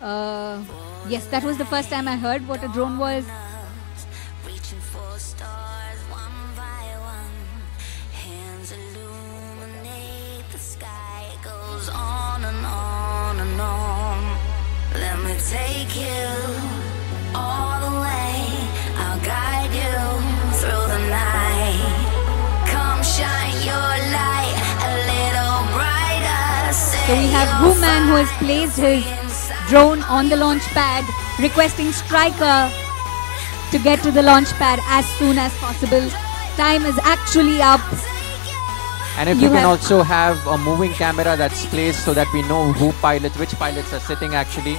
Yes, that was the first time I heard what a drone was. Reaching for stars one by one. Hands illuminate the sky. It goes on and on and on. Let me take you all the way. I'll guide you through the night. Come shine your light a little brighter. So we have Human who has placed his drone on the launch pad, requesting Striker to get to the launch pad as soon as possible. Time is actually up. And if you can also have a moving camera that's placed so that we know which pilots are sitting actually.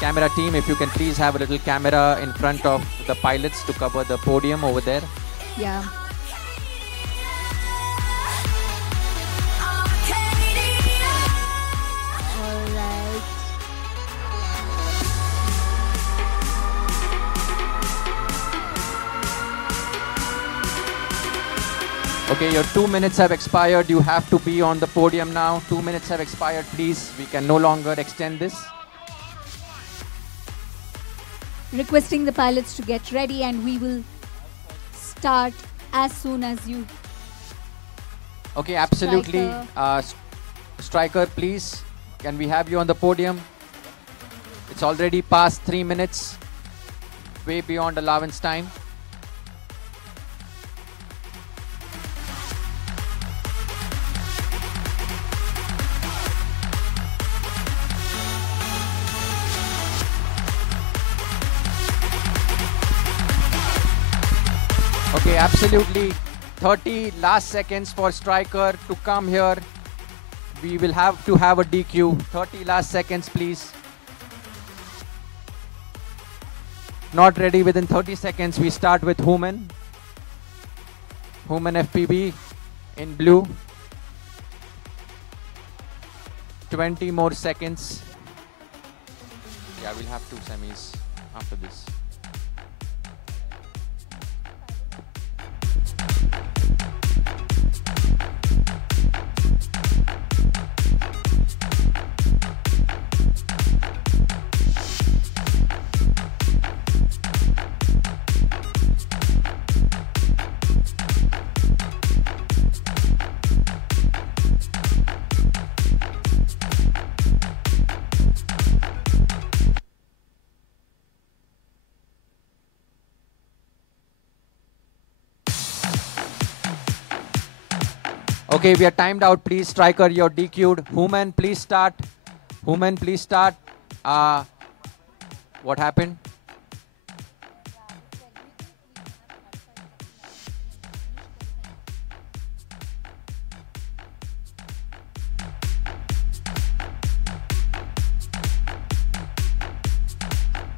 Camera team, if you can please have a little camera in front of the pilots to cover the podium over there. Yeah. All right. Okay, your 2 minutes have expired. You have to be on the podium now. 2 minutes have expired, please. We can no longer extend this. Requesting the pilots to get ready, and we will start as soon as you. Okay, absolutely. Striker, please. Can we have you on the podium? It's already past 3 minutes. Way beyond allowance time. Okay, absolutely. 30 last seconds for Striker to come here. We will have to have a DQ. 30 last seconds, please. Not ready within 30 seconds. We start with Human. Human FPB in blue. 20 more seconds. Yeah, we'll have 2 semis after this. Okay, we are timed out. Please, striker, you're DQ'd. Human, please start. Human, please start. What happened?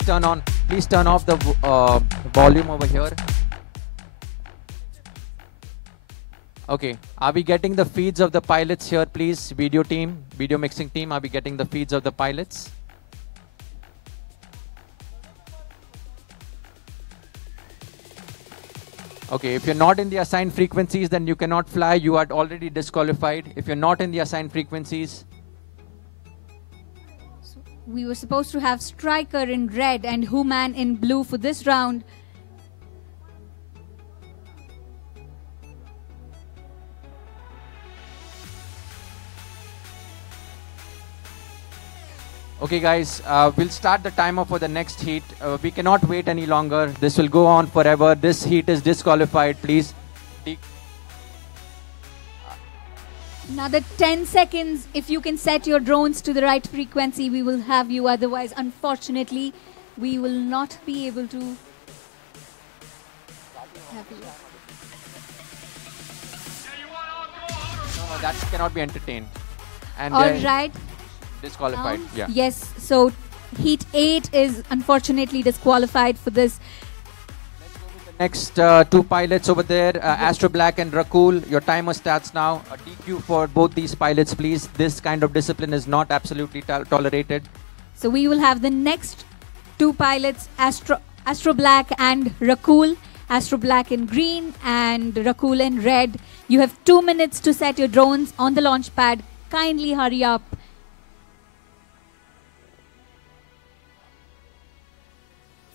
Turn on. Please turn off the volume over here. Okay, are we getting the feeds of the pilots here, please? Video team, video mixing team, are we getting the feeds of the pilots? Okay, if you're not in the assigned frequencies, then you cannot fly. You are already disqualified. If you're not in the assigned frequencies. So we were supposed to have Striker in red and Human in blue for this round. Okay guys, we'll start the timer for the next heat. We cannot wait any longer. This will go on forever. This heat is disqualified, please. Another 10 seconds. If you can set your drones to the right frequency, we will have you. Otherwise, unfortunately, we will not be able to have you. No, that cannot be entertained. And All right. Disqualified, yeah. Yes, so Heat 8 is unfortunately disqualified for this. Next 2 pilots over there, Astro Black and Rakul. Your timer starts now. A DQ for both these pilots, please. This kind of discipline is not absolutely tolerated. So we will have the next 2 pilots, Astro Black and Rakul. Astro Black in green and Rakul in red. You have 2 minutes to set your drones on the launch pad. Kindly hurry up.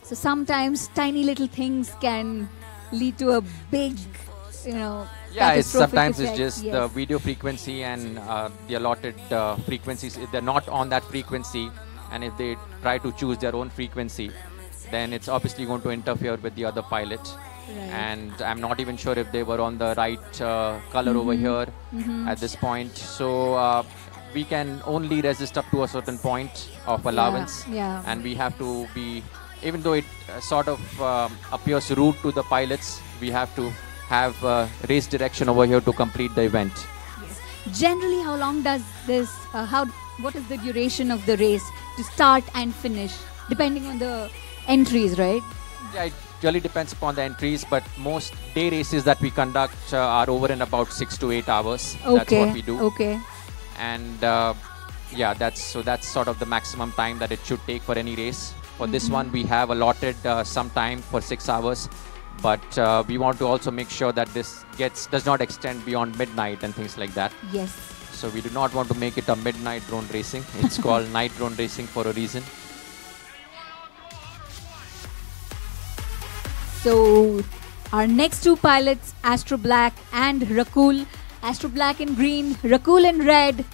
So sometimes tiny little things can lead to a big, Yeah, sometimes effect. it's just the video frequency and the allotted frequencies. If they're not on that frequency, and if they try to choose their own frequency, then it's obviously going to interfere with the other pilot. Right. And I'm not even sure if they were on the right color over here at this point. So we can only resist up to a certain point of allowance. Yeah. And we have to be, even though it sort of appears rude to the pilots, we have to have race direction over here to complete the event. Yes. Generally, how long does this, what is the duration of the race to start and finish, depending on the entries, right? Yeah, it really depends upon the entries, but most day races that we conduct are over in about 6 to 8 hours. Okay. That's what we do. Okay. And yeah, that's sort of the maximum time that it should take for any race. For this one, we have allotted some time for 6 hours, but we want to also make sure that this does not extend beyond midnight and things like that. Yes. So we do not want to make it a midnight drone racing. It's called night drone racing for a reason. So our next 2 pilots, Astro Black and Rakul. Astro Black in green, Rakul in red.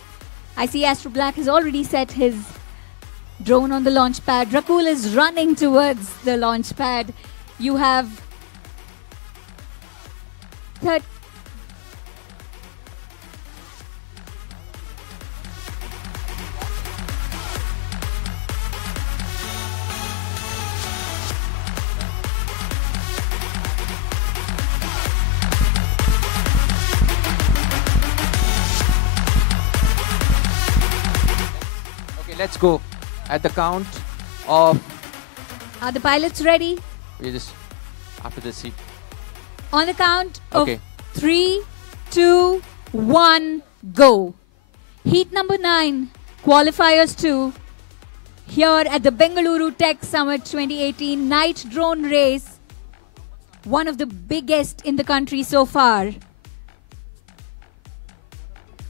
I see Astro Black has already set his drone on the launch pad. Rakul is running towards the launch pad. You have Okay, let's go. At the count of Are the pilots ready? We just after this heat. On the count Okay. of 3, 2, 1, go. Heat number 9, qualifiers 2. Here at the Bengaluru Tech Summit 2018 night drone race. One of the biggest in the country so far.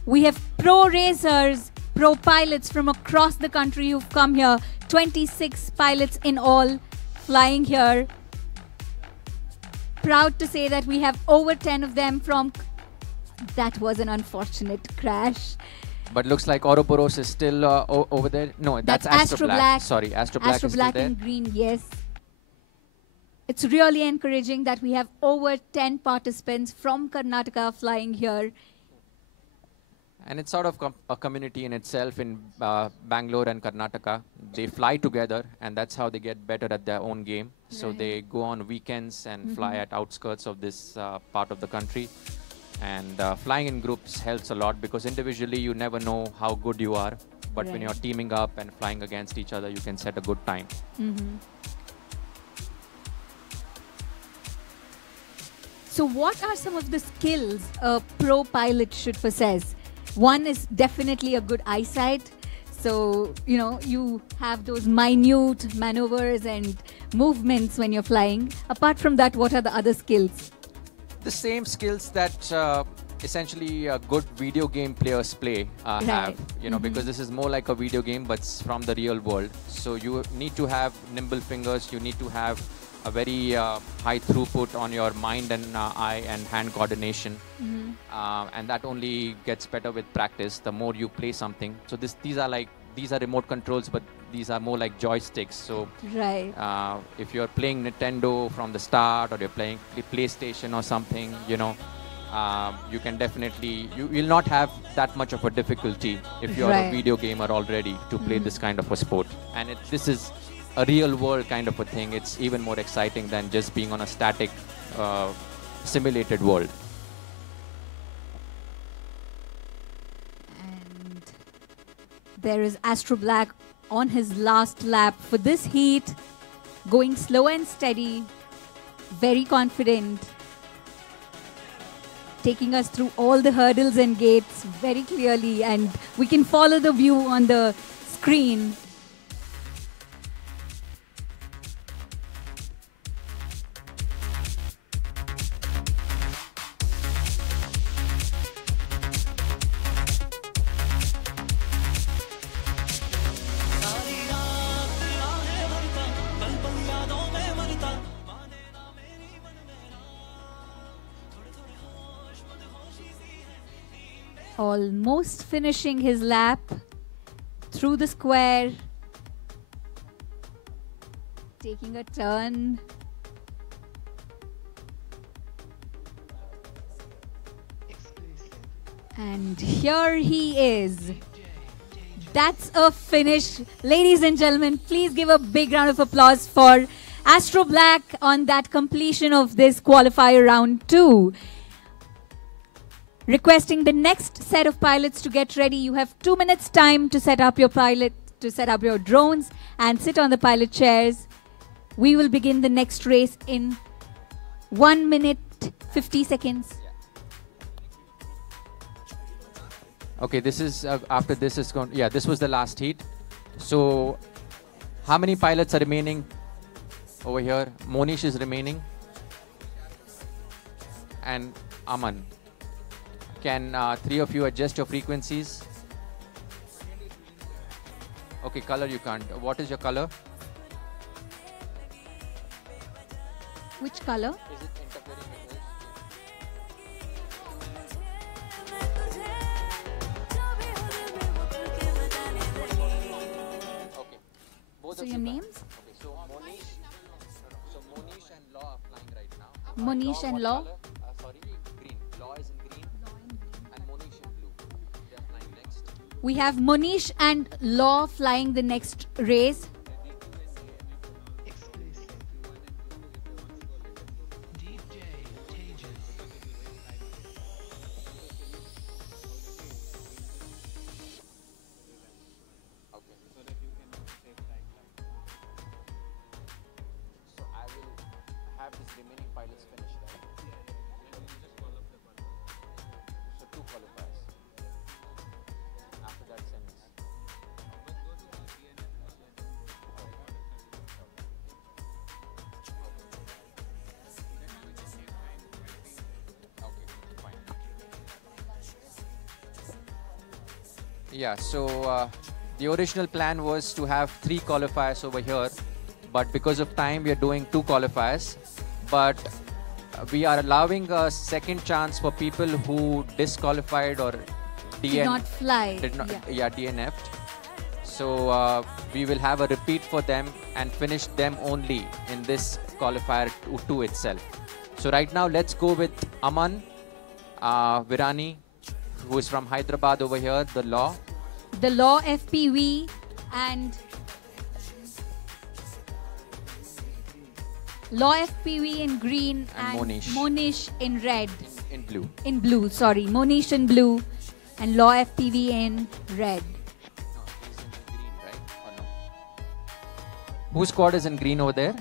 We have pro racers, pro pilots from across the country who've come here. 26 pilots in all flying here. Proud to say that we have over 10 of them from... That was an unfortunate crash. But looks like Ouroboros is still over there. No, that's Astro Black. Sorry, Astro Black Astro is still Black there. and green, yes. It's really encouraging that we have over 10 participants from Karnataka flying here. And it's sort of a community in itself in Bangalore and Karnataka. They fly together, and that's how they get better at their own game. So they go on weekends and fly at outskirts of this part of the country. And flying in groups helps a lot because individually you never know how good you are. But when you're teaming up and flying against each other, you can set a good time. So what are some of the skills a pro pilot should possess? One is definitely a good eyesight. So, you know, you have those minute maneuvers and movements when you're flying. Apart from that, what are the other skills? The same skills that essentially good video game players play have, you know, because this is more like a video game, but it's from the real world. So you need to have nimble fingers. You need to have a very high throughput on your mind and eye and hand coordination. And that only gets better with practice. The more you play something. So these are remote controls, but these are more like joysticks. So if you're playing Nintendo from the start, or you're playing PlayStation or something, you know, you can definitely, you will not have that much of a difficulty if you're a video gamer already to play this kind of a sport. And this is a real world kind of a thing. It's even more exciting than just being on a static simulated world. And there is Astro Black on his last lap for this heat, going slow and steady, very confident, taking us through all the hurdles and gates very clearly, and we can follow the view on the screen. Almost finishing his lap through the square, taking a turn. And here he is. That's a finish. Ladies and gentlemen, please give a big round of applause for Astro Black on that completion of this qualifier round 2. Requesting the next set of pilots to get ready. You have 2 minutes time to set up your drones and sit on the pilot chairs. We will begin the next race in 1 minute 50 seconds. Okay, this is after this is gone. Yeah, this was the last heat. So how many pilots are remaining over here? Monish is remaining. And Aman. Can 3 of you adjust your frequencies? Okay, color you can't. What is your color? Which color? Is it interfering with Okay. Both So of your you names? Okay, so Monish and Law are flying right now. Monish and Law? Sorry, green. Law is in green. And Monish in blue. They are flying next. We have Monish and Law flying the next race. have this remaining pilots finished, right? So 2 qualifiers. After that, semis. Yeah, so the original plan was to have 3 qualifiers over here, but because of time we are doing 2 qualifiers. But we are allowing a second chance for people who disqualified or Did not fly. DNF'd. So we will have a repeat for them and finish them only in this qualifier 2 itself. So right now let's go with Aman Virani, who is from Hyderabad over here, the law. The law FPV and law FPV in green and Monish in red. In blue. In blue, sorry. Monish in blue and law FPV in red. No, he's in green, right? Or no? Whose squad is in green over there?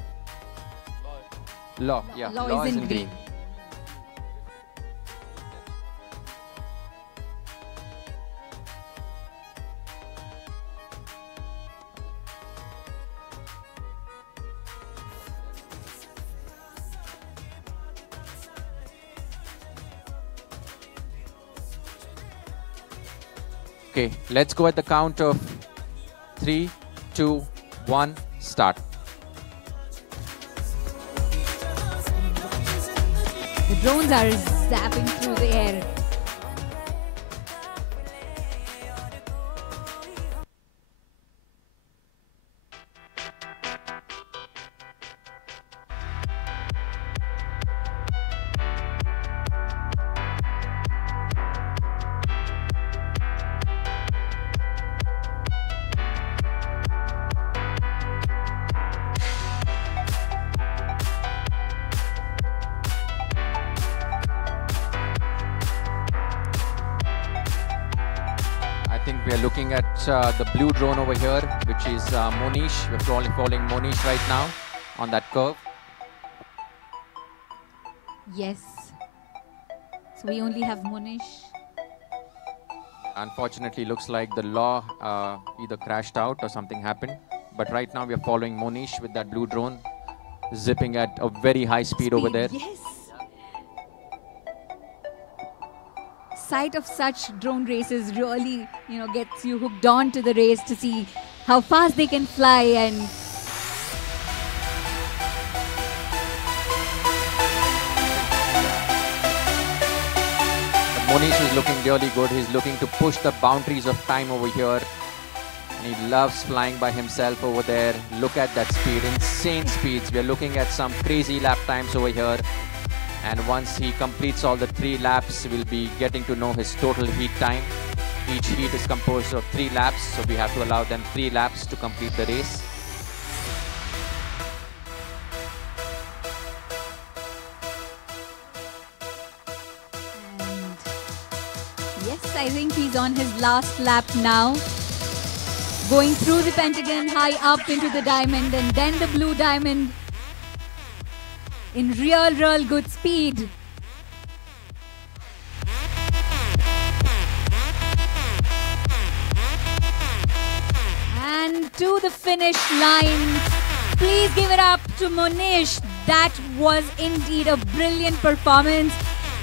Law, yeah. Law is in green. Okay, let's go at the count of 3, 2, 1, start. The drones are zapping through the air. I think we are looking at the blue drone over here, which is Monish. We're following Monish right now on that curve. Yes. So we only have Monish. Unfortunately, looks like the law either crashed out or something happened. But right now we are following Monish with that blue drone, zipping at a very high speed over there. Yes. Sight of such drone races really, gets you hooked on to the race to see how fast they can fly. And Monish is looking really good. He's looking to push the boundaries of time over here. And he loves flying by himself over there. Look at that speed, insane speeds. We are looking at some crazy lap times over here. And once he completes all the 3 laps, we'll be getting to know his total heat time. Each heat is composed of 3 laps, so we have to allow them 3 laps to complete the race. And yes, I think he's on his last lap now. Going through the pentagon, high up into the diamond, and then the blue diamond. In real good speed. And to the finish line. Please give it up to Monish. That was indeed a brilliant performance.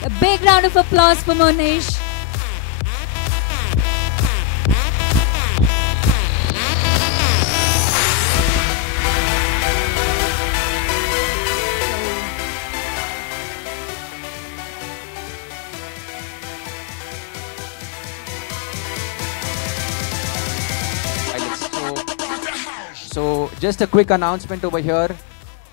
A big round of applause for Monish. So just a quick announcement over here.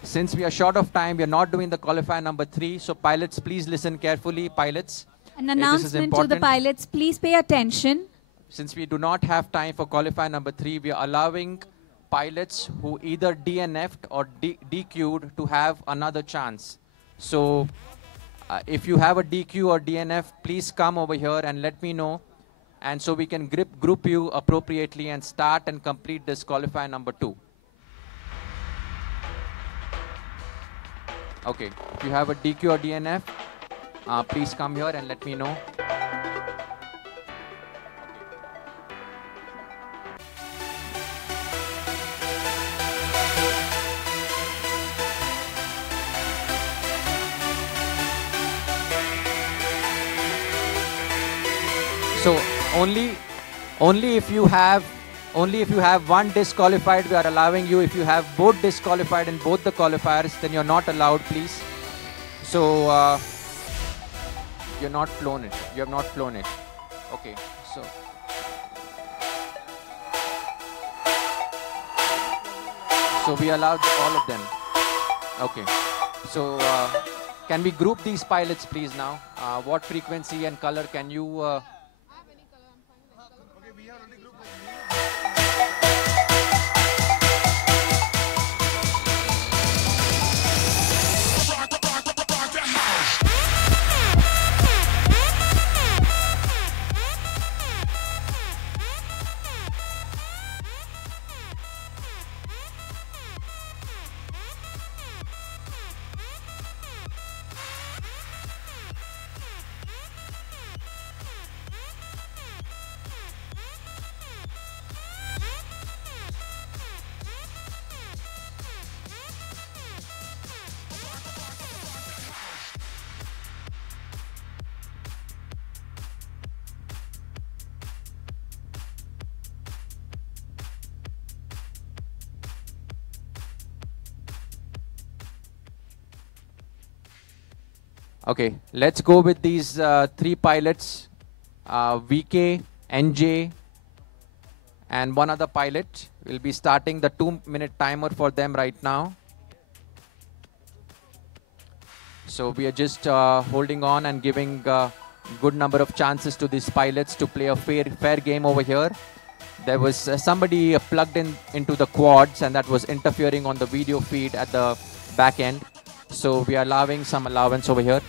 Since we are short of time, we are not doing the qualifier number 3. So pilots, please listen carefully. Pilots, an announcement to the pilots, please pay attention. Since we do not have time for qualifier number 3, we are allowing pilots who either DNF'd or DQ'd to have another chance. So if you have a DQ or DNF, please come over here and let me know. And so we can group you appropriately and start and complete this qualifier number 2. Okay, if you have a DQ or DNF, please come here and let me know. So only if you have one disqualified, we are allowing you. If you have both disqualified in both the qualifiers, then you're not allowed, please. So you're not flown it. You have not flown it. Okay. So we allowed all of them. Okay. So can we group these pilots, please, now? What frequency and color can you? Okay, let's go with these three pilots, VK, NJ, and one other pilot. We'll be starting the 2-minute timer for them right now. So we are just holding on and giving a good number of chances to these pilots to play a fair game over here. There was somebody plugged into the quads, and that was interfering on the video feed at the back end. So we are allowing some allowance over here.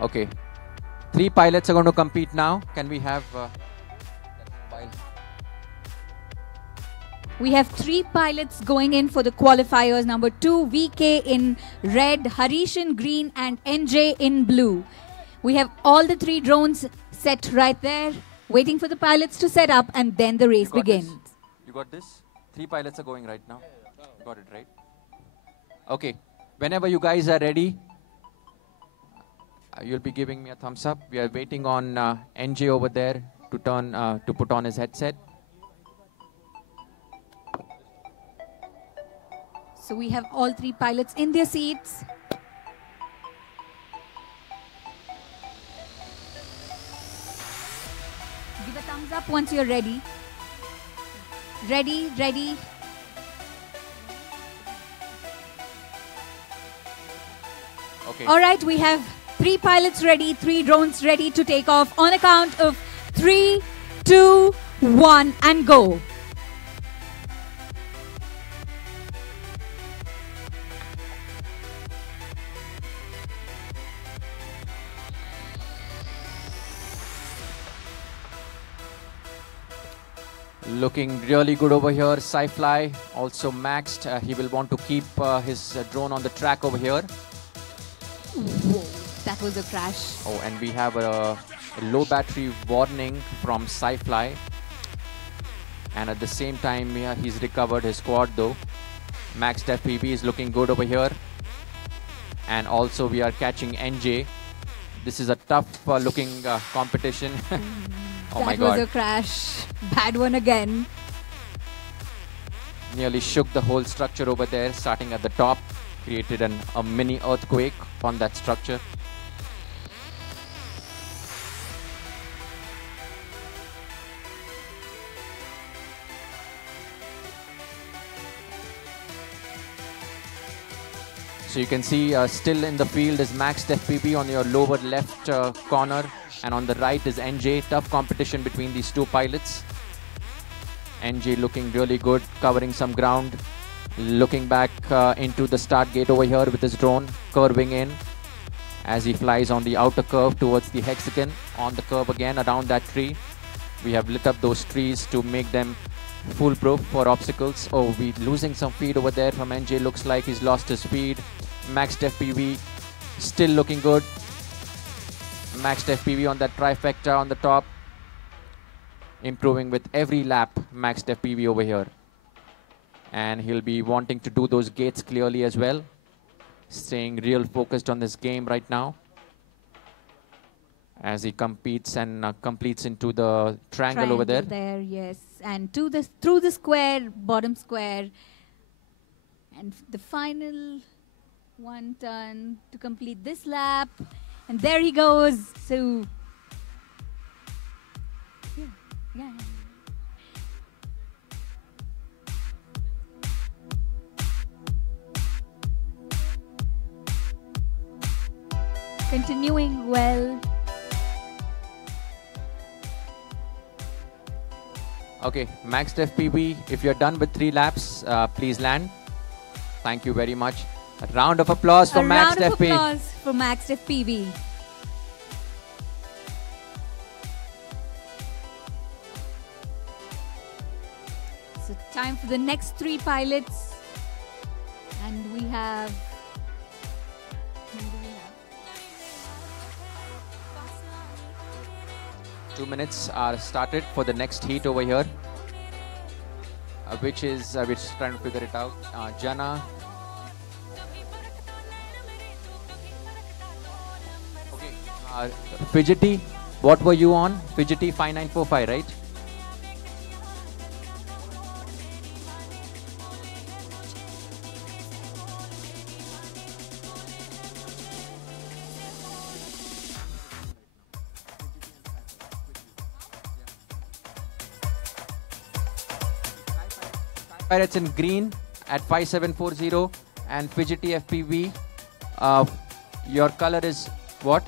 Okay, 3 pilots are going to compete now. Can we have We have 3 pilots going in for the qualifiers. Number 2, VK in red, Harish in green, and NJ in blue. We have all the 3 drones set right there, waiting for the pilots to set up, and then the race begins. You got this? 3 pilots are going right now. You got it, right? Okay. Whenever you guys are ready, you'll be giving me a thumbs up. We are waiting on NJ over there to to put on his headset. So we have all 3 pilots in their seats. Give a thumbs up once you're ready. Ready, ready. Okay. All right, we have 3 pilots ready, 3 drones ready to take off on a count of 3, 2, 1, and go. Looking really good over here. Sci-Fly also maxed. He will want to keep his drone on the track over here. Whoa, that was a crash. Oh, and we have a low battery warning from Sci-Fly. And at the same time, he's recovered his quad though. Maxed FPV is looking good over here. And also we are catching NJ. This is a tough looking competition. Oh my God. That was a crash. Bad one again. Nearly shook the whole structure over there, starting at the top. Created a mini earthquake on that structure. So you can see still in the field is Maxed FPV on your lower left corner, and on the right is NJ. Tough competition between these 2 pilots. NJ looking really good, covering some ground. Looking back into the start gate over here with his drone, curving in as he flies on the outer curve towards the hexagon. On the curve again around that tree. We have lit up those trees to make them foolproof for obstacles. Oh, we're losing some feed over there from NJ. Looks like he's lost his feed. Maxed FPV still looking good. Maxed FPV on that trifecta on the top. Improving with every lap. Maxed FPV over here. And he'll be wanting to do those gates clearly as well. Staying real focused on this game right now. As he competes and completes into the triangle over there. Yes. And through the square, bottom square. And the final 1 turn to complete this lap. And there he goes. So, yeah. Continuing well. Okay, Maxed FPV, if you're done with 3 laps, please land. Thank you very much. A round of applause for Maxed FPV. A round of applause for Maxed FPV. So time for the next 3 pilots. And we have... who do we have? 2 minutes are started for the next heat over here. Which is, we're just trying to figure it out. Jana. Okay. Fidgety, what were you on? Fidgety 5945, right? Pirates in green at 5740 and Fidgety FPV. Your color is what?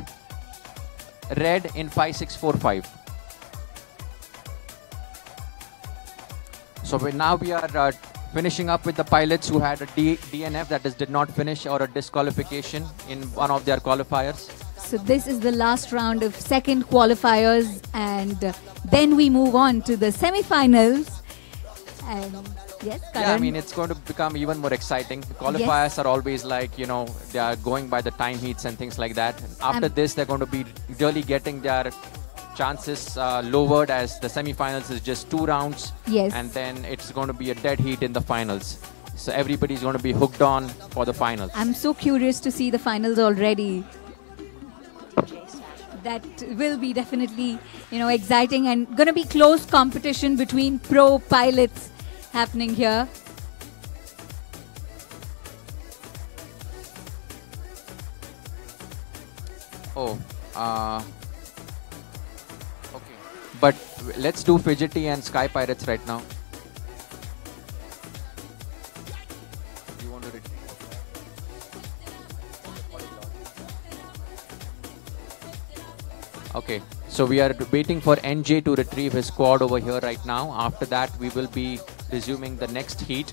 Red in 5645. So now we are finishing up with the pilots who had a DNF, that is did not finish, or a disqualification in one of their qualifiers. So this is the last round of second qualifiers, and then we move on to the semi-finals. And yes, Yeah, I Karan. mean, it's going to become even more exciting. The qualifiers are always like, you know, they are going by the time heats and things like that. And after this, they're going to be really getting their chances lowered, as the semi-finals is just 2 rounds. Yes. And then it's going to be a dead heat in the finals. So everybody's going to be hooked on for the finals. I'm so curious to see the finals already. That will be definitely, you know, exciting, and going to be close competition between pro pilots happening here. Oh, okay. But let's do Fidgety and Sky Pirates right now. You want to retrieve? Okay, so we are waiting for NJ to retrieve his squad over here right now. After that, we will be resuming the next heat.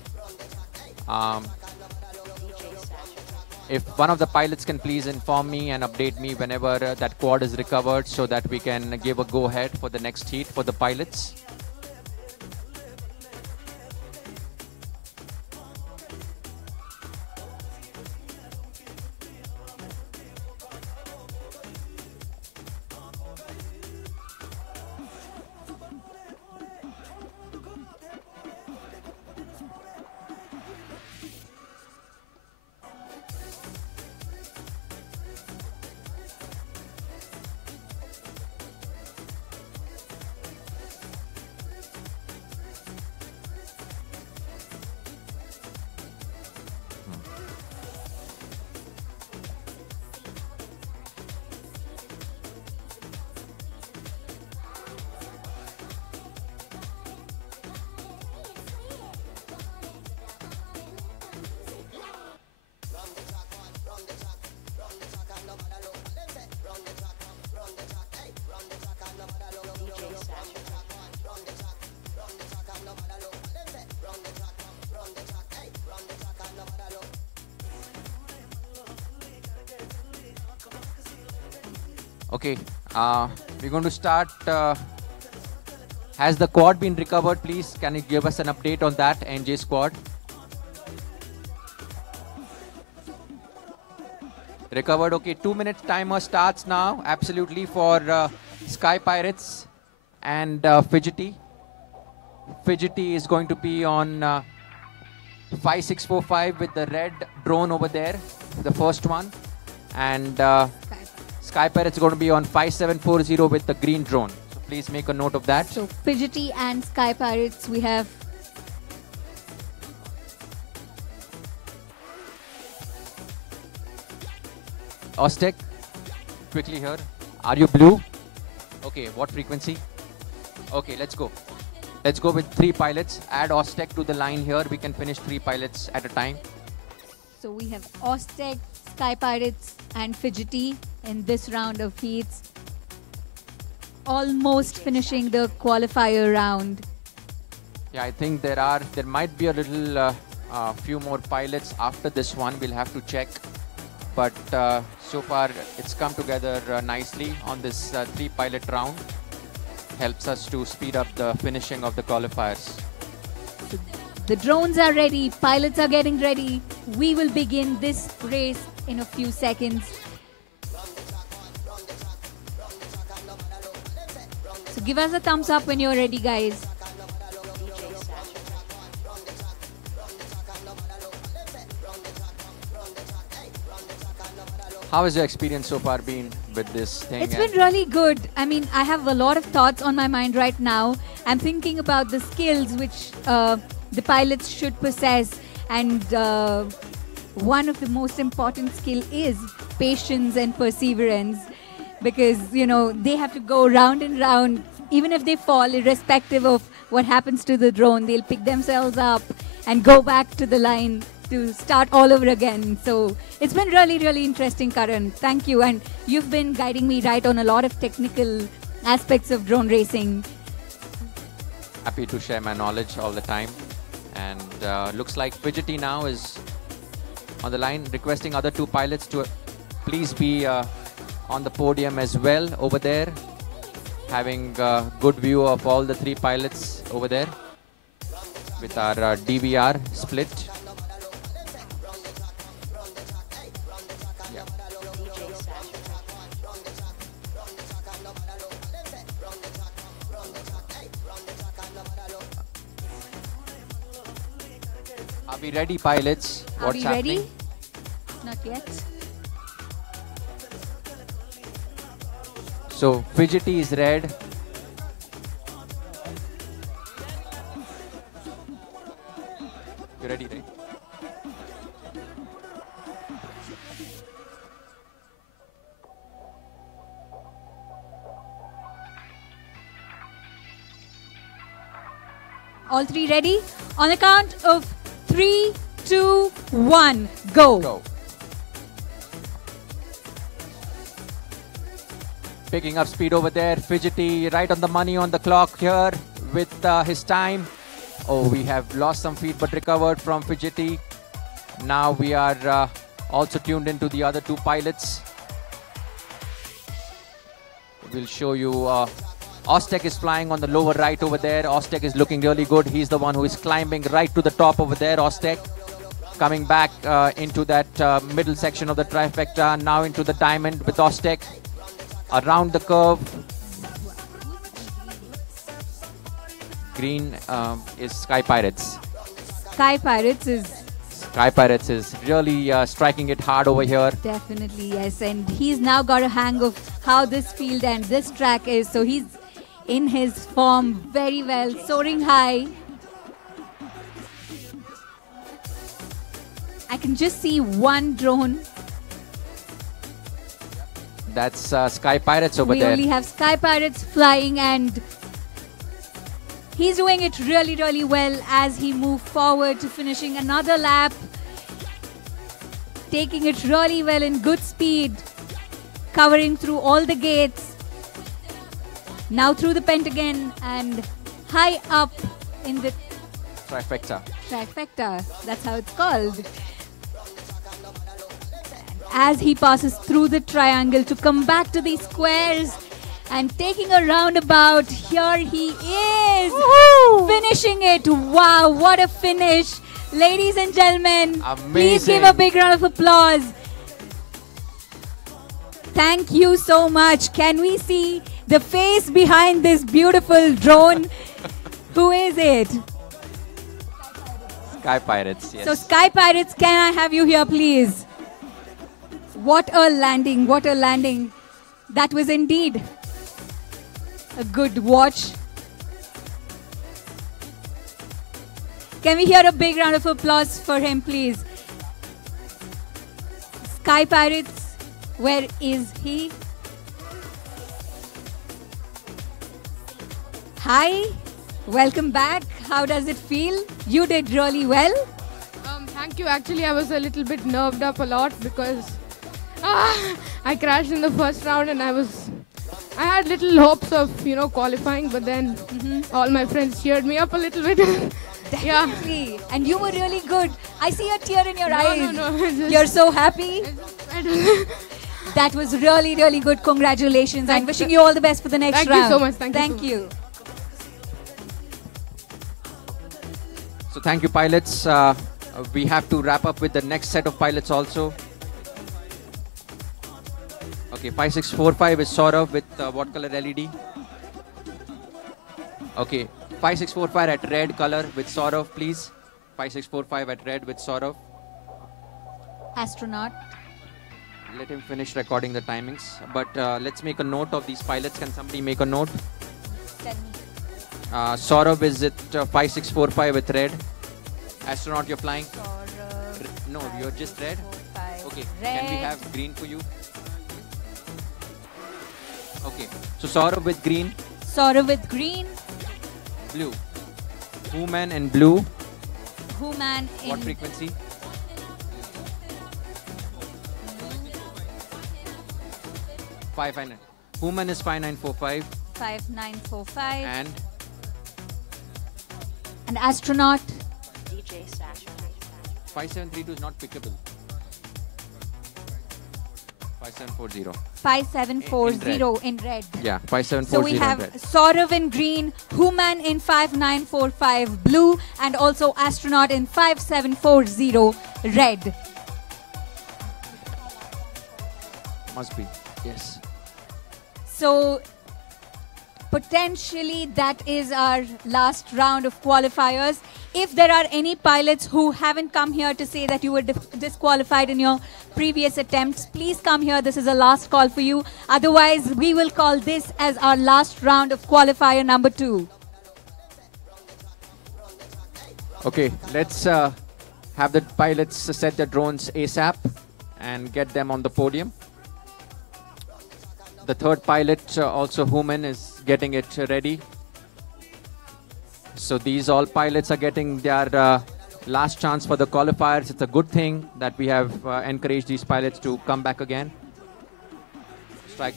If one of the pilots can please inform me and update me whenever that quad is recovered, so that we can give a go-ahead for the next heat for the pilots. Okay, we're going to start. Has the quad been recovered, please? Can you give us an update on that, NJ squad? Recovered, okay. 2-minute timer starts now, absolutely, for Sky Pirates and Fidgety. Fidgety is going to be on 5645 with the red drone over there, the first one. And Sky Pirates is going to be on 5740 with the green drone. So please make a note of that. So Fidgety and Sky Pirates, we have. Oztec, quickly here. Are you blue? Okay, what frequency? Okay, let's go. Let's go with 3 pilots. Add Oztec to the line here. We can finish 3 pilots at a time. So we have Oztec, Sky Pirates and Fidgety in this round of heats. Almost finishing the qualifier round. Yeah, I think there might be a little few more pilots after this one. We'll have to check. But so far it's come together nicely on this 3 pilot round. Helps us to speed up the finishing of the qualifiers. So the drones are ready, pilots are getting ready. We will begin this race in a few seconds. So give us a thumbs up when you're ready, guys. How has your experience so far been with this thing? It's been really good. I mean, I have a lot of thoughts on my mind right now. I'm thinking about the skills which the pilots should possess, and one of the most important skill is patience and perseverance, because you know they have to go round and round. Even if they fall, irrespective of what happens to the drone, they'll pick themselves up and go back to the line to start all over again. So it's been really, really interesting, Karan. Thank you. And you've been guiding me right on a lot of technical aspects of drone racing. Happy to share my knowledge all the time. And looks like Fidgety now is on the line, requesting other 2 pilots to please be on the podium as well over there, having a good view of all the 3 pilots over there. with our DVR split. Yeah. Are we ready, pilots? Are we happening? ready? Not yet. So Fidgety is red. You ready, right? All three ready? On the count of 3, 2, 1, go. Go. Picking up speed over there. Fidgety right on the money on the clock here with his time. Oh, we have lost some feet but recovered from Fidgety. Now we are also tuned into the other two pilots. We'll show you. Ostek is flying on the lower right over there. Ostek is looking really good. He's the one who is climbing right to the top over there. Ostek coming back into that middle section of the trifecta. Now into the diamond with Ostek. Around the curve. Green is Sky Pirates. Sky Pirates is really striking it hard over here. definitely, yes. And he's now got a hang of how this field and this track is. So he's in his form very well, soaring high. I can just see one drone. That's Sky Pirates over We there. only have Sky Pirates flying, and he's doing it really, really well as he moves forward to finishing another lap. Taking it really well in good speed. Covering through all the gates. Now through the pentagon and high up in the Trifecta. trifecta. That's how it's called. As he passes through the triangle to come back to these squares and taking a roundabout, here he is finishing it. Wow, what a finish. Ladies and gentlemen, please give a big round of applause. Thank you so much. Can we see the face behind this beautiful drone? Who is it? Sky Pirates, yes. So Sky Pirates, can I have you here, please? What a landing, what a landing. That was indeed a good watch. Can we hear a big round of applause for him, please? Sky Pirates, where is he? Hi, welcome back. How does it feel? You did really well. Thank you. Actually, I was a little bit nerved up a lot because I crashed in the first round and I had little hopes of, qualifying, but then all my friends cheered me up a little bit. Definitely. Yeah. And you were really good. I see a tear in your eyes. No. You're so happy. That was really, really good. Congratulations. I'm wishing you all the best for the next round. Thank you so much. Thank you. So thank you, pilots. We have to wrap up with the next set of pilots also. Okay, 5645 is Saurav with what color LED? Okay, 5645 at red color with Saurav, please. 5645 at red with Saurav. Astronaut. Let him finish recording the timings. But let's make a note of these pilots. Can somebody make a note? Tell me. Saurav is at 5645 with red. Astronaut, you're flying? No, you're just red? Okay, can we have green for you? Okay, so Saurav with green. Saurav with green. Blue. Human and blue. Human in... What frequency? Five nine. Human is 5945. 5945. And astronaut. 5732 is not pickable. 5740. 5740 in red. Yeah, 5740 So we have in red. Saurav in green, Human in 5945 blue, and also Astronaut in 5740 red. Must be, yes. So potentially that is our last round of qualifiers. If there are any pilots who haven't come here to say that you were disqualified in your previous attempts, please come here. This is a last call for you. Otherwise, we will call this as our last round of qualifier number 2. Okay, let's have the pilots set the drones ASAP and get them on the podium. The third pilot, also Human, is getting it ready. So these all pilots are getting their last chance for the qualifiers. It's a good thing that we have encouraged these pilots to come back again. Strike.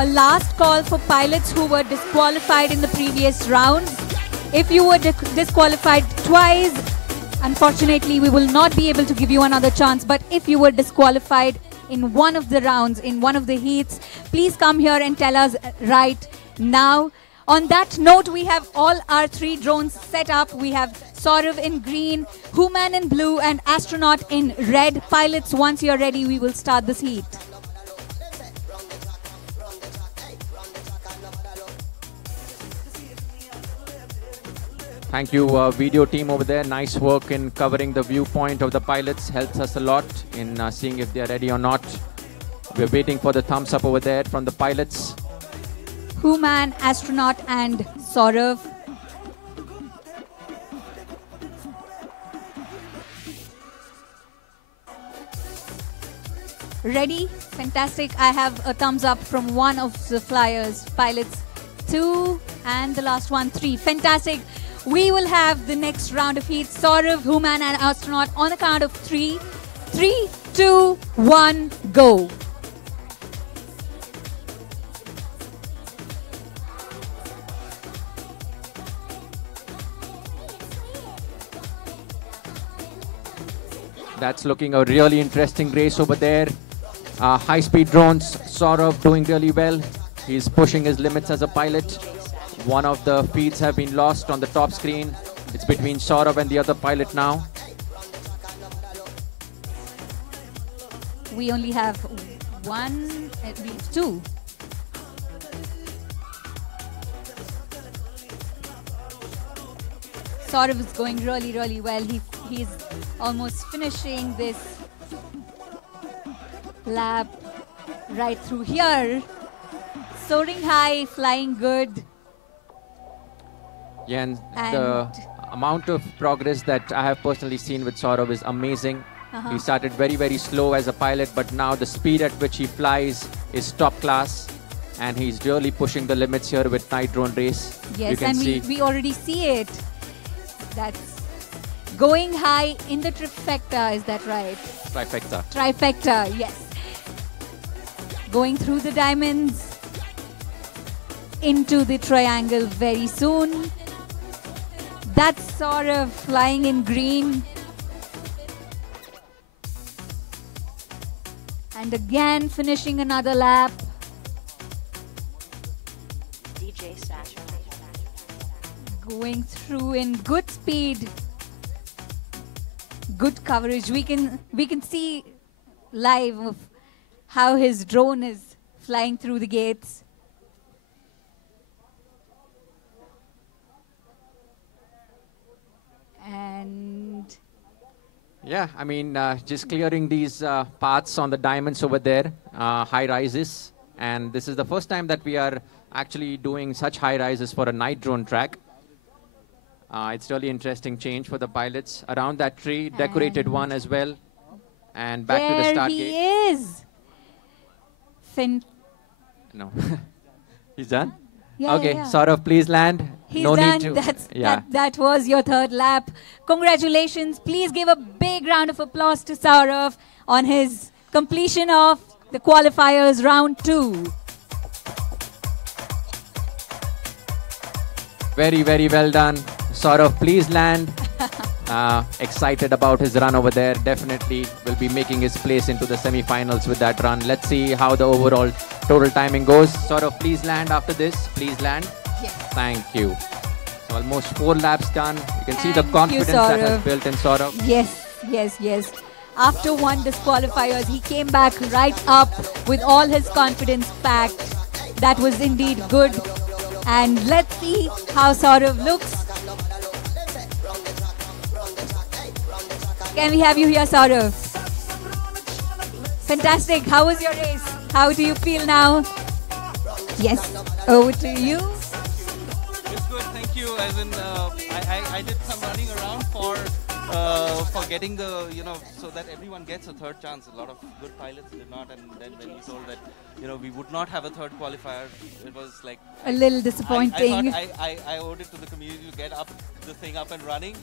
A last call for pilots who were disqualified in the previous rounds. If you were disqualified twice, unfortunately, we will not be able to give you another chance. But if you were disqualified in one of the rounds, in one of the heats, please come here and tell us right now. On that note, we have all our 3 drones set up. We have Saurav in green, Human in blue, and Astronaut in red. Pilots, once you're ready, we will start this heat. Thank you, video team over there. Nice work in covering the viewpoint of the pilots. Helps us a lot in seeing if they are ready or not. We're waiting for the thumbs up over there from the pilots. Human, Astronaut, and Saurav. Ready? Fantastic. I have a thumbs up from one of the flyers. Pilots 2 and the last one 3. Fantastic. We will have the next round of heat. Saurav, Human, and Astronaut on the count of 3. 3, 2, 1, go. That's looking a really interesting race over there. High-speed drones, Saurav doing really well. He's pushing his limits as a pilot. One of the feeds have been lost on the top screen. It's between Saurav and the other pilot now. We only have 1, at least 2. Saurav is going really, really well. He's almost finishing this lap right through here. Soaring high, flying good. Yeah, and the amount of progress that I have personally seen with Saurav is amazing. He started very, very slow as a pilot, but now the speed at which he flies is top class. And he's really pushing the limits here with Night Drone Race. Yes, you can and see. we already see it. That's going high in the trifecta, is that right? Trifecta. Trifecta, yes. Going through the diamonds into the triangle very soon. That's Saurav flying in green. And again finishing another lap. Going through in good speed. Good coverage. We can see live of how his drone is flying through the gates. And yeah, I mean, just clearing these paths on the diamonds over there, high rises. And this is the first time that we are actually doing such high rises for a night drone track. It's really interesting change for the pilots. Around that tree, decorated one as well. And back to the start gate. There he is. No. He's done? Yeah, okay, yeah. Saurav, please land. He's no done. need to. That was your third lap. Congratulations. Please give a big round of applause to Saurav on his completion of the qualifiers round 2. Very, very well done. Saurav, please land. Excited about his run over there. Definitely will be making his place into the semi-finals with that run. Let's see how the overall total timing goes. Saurav, please land after this. Please land. Yes. Thank you. So almost 4 laps done. You can see the confidence that has built in Saurav. Yes, yes, yes. After one disqualifiers, he came back right up with all his confidence packed. That was indeed good. And let's see how Saurav looks. Can we have you here, Saurav? Fantastic. How was your race? How do you feel now? Yes, over to you. It's good, thank you. As in, I did some running around for getting the, so that everyone gets a third chance. A lot of good pilots did not, and then when we told that, we would not have a third qualifier, it was like A little disappointing. I owed it to the community to get the thing up and running.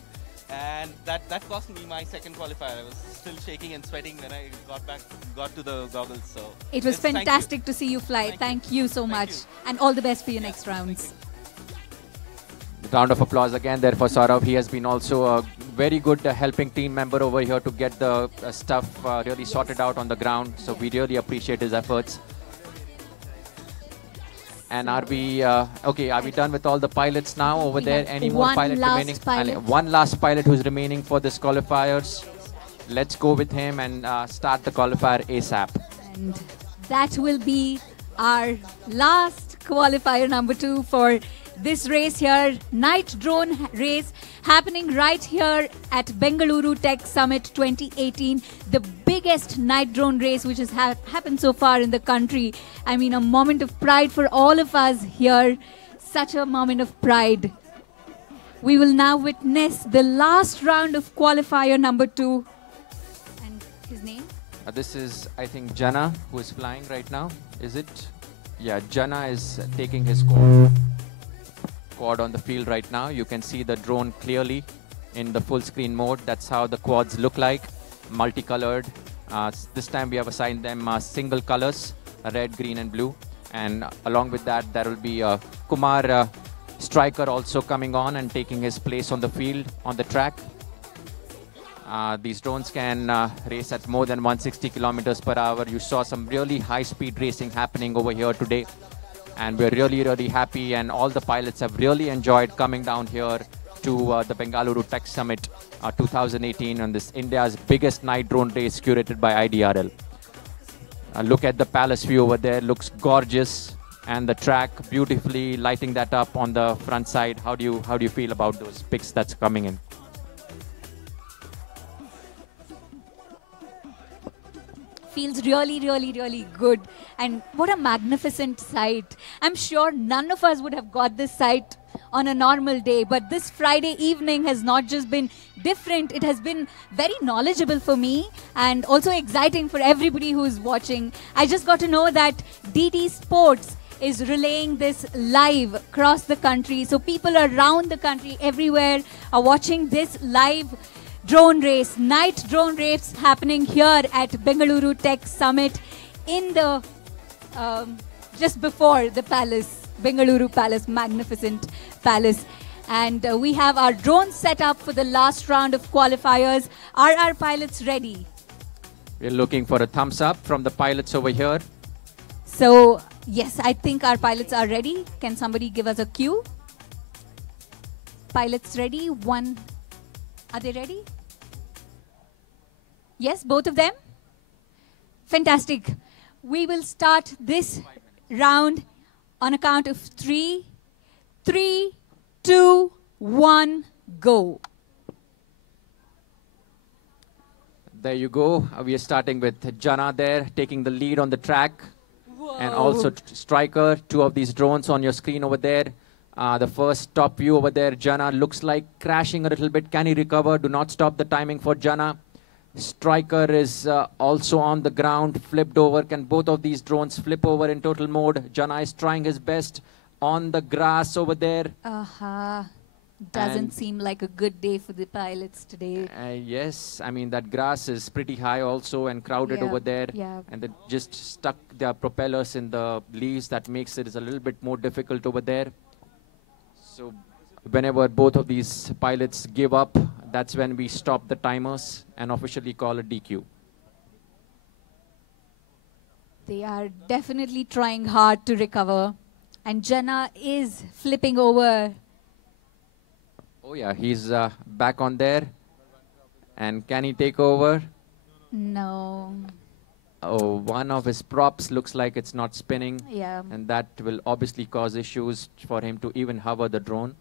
And that cost me my second qualifier. I was still shaking and sweating when I got to the goggles. So It was fantastic to see you fly. Thank you so much. And all the best for your next rounds. Round of applause again there for Saurav. He has been also a very good helping team member over here to get the stuff really sorted out on the ground. So we really appreciate his efforts. And are we okay? Are we done with all the pilots now over there? Any more pilot remaining? One last pilot who's remaining for this qualifiers. Let's go with him and start the qualifier ASAP. And that will be our last qualifier number 2 for this race here, night drone race happening right here at Bengaluru Tech Summit 2018, the biggest night drone race which has happened so far in the country. I mean, a moment of pride for all of us here, such a moment of pride. We will now witness the last round of qualifier number 2. And his name? This is, I think, Jana, who is flying right now. Is it? Yeah, Jana is taking his quad on the field right now. You can see the drone clearly in the full screen mode. That's how the quads look like, multicolored. This time we have assigned them single colors, red, green and blue. And along with that, there will be Kumar Striker also coming on and taking his place on the field, on the track. These drones can race at more than 160 kilometers per hour. You saw some really high-speed racing happening over here today. And we're really, really happy, and all the pilots have really enjoyed coming down here to the Bengaluru Tech Summit 2018 on this India's biggest night drone race curated by IDRL. Look at the palace view over there, looks gorgeous, and the track beautifully lighting that up on the front side. How do you feel about those pics that's coming in? Feels really, really, really good. And what a magnificent sight. I'm sure none of us would have got this sight on a normal day, but this Friday evening has not just been different, it has been very knowledgeable for me and also exciting for everybody who is watching. I just got to know that DT Sports is relaying this live across the country. So people around the country, everywhere, are watching this live drone race, night drone race happening here at Bengaluru Tech Summit in the, just before the palace, Bengaluru Palace, magnificent palace. And we have our drones set up for the last round of qualifiers. Are our pilots ready? We're looking for a thumbs up from the pilots over here. So, yes, I think our pilots are ready. Can somebody give us a cue? Pilots ready? One. Are they ready? Yes, both of them? Fantastic. We will start this round on a count of 3. 3, 2, 1, go. There you go. We are starting with Jana there, taking the lead on the track. Whoa. And also Striker, 2 of these drones on your screen over there. The first top view over there, Jana looks like crashing a little bit. Can he recover? Do not stop the timing for Jana. Striker is also on the ground, flipped over. Can both of these drones flip over in total mode? Jana is trying his best on the grass over there. Doesn't seem like a good day for the pilots today. Yes, I mean that grass is pretty high also and crowded over there. Yeah. And they just stuck their propellers in the leaves. That makes it a little bit more difficult over there. So whenever both of these pilots give up, that's when we stop the timers and officially call a DQ. They are definitely trying hard to recover. And Jana is flipping over. Oh yeah, he's back on there. And can he take over? No. Oh, one of his props looks like it's not spinning. Yeah. And that will obviously cause issues for him to even hover the drone.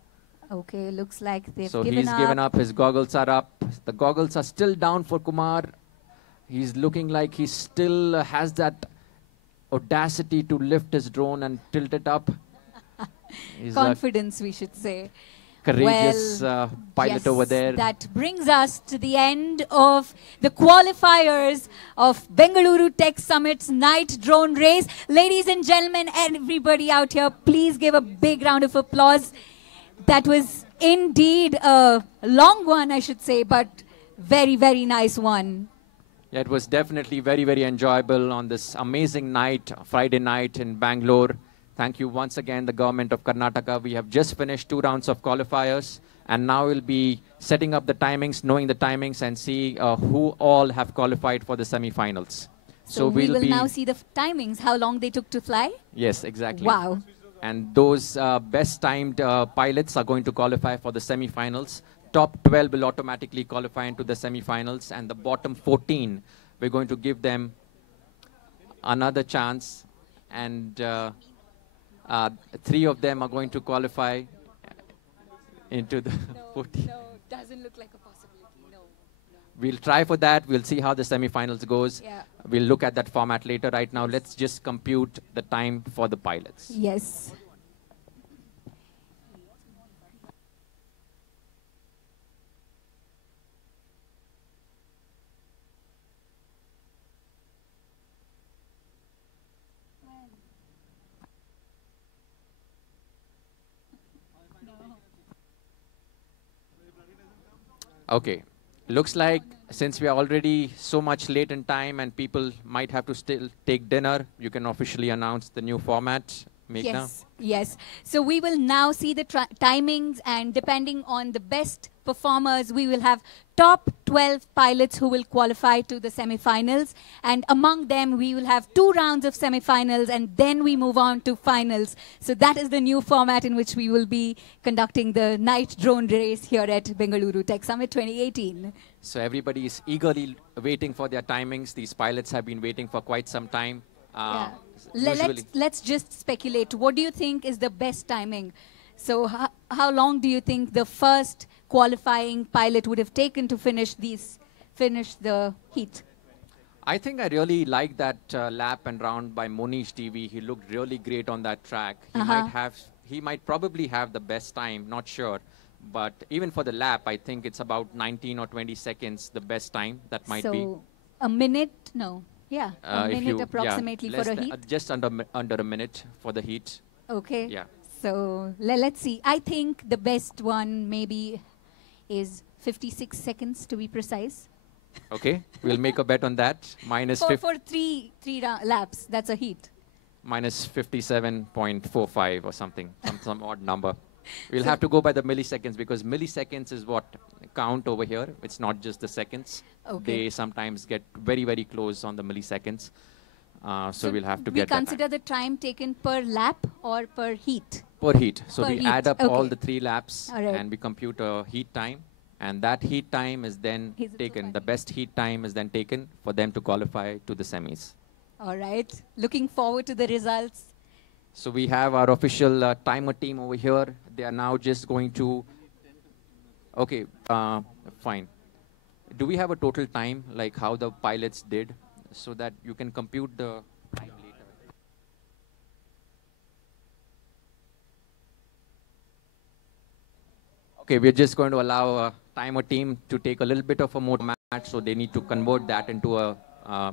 Okay, looks like they've So given he's up. given up. His goggles are up. The goggles are still down for Kumar. He's looking like he still has that audacity to lift his drone and tilt it up. He's Confidence, we should say. courageous pilot yes, over there. That brings us to the end of the qualifiers of Bengaluru Tech Summit's night drone race. Ladies and gentlemen, everybody out here, please give a big round of applause. That was indeed a long one, I should say, but very, very nice one. Yeah, it was definitely very, very enjoyable on this amazing night, Friday night in Bangalore. Thank you once again, the government of Karnataka. We have just finished 2 rounds of qualifiers, and now we'll be setting up the timings, knowing the timings, and see who all have qualified for the semi-finals. So we will now see the timings, how long they took to fly. Yes, exactly. Wow. And those best timed pilots are going to qualify for the semi-finals. Top 12 will automatically qualify into the semi-finals, and the bottom 14, we're going to give them another chance, and 3 of them are going to qualify into the 14. No, doesn't look like a possibility, no. We'll try for that. We'll see how the semi-finals goes. Yeah. We'll look at that format later. Right now, let's just compute the time for the pilots. Yes. Okay. Looks like since we are already so much late in time and people might have to still take dinner, you can officially announce the new format. Meghna? Yes, yes. So we will now see the timings, and depending on the best performers, we will have top 12 pilots who will qualify to the semi-finals. And among them, we will have 2 rounds of semi-finals, and then we move on to finals. So that is the new format in which we will be conducting the night drone race here at Bengaluru Tech Summit 2018. So everybody is eagerly waiting for their timings. These pilots have been waiting for quite some time. Yeah. Usually Let's just speculate. What do you think is the best timing? So how long do you think the first qualifying pilot would have taken to finish the heat? I think I really like that lap and round by Monish TV. He looked really great on that track. He might probably have the best time, not sure. But even for the lap, I think it's about 19 or 20 seconds, the best time that might be. So a minute? No. Yeah, a minute approximately for a heat. Just under a minute for the heat. Okay. Yeah. So let's see. I think the best one maybe is 56 seconds to be precise. Okay, we'll make a bet on that. For three laps, that's a heat. Minus 57.45 or something, some odd number. We'll have to go by the milliseconds because milliseconds is what count over here. It's not just the seconds. Okay. They sometimes get very, very close on the milliseconds. So we'll have to we get that consider the time taken per lap or per heat? per heat. So per we heat. add up Okay. all the 3 laps All right. and we compute a heat time. And that heat time is then taken. The best heat time is then taken for them to qualify to the semis. All right. Looking forward to the results. So we have our official timer team over here. They are now just going to... Okay, fine. Do we have a total time, like how the pilots did, so that you can compute the time later? Okay, we're just going to allow a timer team to take a little bit of a more match, so they need to convert that into a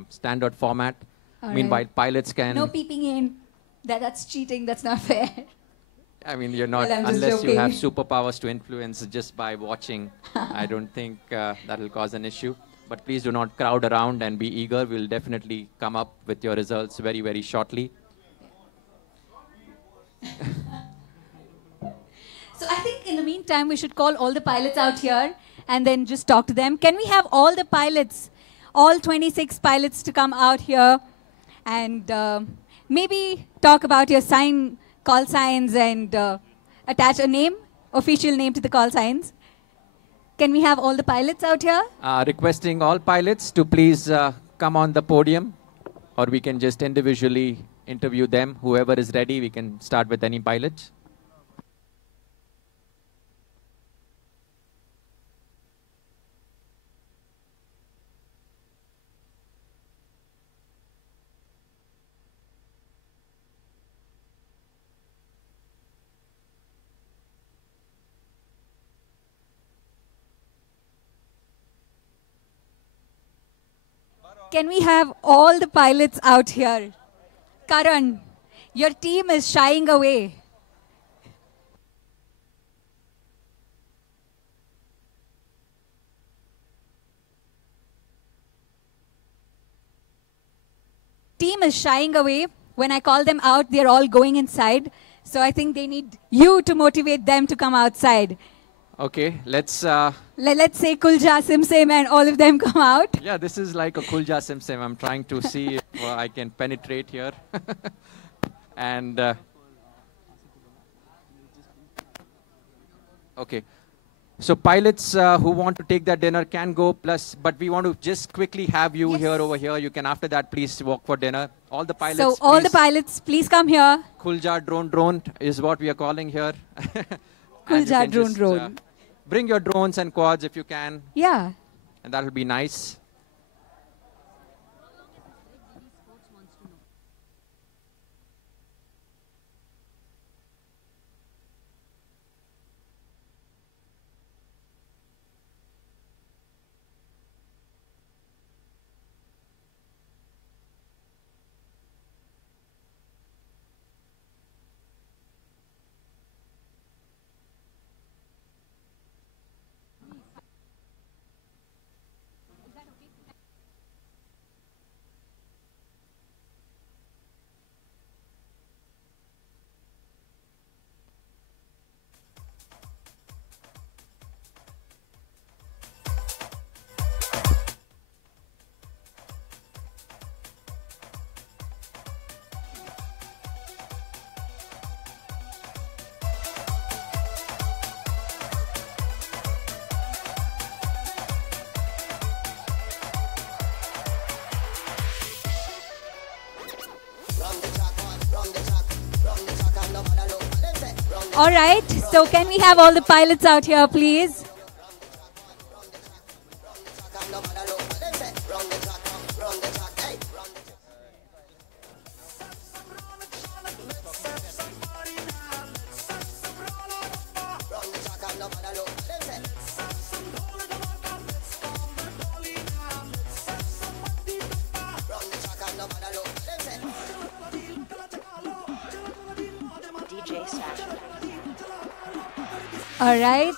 standard format. All Meanwhile, right. pilots can... No peeping in. That's cheating. That's not fair. I mean, you're not, Well, I'm just unless you have joking. superpowers to influence just by watching. I don't think that will cause an issue. But please do not crowd around and be eager. We'll definitely come up with your results very, very shortly. So I think in the meantime, think time we should call all the pilots out here and then just talk to them. Can we have all the pilots, all 26 pilots to come out here and maybe talk about your call signs and attach a name, official name to the call signs? Can we have all the pilots out here? Requesting all pilots to please come on the podium, or we can just individually interview them. Whoever is ready, we can start with any pilot. Can we have all the pilots out here? Karan, your team is shying away. Team is shying away. When I call them out, they're all going inside. So I think they need you to motivate them to come outside. Okay, let's... Let's say Kulja, Simsim and all of them come out. Yeah, this is like a Kulja Simsim. I'm trying to see if I can penetrate here. And... okay. So pilots who want to take that dinner can go, but we want to just quickly have you here over here. You can, after that, please walk for dinner. All the pilots, so all the pilots, please come here. Kulja drone is what we are calling here. Kulja drone. Bring your drones and quads if you can. Yeah. And that will be nice. All right, so can we have all the pilots out here, please? All right.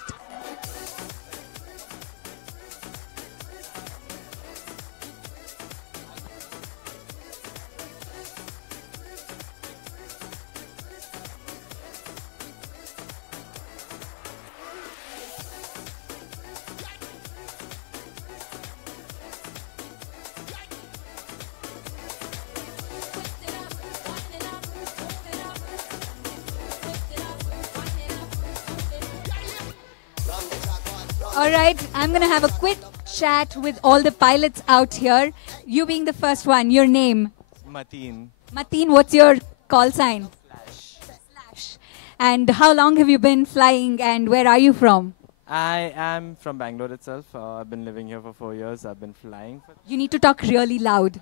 All right, I'm going to have a quick chat with all the pilots out here. You being the first one, your name? Mateen. Mateen, what's your call sign? Slash. And how long have you been flying and where are you from? I am from Bangalore itself. I've been living here for 4 years. I've been flying. You need to talk really loud.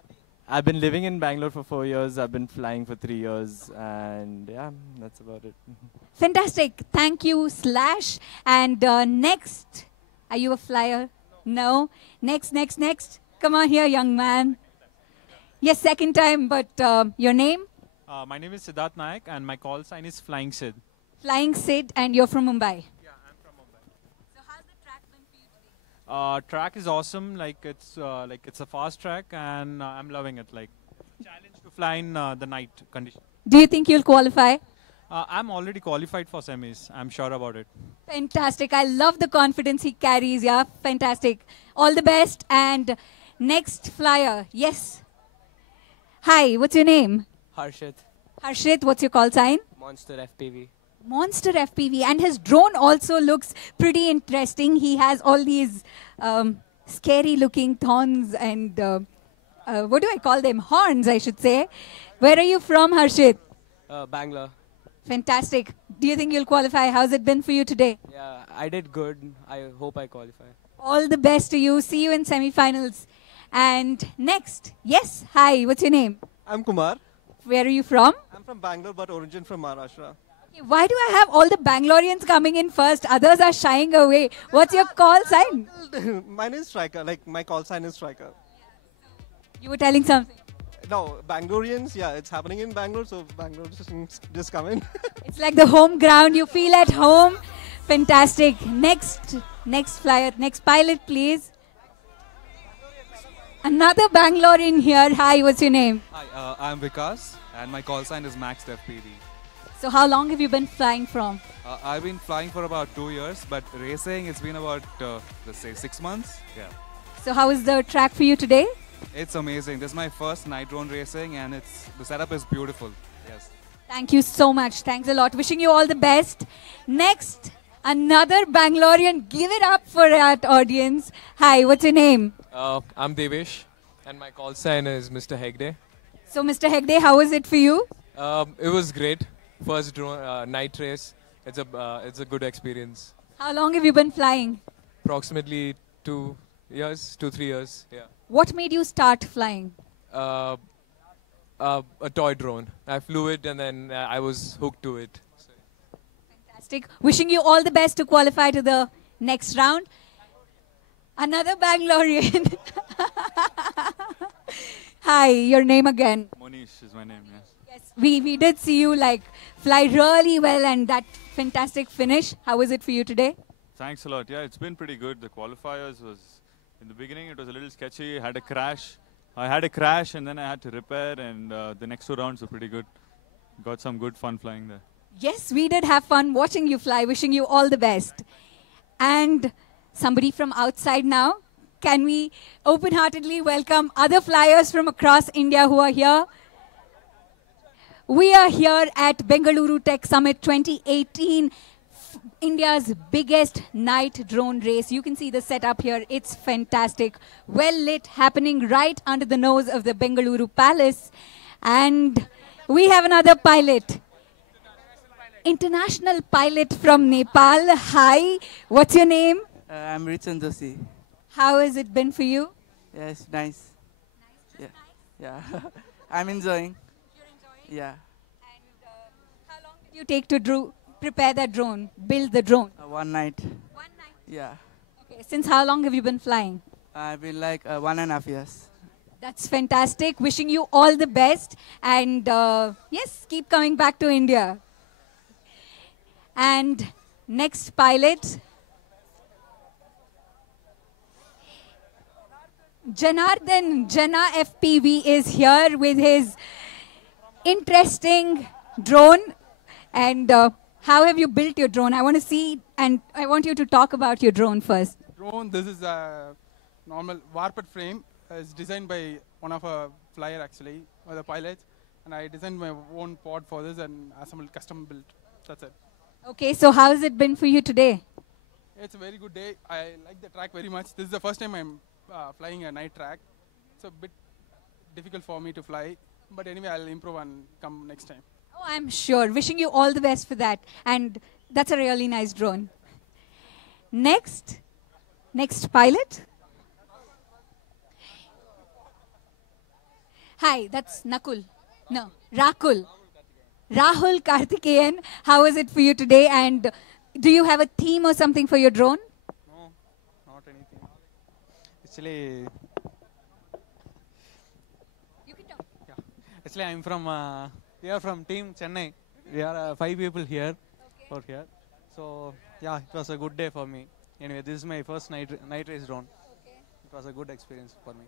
I've been living in Bangalore for 4 years. I've been flying for 3 years. And yeah, that's about it. Fantastic. Thank you, Slash. And next, are you a flyer? No. Next. Come on here, young man. Yes, second time, but your name? My name is Siddharth Nayak and my call sign is Flying Sid. Flying Sid, and you're from Mumbai. Yeah, I'm from Mumbai. So how's the track been for you today? Track is awesome. It's a fast track and I'm loving it. Challenge to fly in the night condition. Do you think you'll qualify? I'm already qualified for semis. I'm sure about it. Fantastic. I love the confidence he carries. Yeah, fantastic. All the best. And next flyer. Yes. Hi, what's your name? Harshit, Harshit, what's your call sign? Monster FPV. Monster FPV. And his drone also looks pretty interesting. He has all these scary looking thorns and what do I call them? Horns, I should say. Where are you from, Harshit? Bangalore. Fantastic. Do you think you'll qualify? How's it been for you today? Yeah, I did good. I hope I qualify. All the best to you. See you in semi-finals. And next, yes, hi, what's your name? I'm Kumar. Where are you from? I'm from Bangalore, but origin from Maharashtra. Okay, why do I have all the Bangaloreans coming in first? Others are shying away. What's your call sign? Mine is striker. Like my call sign is striker. You were telling something. No, Bangaloreans. Yeah, it's happening in Bangalore, so Bangalore just come in. It's like the home ground. You feel at home. Fantastic. Next flyer, next pilot, please. Another Bangalorean here. Hi, what's your name? Hi, I'm Vikas, and my call sign is Max FPV. So how long have you been flying from? I've been flying for about 2 years, but racing, it's been about, let's say, 6 months. Yeah. So how is the track for you today? It's amazing. This is my first night drone racing, and the setup is beautiful. Yes. Thank you so much. Thanks a lot. Wishing you all the best. Next, another Bangalorean. Give it up for that audience. Hi, what's your name? I'm Devesh, and my call sign is Mr. Hegde. So, Mr. Hegde, how was it for you? It was great. First night race. It's a good experience. How long have you been flying? Approximately 2 years, 2-3 years. Yeah. What made you start flying? A toy drone. I flew it, and then I was hooked to it. Fantastic. Wishing you all the best to qualify to the next round. Another Bangalorean. Hi, your name again? Monish is my name, yes. Yes, we did see you like fly really well and that fantastic finish. How was it for you today? Thanks a lot. Yeah, it's been pretty good. The qualifiers was, in the beginning, it was a little sketchy. I had a crash and then I had to repair, and the next 2 rounds were pretty good. Got some good fun flying there. Yes, we did have fun watching you fly. Wishing you all the best. And somebody from outside now. Can we open-heartedly welcome other flyers from across India who are here? We are here at Bengaluru Tech Summit 2018, India's biggest night drone race. You can see the setup here. It's fantastic. Well lit, happening right under the nose of the Bengaluru Palace. And we have another pilot. International pilot from Nepal. Hi, what's your name? I'm Richan Joshi. How has it been for you? Yes, nice. Yeah, yeah. I'm enjoying. You're enjoying? Yeah. And how long did you take to prepare that drone, build the drone? 1 night. 1 night? Yeah. Okay. Since how long have you been flying? I've been like 1.5 years. That's fantastic. Wishing you all the best. And yes, keep coming back to India. And next pilot, Janardhan Jana FPV is here with his interesting drone. And how have you built your drone? I want to see, and I want you to talk about your drone first. Drone, this is a normal warped frame. It's designed by one of a flyer actually, or the pilots. And I designed my own pod for this and assembled, custom built. That's it. Okay, so how has it been for you today? It's a very good day. I like the track very much. This is the first time I'm flying a night track. It's a bit difficult for me to fly. But anyway, I'll improve and come next time. Oh, I'm sure. Wishing you all the best for that. And that's a really nice drone. Next pilot. Hi, that's Nakul. No, Rakul. Rahul Karthikeyan, how is it for you today? And do you have a theme or something for your drone? No, not anything. Actually, you can talk. Yeah. Actually, I'm from. We are from Team Chennai. We are 5 people here. For here. So yeah, it was a good day for me. Anyway, this is my first night race drone. Okay. It was a good experience for me.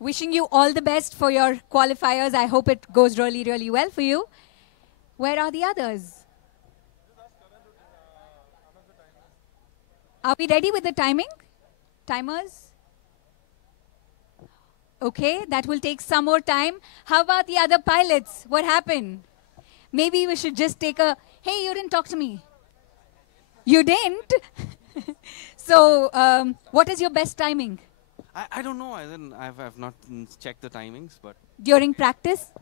Wishing you all the best for your qualifiers. I hope it goes really, really well for you. Where are the others? Are we ready with the timing? Timers? Okay, that will take some more time. How about the other pilots? What happened? Maybe we should just take a, hey, you didn't talk to me. You didn't? So, what is your best timing? I don't know. I've not checked the timings, but During practice?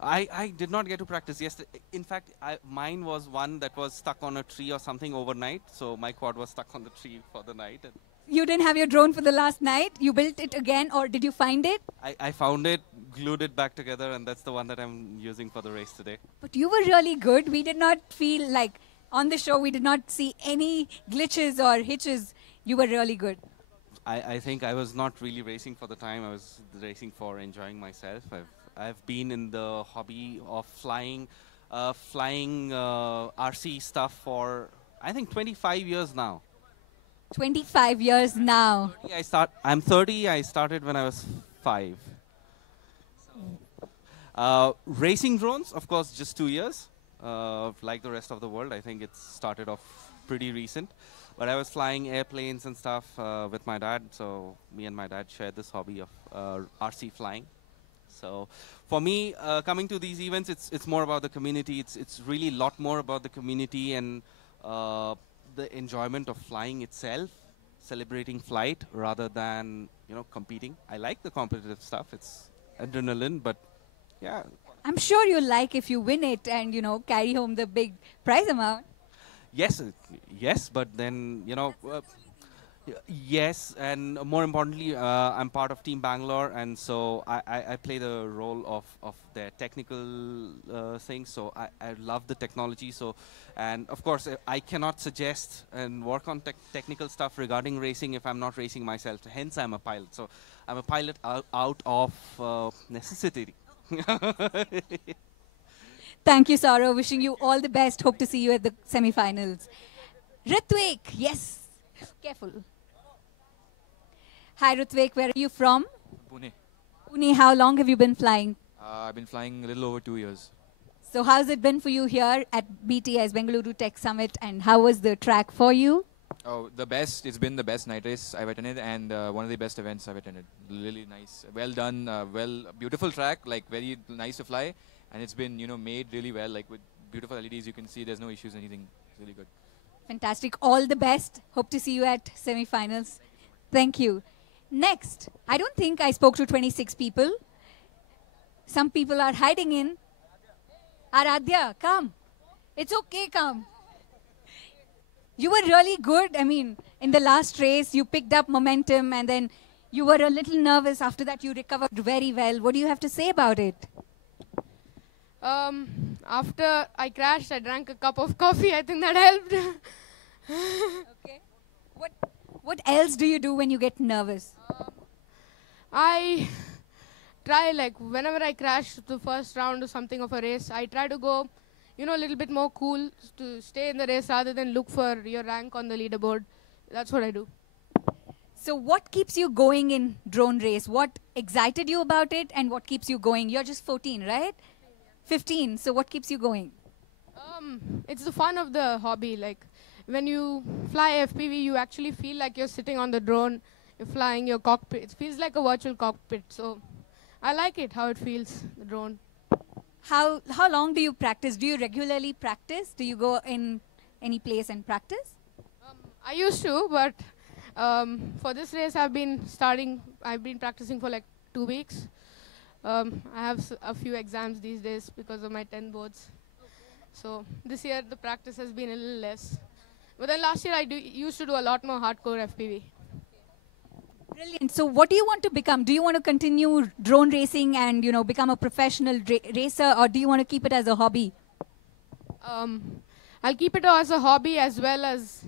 I did not get to practice yesterday. In fact, mine was one that was stuck on a tree or something overnight. So my quad was stuck on the tree for the night. And You didn't have your drone for the last night? You built it again, or did you find it? I found it, glued it back together, and that's the one that I'm using for the race today. But you were really good. We did not feel like, on the show, we did not see any glitches or hitches. You were really good. I think I was not really racing for the time. I was racing for enjoying myself. I've been in the hobby of flying RC stuff for, I think, 25 years now. 25 years now. I'm 30. I started when I was 5. Racing drones, of course, just 2 years. Like the rest of the world, I think it started off pretty recent. But I was flying airplanes and stuff with my dad. So me and my dad shared this hobby of RC flying. So for me, coming to these events, it's more about the community. It's really a lot more about the community and the enjoyment of flying itself, celebrating flight rather than competing. I like the competitive stuff. It's adrenaline, but yeah. I'm sure you'll like if you win it and, carry home the big prize amount. Yes, but then, yes, and more importantly, I'm part of Team Bangalore, and so I play the role of their technical things, so I love the technology, and of course, I cannot suggest and work on technical stuff regarding racing if I'm not racing myself, hence I'm a pilot. So I'm a pilot out of necessity. Thank you, Saurav. Wishing you all the best. Hope to see you at the semi-finals. Ritvik, yes. Careful. Hi, Ritvik. Where are you from? Pune. Pune. How long have you been flying? I've been flying a little over 2 years. So how's it been for you here at BTS, Bengaluru Tech Summit, and how was the track for you? Oh, the best. It's been the best night race I've attended, and one of the best events I've attended. Really nice. Well done. Beautiful track, like very nice to fly. And it's been, made really well, like with beautiful LEDs. You can see there's no issues, anything. It's really good. Fantastic. All the best. Hope to see you at semi-finals. Thank you. Next, I don't think I spoke to 26 people. Some people are hiding in. Aradhya, come. It's okay, come. You were really good. I mean, in the last race, you picked up momentum, and then you were a little nervous. After that, you recovered very well. What do you have to say about it? After I crashed, I drank a cup of coffee. I think that helped. Okay. What else do you do when you get nervous? I try, like, whenever I crash the first round or something of a race, I try to go, a little bit more cool to stay in the race rather than look for your rank on the leaderboard. That's what I do. So what keeps you going in drone race? What excited you about it and what keeps you going? You're just 14, right? 15. So what keeps you going? It's the fun of the hobby. Like when you fly FPV, you actually feel like you're sitting on the drone. You're flying your cockpit. It feels like a virtual cockpit. So I like it, how it feels, the drone. How long do you practice? Do you regularly practice? Do you go in any place and practice? I used to, but for this race I've been practicing for like 2 weeks. I have a few exams these days because of my 10 boards. So this year the practice has been a little less. But then last year I used to do a lot more hardcore FPV. Brilliant. So what do you want to become? Do you want to continue drone racing and, become a professional racer, or do you want to keep it as a hobby? I'll keep it as a hobby as well as,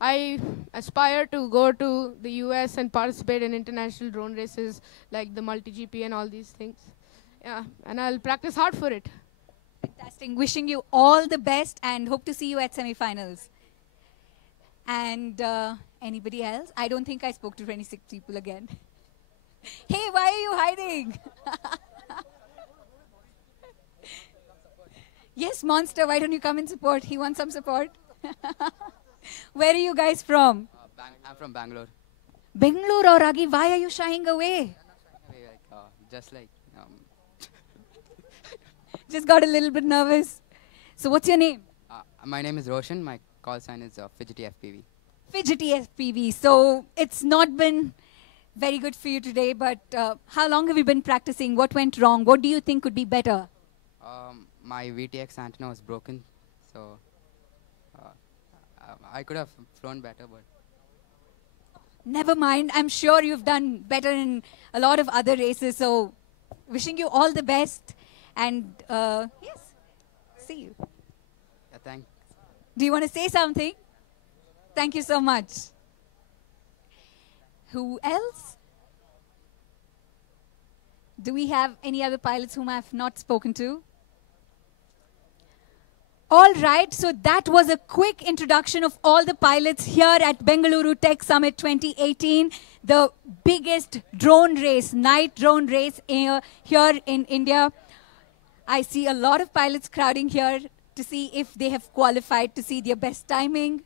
I aspire to go to the US and participate in international drone races like the multi-GP and all these things. Yeah, and I'll practice hard for it. Fantastic. Wishing you all the best and hope to see you at semi-finals. And anybody else? I don't think I spoke to 26 people again. Hey, why are you hiding? Yes, Monster, why don't you come and support? He wants some support. Where are you guys from? I'm from Bangalore. Bengaluru, Ragi, why are you shying away? Just like, Just got a little bit nervous. So what's your name? my name is Roshan. My call sign is Fidgety FPV. Fidgety FPV. So it's not been very good for you today, but how long have you been practicing? What went wrong? What do you think could be better? My VTX antenna was broken, so I could have flown better, but Never mind. I'm sure you've done better in a lot of other races. So wishing you all the best. And yes, see you. thanks. Do you want to say something? Thank you so much. Who else? Do we have any other pilots whom I have not spoken to? All right, so that was a quick introduction of all the pilots here at Bengaluru Tech Summit 2018, the biggest drone race, night drone race here in India. I see a lot of pilots crowding here to see if they have qualified, to see their best timing.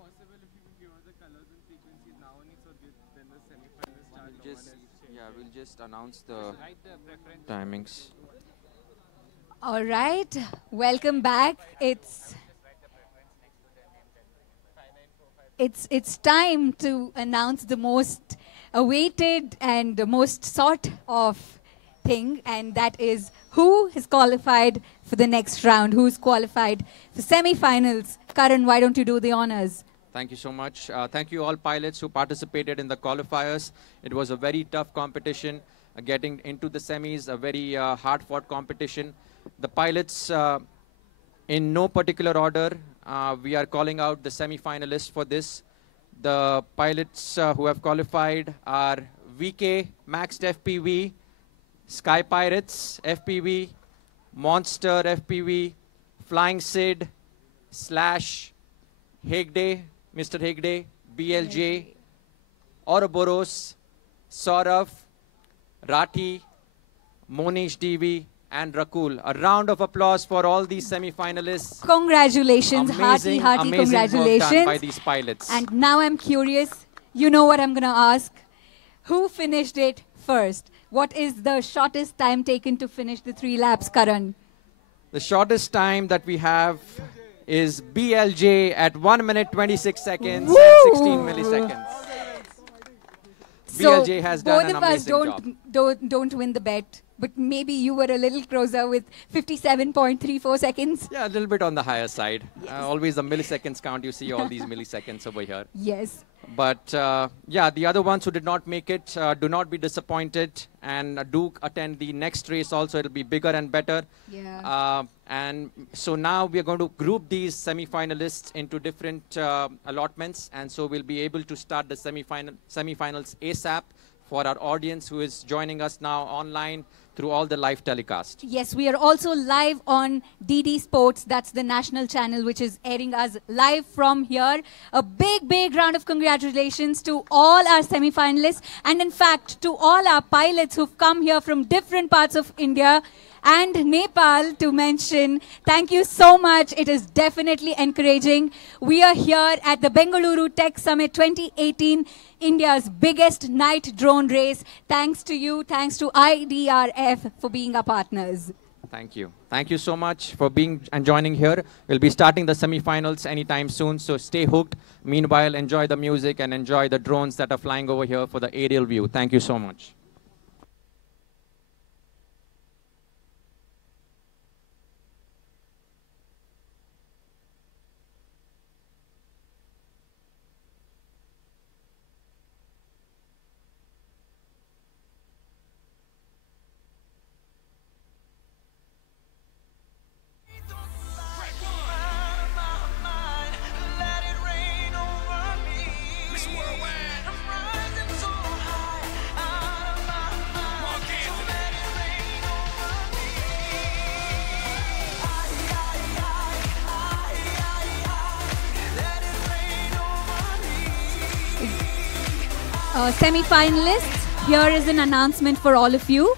possible if you could give us the colors and frequencies now only so then the semi-finals start? We'll just announce the timings. All right, welcome back. It's time to announce the most awaited and the most sought of thing, and that is who has qualified for the next round, who's qualified for semi-finals. Karan, why don't you do the honors? Thank you so much. Thank you all pilots who participated in the qualifiers. It was a very tough competition. Getting into the semis, a very hard-fought competition. The pilots, in no particular order, we are calling out the semi-finalists for this. The pilots who have qualified are VK, Maxed FPV, Sky Pirates FPV, Monster FPV, Flying Sid, Slash, Hegde, Mr. Hegde, BLJ, Ouroboros, Saurav, Rati, Monish DV, and Rakul. A round of applause for all these semi-finalists. Congratulations, hearty amazing congratulations. work done by these pilots. And now I'm curious, you know what I'm going to ask. Who finished it first? What is the shortest time taken to finish the 3 laps, Karan? The shortest time that we have is BLJ at 1 minute 26 seconds Woo! and 16 milliseconds. So BLJ has done an both of us amazing don't win the bet, but maybe you were a little closer with 57.34 seconds. Yeah, a little bit on the higher side. Always the milliseconds count. You see all these milliseconds over here. Yes. But yeah, the other ones who did not make it, do not be disappointed and do attend the next race also. It'll be bigger and better. Yeah. And so now we are going to group these semi-finalists into different allotments. And so we'll be able to start the semi-finals ASAP for our audience who is joining us now online through all the live telecast. Yes, we are also live on DD Sports. That's the national channel which is airing us live from here. A big round of congratulations to all our semi-finalists and in fact to all our pilots who've come here from different parts of India and Nepal to mention. Thank you so much. It is definitely encouraging. We are here at the Bengaluru Tech Summit 2018, India's biggest night drone race. Thanks to you, thanks to IDRF for being our partners. Thank you. Thank you so much for being and joining here. We'll be starting the semi-finals anytime soon, so stay hooked. Meanwhile, enjoy the music and enjoy the drones that are flying over here for the aerial view. Thank you so much. Semi-finalists, here is an announcement for all of you.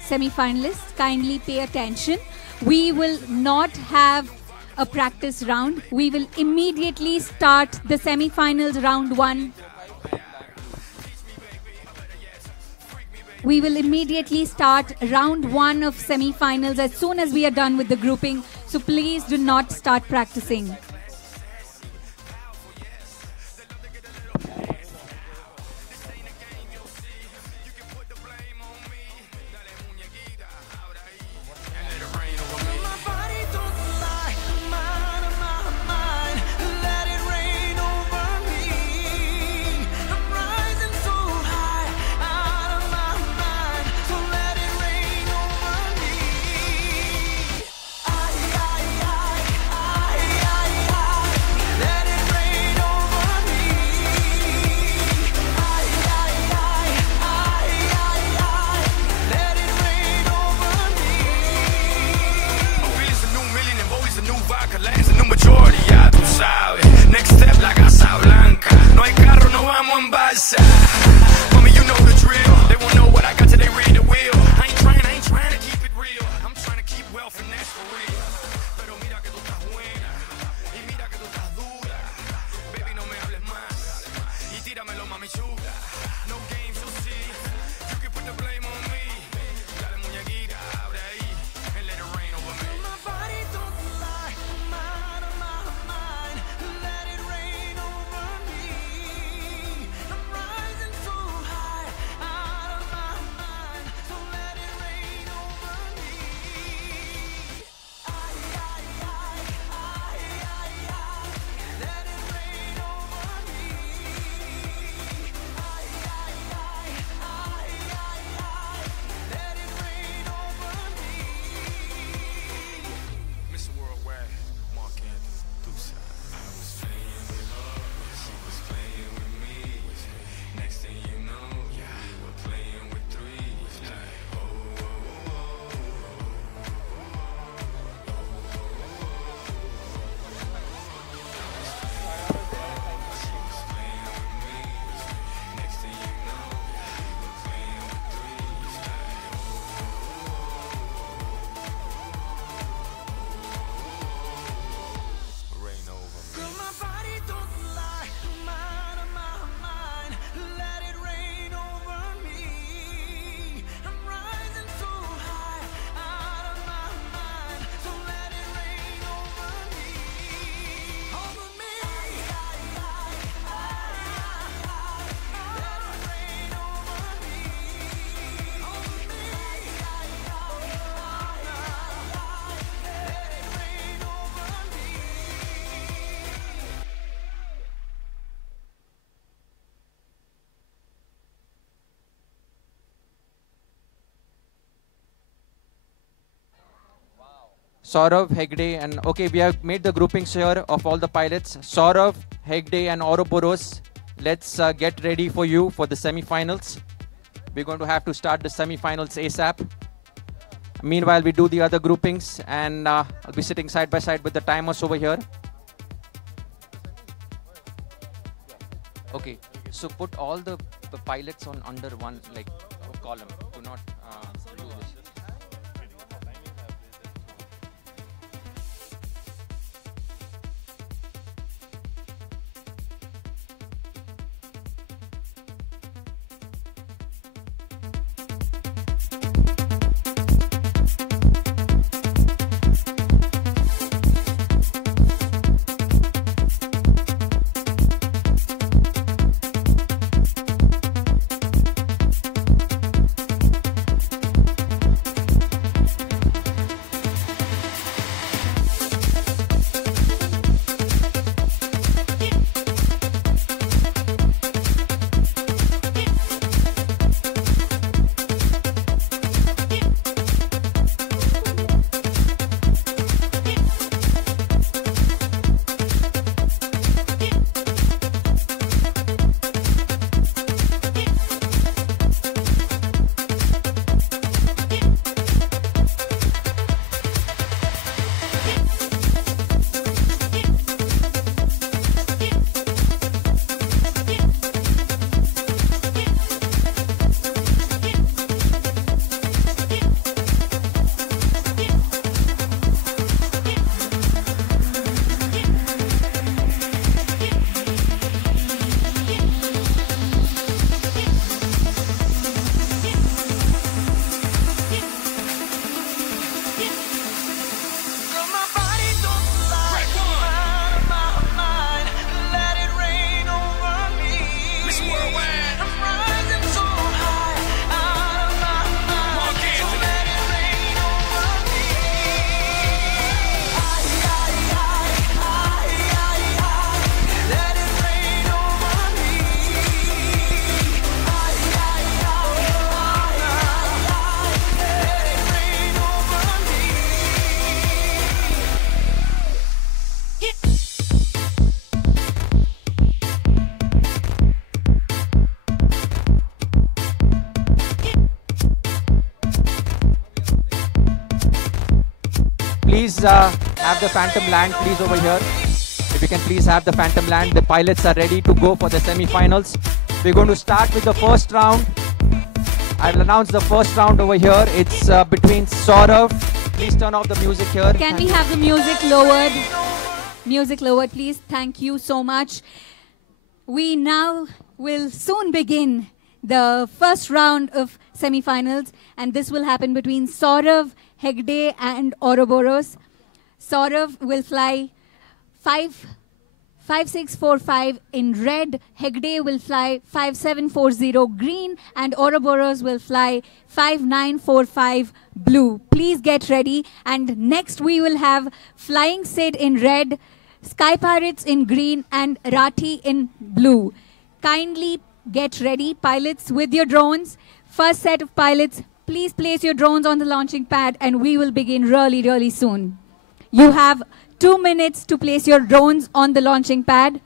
Semi-finalists, kindly pay attention. We will not have a practice round. We will immediately start the semi-finals round 1. We will immediately start round 1 of semi-finals as soon as we are done with the grouping. So please do not start practicing. Saurav, Hegde, and okay, we have made the groupings here of all the pilots. Saurav, Hegde, and Ouroboros. Let's get ready for you for the semi-finals. We're going to have to start the semi-finals ASAP. Meanwhile, we do the other groupings, and I'll be sitting side by side with the timers over here. Okay, so put all the pilots on under one column. Do not do this. Please have the Phantom land, please, over here. If you can please have the Phantom land. The pilots are ready to go for the semi-finals. We're going to start with the first round. I will announce the first round over here. It's between Saurav. Please turn off the music here. Can we have the music lowered? Music lowered, please. Thank you so much. We now will soon begin the first round of semi-finals, and this will happen between Saurav, Hegde, and Ouroboros. Saurav will fly 5645 in red, Hegde will fly 5740 green, and Ouroboros will fly 5945 blue. Please get ready. And next we will have Flying Sid in red, Sky Pirates in green, and Rathi in blue. Kindly get ready, pilots, with your drones. First set of pilots, please place your drones on the launching pad, and we will begin really soon. You have 2 minutes to place your drones on the launching pad.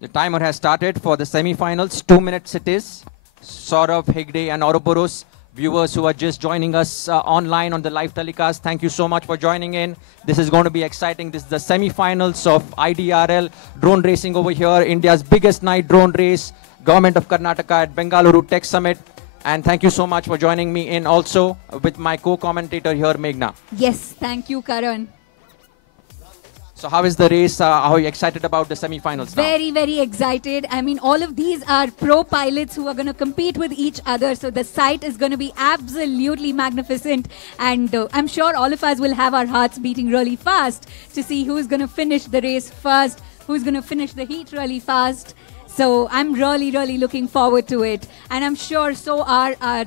The timer has started for the semi-finals. 2 minutes it is. Saurav, Hegde, and Ouroboros. Viewers who are just joining us online on the live telecast, thank you so much for joining in. This is going to be exciting. This is the semi-finals of IDRL drone racing over here, India's biggest night drone race, Government of Karnataka at Bengaluru Tech Summit. And thank you so much for joining me in also with my co-commentator here, Meghna. Yes, thank you, Karan. So how is the race? How are you excited about the semi-finals now? Very excited. I mean, all of these are pro pilots who are going to compete with each other. So the sight is going to be absolutely magnificent. And I'm sure all of us will have our hearts beating really fast to see who's going to finish the race first, who's going to finish the heat really fast. So I'm really looking forward to it. And I'm sure so are our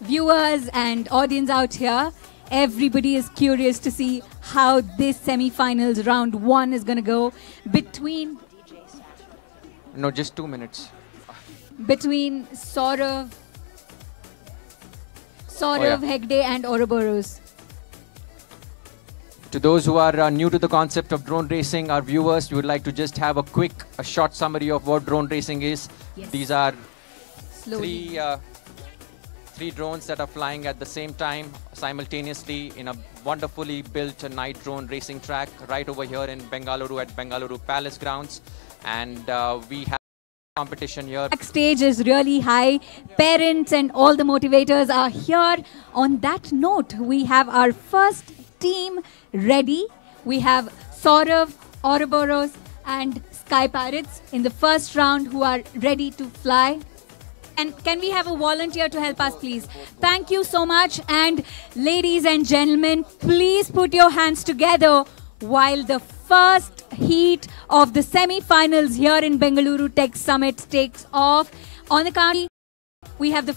viewers and audience out here. Everybody is curious to see how this semi-finals round 1 is going to go between... No, just 2 minutes. Between Saurav, yeah. Hegde and Ouroboros. To those who are new to the concept of drone racing, our viewers, we would like to just have a short summary of what drone racing is. Yes. These are Slowly. three drones that are flying at the same time, simultaneously, in a wonderfully built night drone racing track right over here in Bengaluru at Bengaluru Palace grounds. And we have competition here. Stage is really high. Parents and all the motivators are here. On that note, we have our first team ready. We have Saurav, Ouroboros and Sky Pirates in the first round who are ready to fly. And can we have a volunteer to help us, please? Thank you so much. And ladies and gentlemen, please put your hands together while the first heat of the semi-finals here in Bengaluru Tech Summit takes off. On the count, we have the